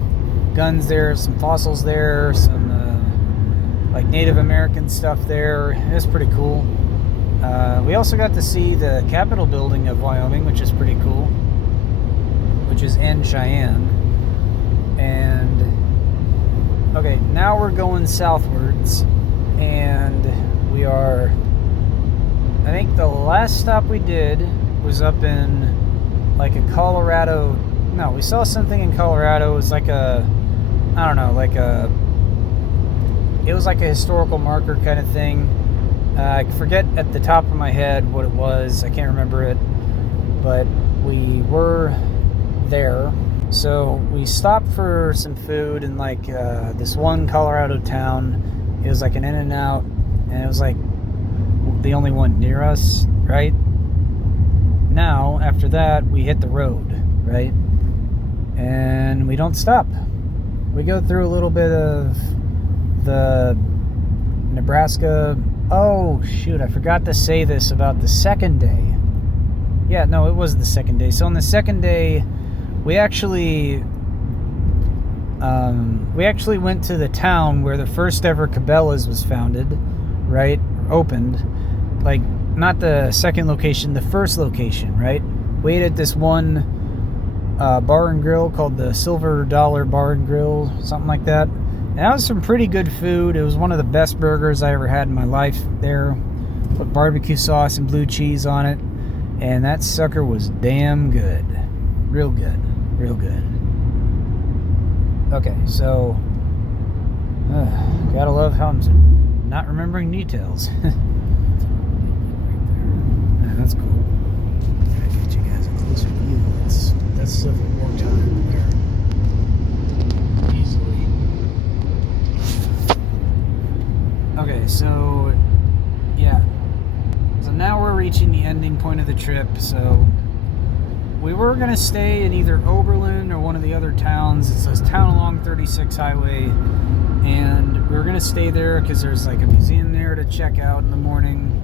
guns there, some fossils there, some like Native American stuff there. It was pretty cool. We also got to see the Capitol building of Wyoming, which is pretty cool, which is in Cheyenne. And okay, now we're going southwards, and we are, I think the last stop we did was up in like a Colorado. No, we saw something in Colorado. It was like a, I don't know, it was like a historical marker kind of thing. I forget at the top of my head what it was. I can't remember it, but we were there. So we stopped for some food in like this one Colorado town. It was like an In-N-Out, and it was like the only one near us, right? Now, after that, we hit the road, right? And we don't stop. We go through a little bit of the Nebraska. Oh, shoot, I forgot to say this about the second day. Yeah, no, it was the second day. So on the second day, we actually went to the town where the first ever Cabela's was founded, right? Opened. Like, not the second location, the first location, right? We ate at this one bar and grill called the Silver Dollar Bar and Grill, something like that. And that was some pretty good food. It was one of the best burgers I ever had in my life there. Put barbecue sauce and blue cheese on it, and that sucker was damn good. Real good. Real good. Okay, so gotta love how I'm not remembering details. Yeah, that's cool. Gotta get you guys a closer view. That's stuff at more time there. Easily. Okay, so yeah. So now we're reaching the ending point of the trip. So we were gonna stay in either Oberlin or one of the other towns. It's this town along 36 Highway, and we were gonna stay there because there's like a museum there to check out in the morning.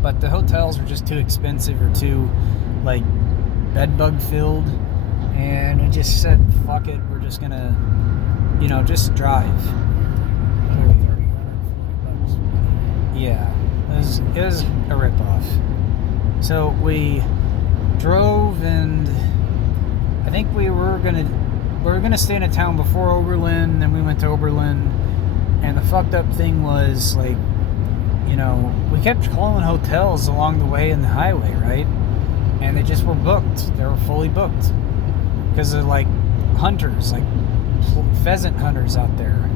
But the hotels were just too expensive or too like bed bug filled, and we just said fuck it. We're just gonna, you know, just drive. Yeah, it was a ripoff. So we drove, and I think we were gonna stay in a town before Oberlin. Then we went to Oberlin, and the fucked up thing was, like, you know, we kept calling hotels along the way in the highway, right? And they just were booked. They were fully booked because they're like hunters, like pheasant hunters out there.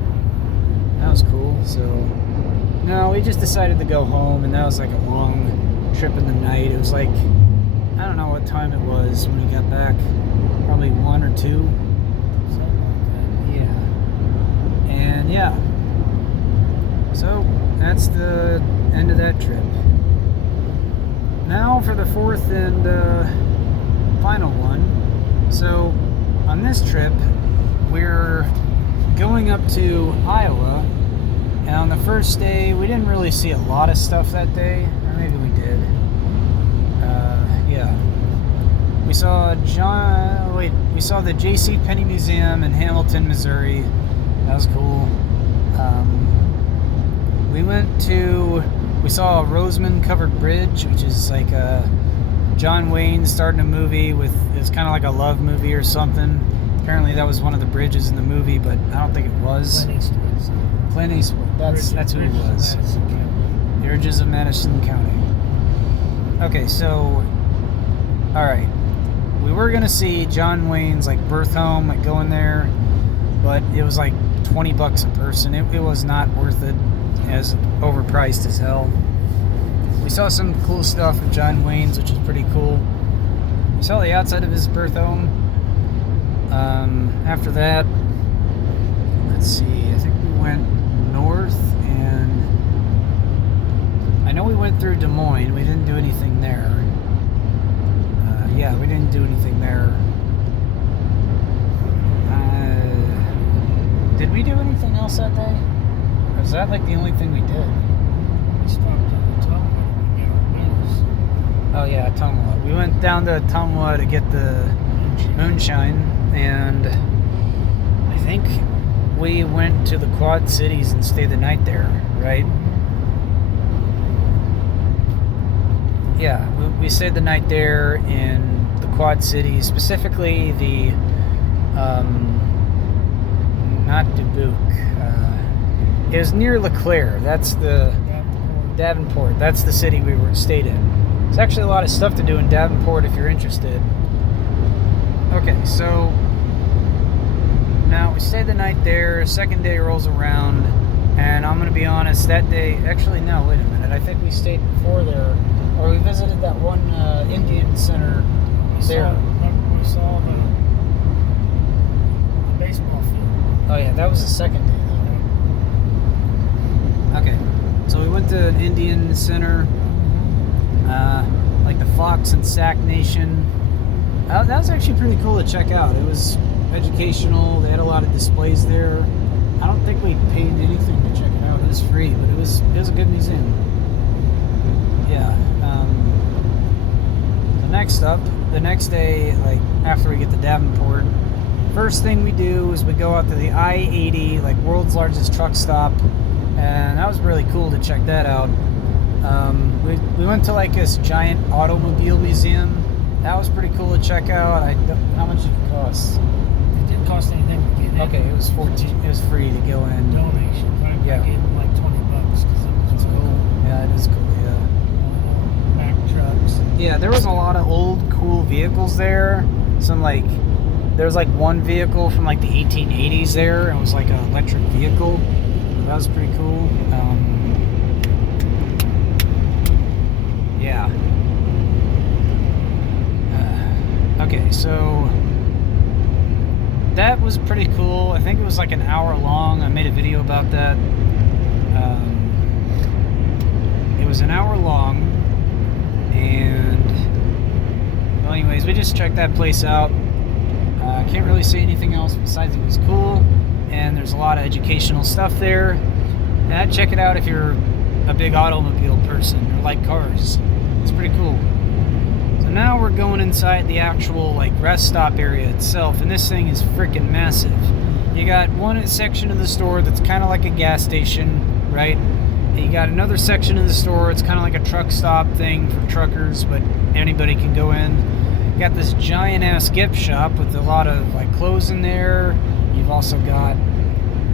That was cool. So no, we just decided to go home, and that was like a long trip in the night. It was like, I don't know what time it was when we got back. Probably 1 or 2. Yeah. And yeah. So that's the end of that trip. Now for the fourth and final one. So on this trip, we're going up to Iowa, and on the first day, we didn't really see a lot of stuff that day, or maybe we did. Yeah. We saw we saw the J.C. Penney Museum in Hamilton, Missouri. That was cool. We saw a Roseman covered bridge, which is like John Wayne starting a movie with, it's kind of like a love movie or something. Apparently that was one of the bridges in the movie, but I don't think it was. Clint Eastwood. That's who it was. The Bridges of Madison County. Okay, so, alright. We were gonna see John Wayne's like birth home, like go in there, but it was like $20 a person. It was not worth it, as overpriced as hell. We saw some cool stuff of John Wayne's, which is pretty cool. We saw the outside of his birth home. After that, let's see, I think we went north, and I know we went through Des Moines. We didn't do anything there. Yeah, we didn't do anything there. Did we do anything else that day? Or was that like the only thing we did? We stopped at Tumwa to get our meals. Oh yeah, Tumwa. We went down to Tumwa to get the moonshine, and I think we went to the Quad Cities and stayed the night there, right? Yeah, we stayed the night there in the Quad Cities, specifically the, not Dubuque. It was near LeClaire. That's the Davenport. That's the city we stayed in. There's actually a lot of stuff to do in Davenport if you're interested. Okay, so now we stayed the night there. Second day rolls around, and I'm gonna be honest. That day, actually, no. Wait a minute. I think we stayed before there, or we visited that one Indian center there. We saw the baseball field. Oh yeah, that was the second day though. Okay, so we went to an Indian center, like the Fox and Sac Nation. That was actually pretty cool to check out. It was educational. They had a lot of displays there. I don't think we paid anything to check it out. It was free, but it was a good museum. Yeah. The next day, like after we get to Davenport, first thing we do is we go out to the I-80, like world's largest truck stop, and that was really cool to check that out. We went to like this giant automobile museum. That was pretty cool to check out. How much did it cost? It didn't cost anything to get in. Okay, it was $14. It was free to go in. Donation. I gave them like $20 because it was cool. Yeah, it is cool. Yeah. Mack trucks. Yeah, there was a lot of old cool vehicles there. Some like, there was like one vehicle from like the 1880s there. It was like an electric vehicle. That was pretty cool. Yeah. Okay, so that was pretty cool. I think it was like an hour long. I made a video about that. It was an hour long, and well, anyways, we just checked that place out. Can't really say anything else besides it was cool, and there's a lot of educational stuff there. And I'd check it out if you're a big automobile person or like cars. It's pretty cool. So And now we're going inside the actual like rest stop area itself, and this thing is freaking massive. You got one section of the store that's kind of like a gas station, right? And you got another section of the store, it's kind of like a truck stop thing for truckers, but anybody can go in. You got this giant ass gift shop with a lot of like clothes in there. You've also got,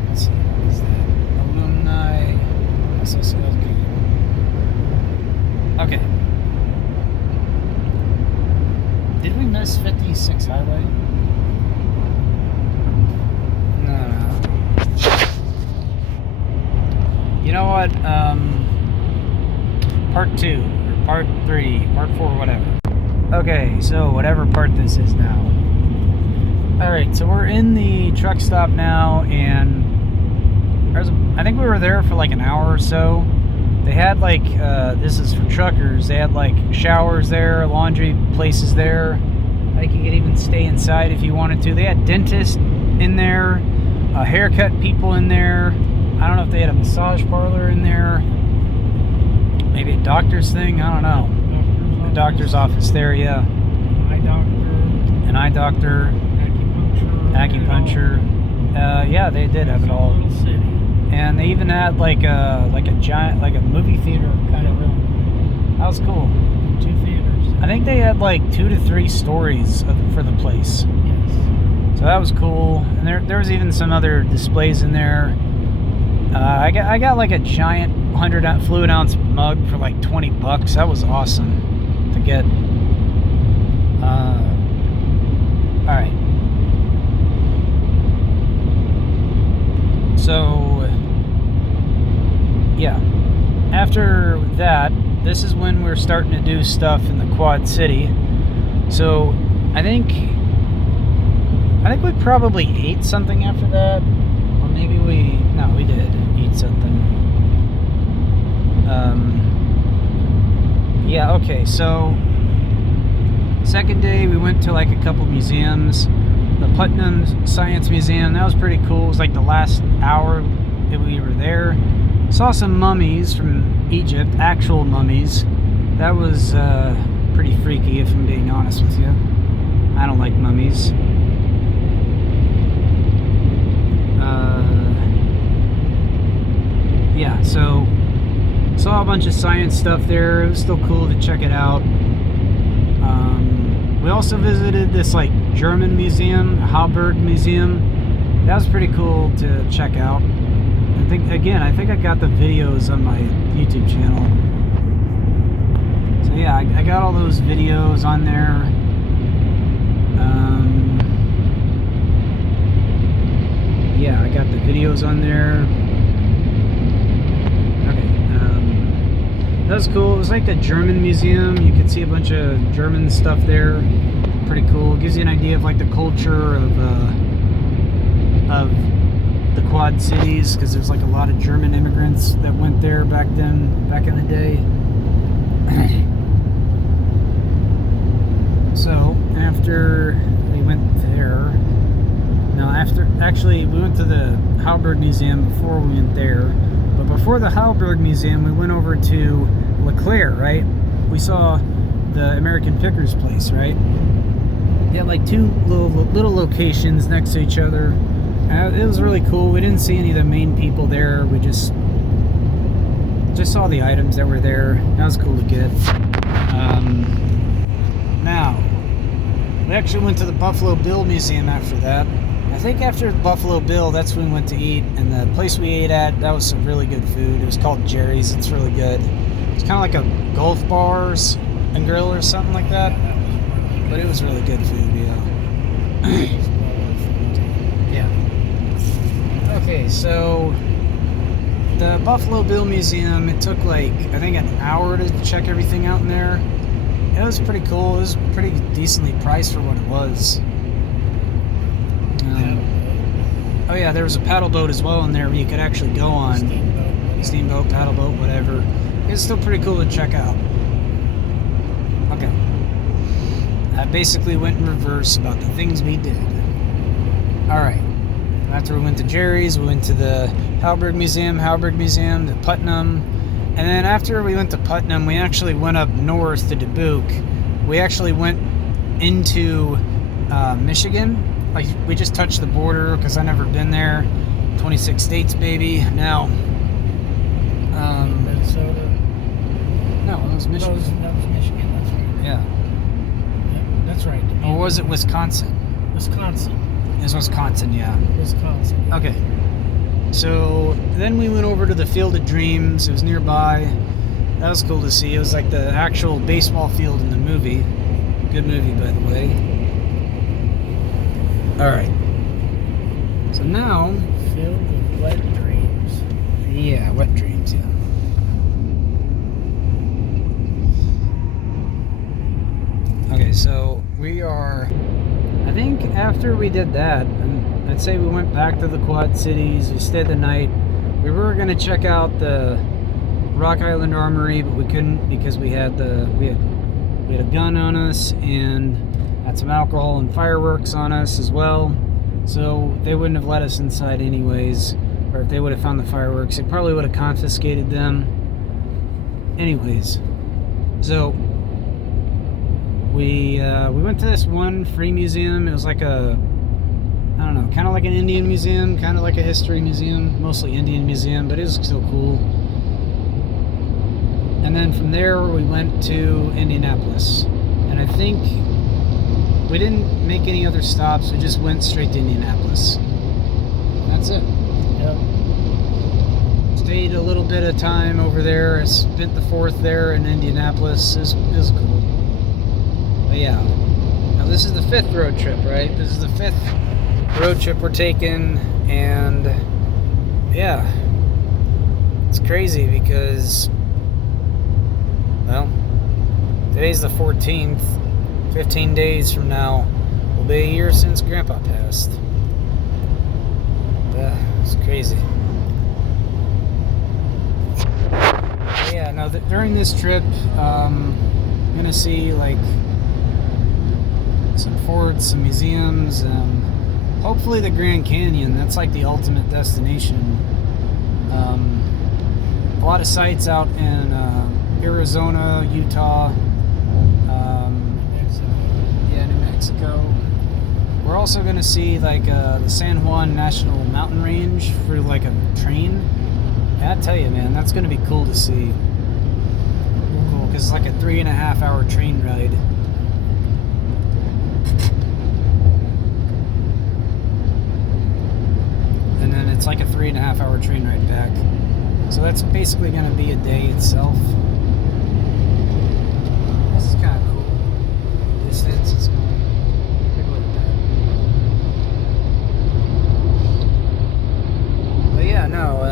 let's see, what is that? Alumni. Okay. Did we miss 56 highway? No. You know what? Part 2, or part 3, part 4, whatever. Okay, so whatever part this is now. Alright, so we're in the truck stop now, and I think we were there for like an hour or so. They had like, this is for truckers, they had like showers there, laundry places there. I think you could even stay inside if you wanted to. They had dentists in there, haircut people in there. I don't know if they had a massage parlor in there. Maybe a doctor's thing, I don't know. A doctor's office there, yeah. An eye doctor. Acupuncture. Yeah, they did have it all. And they even had like a giant, like a movie theater kind of room. That was cool. 2 theaters. I think they had like 2 to 3 stories for the place. Yes. So that was cool. And there was even some other displays in there. I got like a giant 100 fluid ounce mug for like $20. That was awesome to get. All right. So, yeah, after that, this is when we're starting to do stuff in the Quad City. So, I think we probably ate something after that, or maybe we did eat something. Yeah, okay, so, second day we went to like a couple museums. The Putnam Science Museum, that was pretty cool. It was like the last hour that we were there. Saw some mummies from Egypt, actual mummies. That was pretty freaky, if I'm being honest with you. I don't like mummies. Yeah, so saw a bunch of science stuff there. It was still cool to check it out. We also visited this like German museum, Hauberg Museum. That was pretty cool to check out. I think I got the videos on my YouTube channel. So yeah, I got all those videos on there. Yeah, I got the videos on there. Okay, that was cool. It was like the German museum. You could see a bunch of German stuff there. Pretty cool. It gives you an idea of like the culture of the Quad Cities, because there's like a lot of German immigrants that went there back in the day. So after we went there, actually we went to the Hauberg Museum before we went there. But before the Hauberg Museum, we went over to LeClaire, right? We saw the American Pickers place, right? They had like 2 little locations next to each other. It was really cool. We didn't see any of the main people there. We just saw the items that were there. That was cool to get. Now, we actually went to the Buffalo Bill Museum after that. I think after Buffalo Bill, that's when we went to eat. And the place we ate at, that was some really good food. It was called Jerry's. It's really good. It's kind of like a golf bars and grill or something like that. But it was really good food, yeah. Yeah. Okay, so the Buffalo Bill Museum, it took like, I think an hour to check everything out in there. It was pretty cool. It was pretty decently priced for what it was. Oh yeah, there was a paddle boat as well in there where you could actually go on. Steamboat, paddle boat, whatever. It's still pretty cool to check out. Okay. I basically went in reverse about the things we did. Alright. After we went to Jerry's, we went to the Hauberg Museum, to Putnam. And then after we went to Putnam, we actually went up north to Dubuque. we actually went into Michigan. Like, we just touched the border because I've never been there. 26 states, baby. Now, Minnesota. No, it was Michigan. That was Michigan. That's right. Yeah. That's right. Or was it Wisconsin? Wisconsin. It was Wisconsin, yeah. Wisconsin. Okay. So then we went over to the Field of Dreams. It was nearby. That was cool to see. It was like the actual baseball field in the movie. Good movie, by the way. Alright. So now... Field of Wet Dreams. Yeah, Wet Dreams, yeah. Okay, so we are... I think after we did that, and I'd say we went back to the Quad Cities, we stayed the night. We were going to check out the Rock Island Armory, but we couldn't because we had a gun on us and had some alcohol and fireworks on us as well. So they wouldn't have let us inside anyways, or if they would have found the fireworks, they probably would have confiscated them. Anyways, so we went to this one free museum. It was like a, I don't know, kind of like an Indian museum, kind of like a history museum, mostly Indian museum, but it was still cool. And then from there we went to Indianapolis, and I think we didn't make any other stops. We just went straight to Indianapolis. That's it. Yep. Stayed a little bit of time over there. I spent the 4th there in Indianapolis. It was cool. But yeah. Now this is the 5th road trip, right? This is the 5th road trip we're taking, and yeah, it's crazy because, well, today's the 14th. 15 days from now will be a year since Grandpa passed. It's crazy. Yeah, now during this trip, I'm gonna see like some forts, some museums, hopefully the Grand Canyon. That's like the ultimate destination. A lot of sites out in Arizona, Utah, New Mexico. We're also going to see like the San Juan National Mountain Range for like a train. And I tell you, man, that's going to be cool to see. Cool, because it's like a 3.5 hour train ride. And then it's like a 3.5 hour train ride back. So that's basically going to be a day itself. This is kind of cool. Distance is going. Take a look at that. But yeah, no.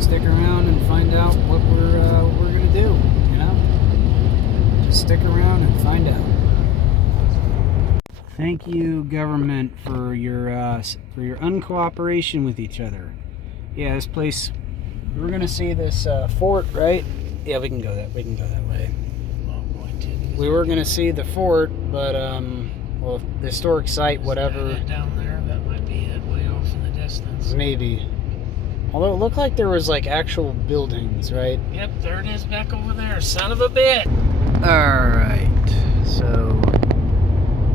Stick around and find out what we're gonna do. You know, just stick around and find out. Thank you, government, for your uncooperation with each other. Yeah, this place. We're gonna see this fort, right? Yeah, we can go that way. We were gonna see the fort, but well, the historic site, whatever. Down there, that might be it, way off in the distance. Maybe. Although it looked like there was like actual buildings, right? Yep, there it is back over there. Son of a bitch. All right. So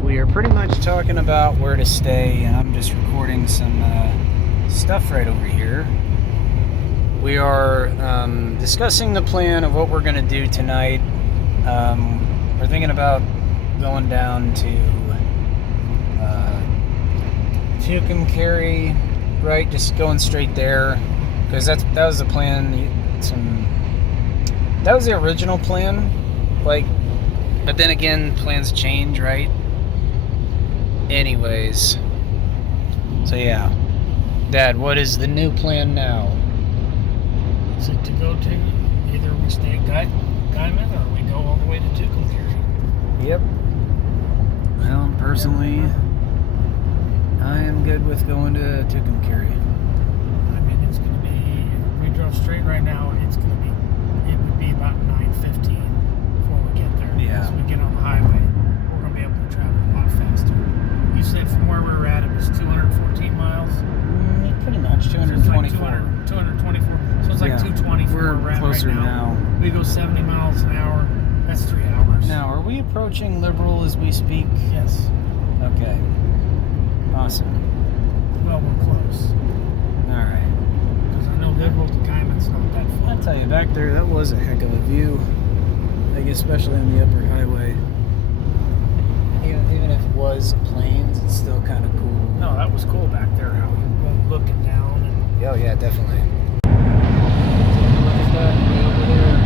we are pretty much talking about where to stay, and I'm just recording some stuff right over here. We are discussing the plan of what we're gonna do tonight. We're thinking about going down to Tucumcari, right? Just going straight there, because that was the plan. That was the original plan, like. But then again, plans change, right? Anyways, so yeah, Dad, what is the new plan now? Is it to go to either we stay at Guyman or we go all the way to Tucumcari? Yep. Well, personally, I am good with going to Tucumcari. I mean, it's going to be, if we drove straight right now, it would be about 9:15 before we get there. Yeah. As we get on the highway, we're going to be able to travel a lot faster. You said from where we were at, it was 214 miles? Pretty much, 224. 224. So it's like 224 we're we're at closer right now. We go 70 miles an hour. That's 3 hours. Now, are we approaching Liberal as we speak? Yes. Okay. Awesome. Well, we're close. Alright. Because I know Liberal to Guyman's not that far. I'll tell you, back there, that was a heck of a view. Like, especially on the upper highway. Even if it was plains, it's still kind of cool. No, that was cool back there, how we were looking down. And Oh, yeah, definitely. Look at that way over there.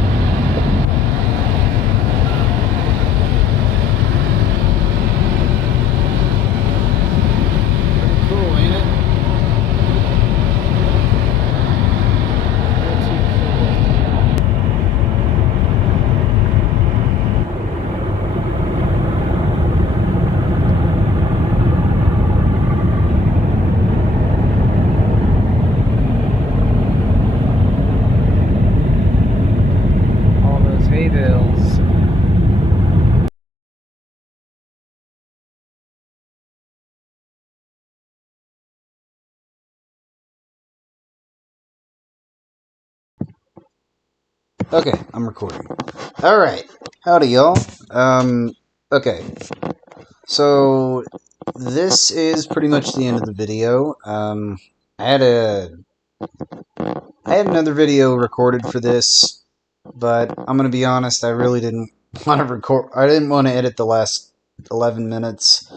Cool, ain't it? All those hay bales. Okay, I'm recording. Alright, howdy y'all. Okay. So, this is pretty much the end of the video. I had another video recorded for this, but I'm gonna be honest, I really didn't want to I didn't want to edit the last 11 minutes,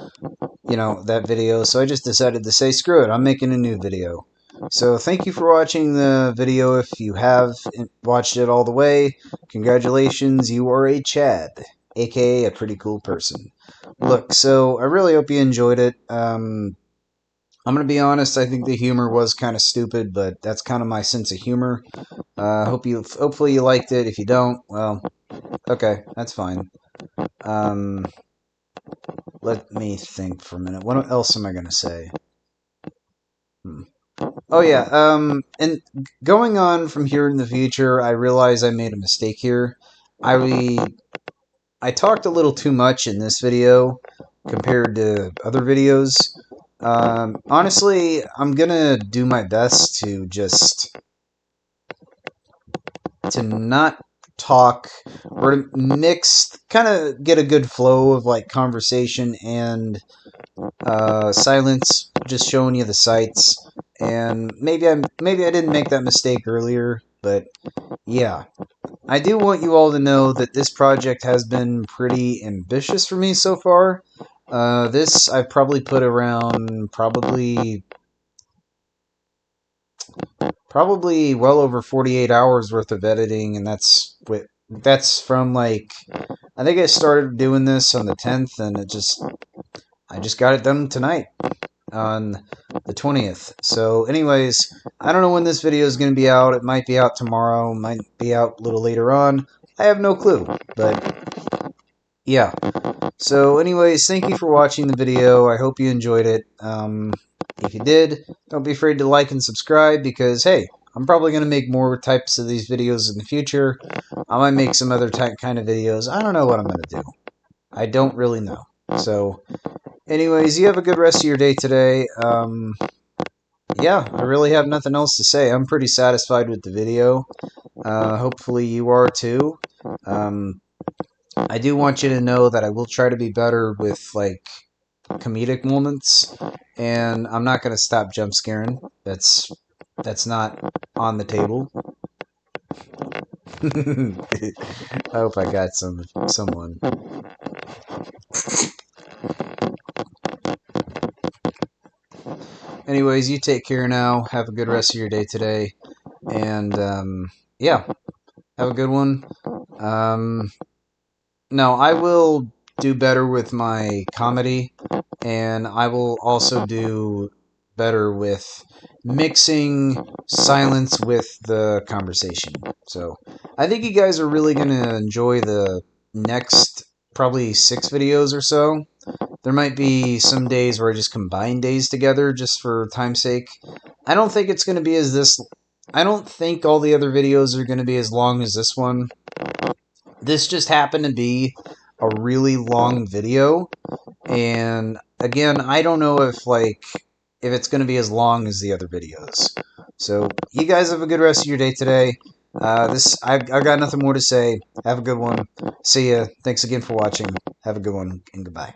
that video, so I just decided to say, screw it, I'm making a new video. So thank you for watching the video. If you have watched it all the way, congratulations, you are a Chad, aka a pretty cool person. Look, so I really hope you enjoyed it. I'm gonna be honest, I think the humor was kind of stupid, but that's kind of my sense of humor. Hopefully you liked it. If you don't, well, okay, that's fine. Let me think for a minute. What else am I gonna say? Oh yeah, and going on from here in the future, I realize I made a mistake here. I talked a little too much in this video compared to other videos. Honestly, I'm gonna do my best to not talk, or to mix, kind of get a good flow of like conversation and silence, just showing you the sights. And maybe I didn't make that mistake earlier, but yeah. I do want you all to know that this project has been pretty ambitious for me so far. This I've probably put around probably well over 48 hours worth of editing, and that's from like, I think I started doing this on the 10th, and I just got it done tonight on the 20th. So anyways, I don't know when this video is going to be out. It might be out tomorrow, might be out a little later on. I have no clue, but yeah. So anyways, thank you for watching the video. I hope you enjoyed it. If you did, don't be afraid to like and subscribe, because hey, I'm probably going to make more types of these videos in the future. I might make some other kind of videos. I don't know what I'm going to do. I don't really know. So anyways, you have a good rest of your day today. Yeah, I really have nothing else to say. I'm pretty satisfied with the video. Hopefully you are too. I do want you to know that I will try to be better with like comedic moments, and I'm not going to stop jump scaring. That's not on the table. I hope I got someone. Anyways, you take care now. Have a good rest of your day today. And, yeah. Have a good one. No, I will do better with my comedy. And I will also do better with mixing silence with the conversation. So, I think you guys are really going to enjoy the next probably 6 videos or so. There might be some days where I just combine days together just for time's sake. I don't think it's going to be I don't think all the other videos are going to be as long as this one. This just happened to be a really long video. And again, I don't know if it's going to be as long as the other videos. So, you guys have a good rest of your day today. I've got nothing more to say. Have a good one. See ya. Thanks again for watching. Have a good one, and goodbye.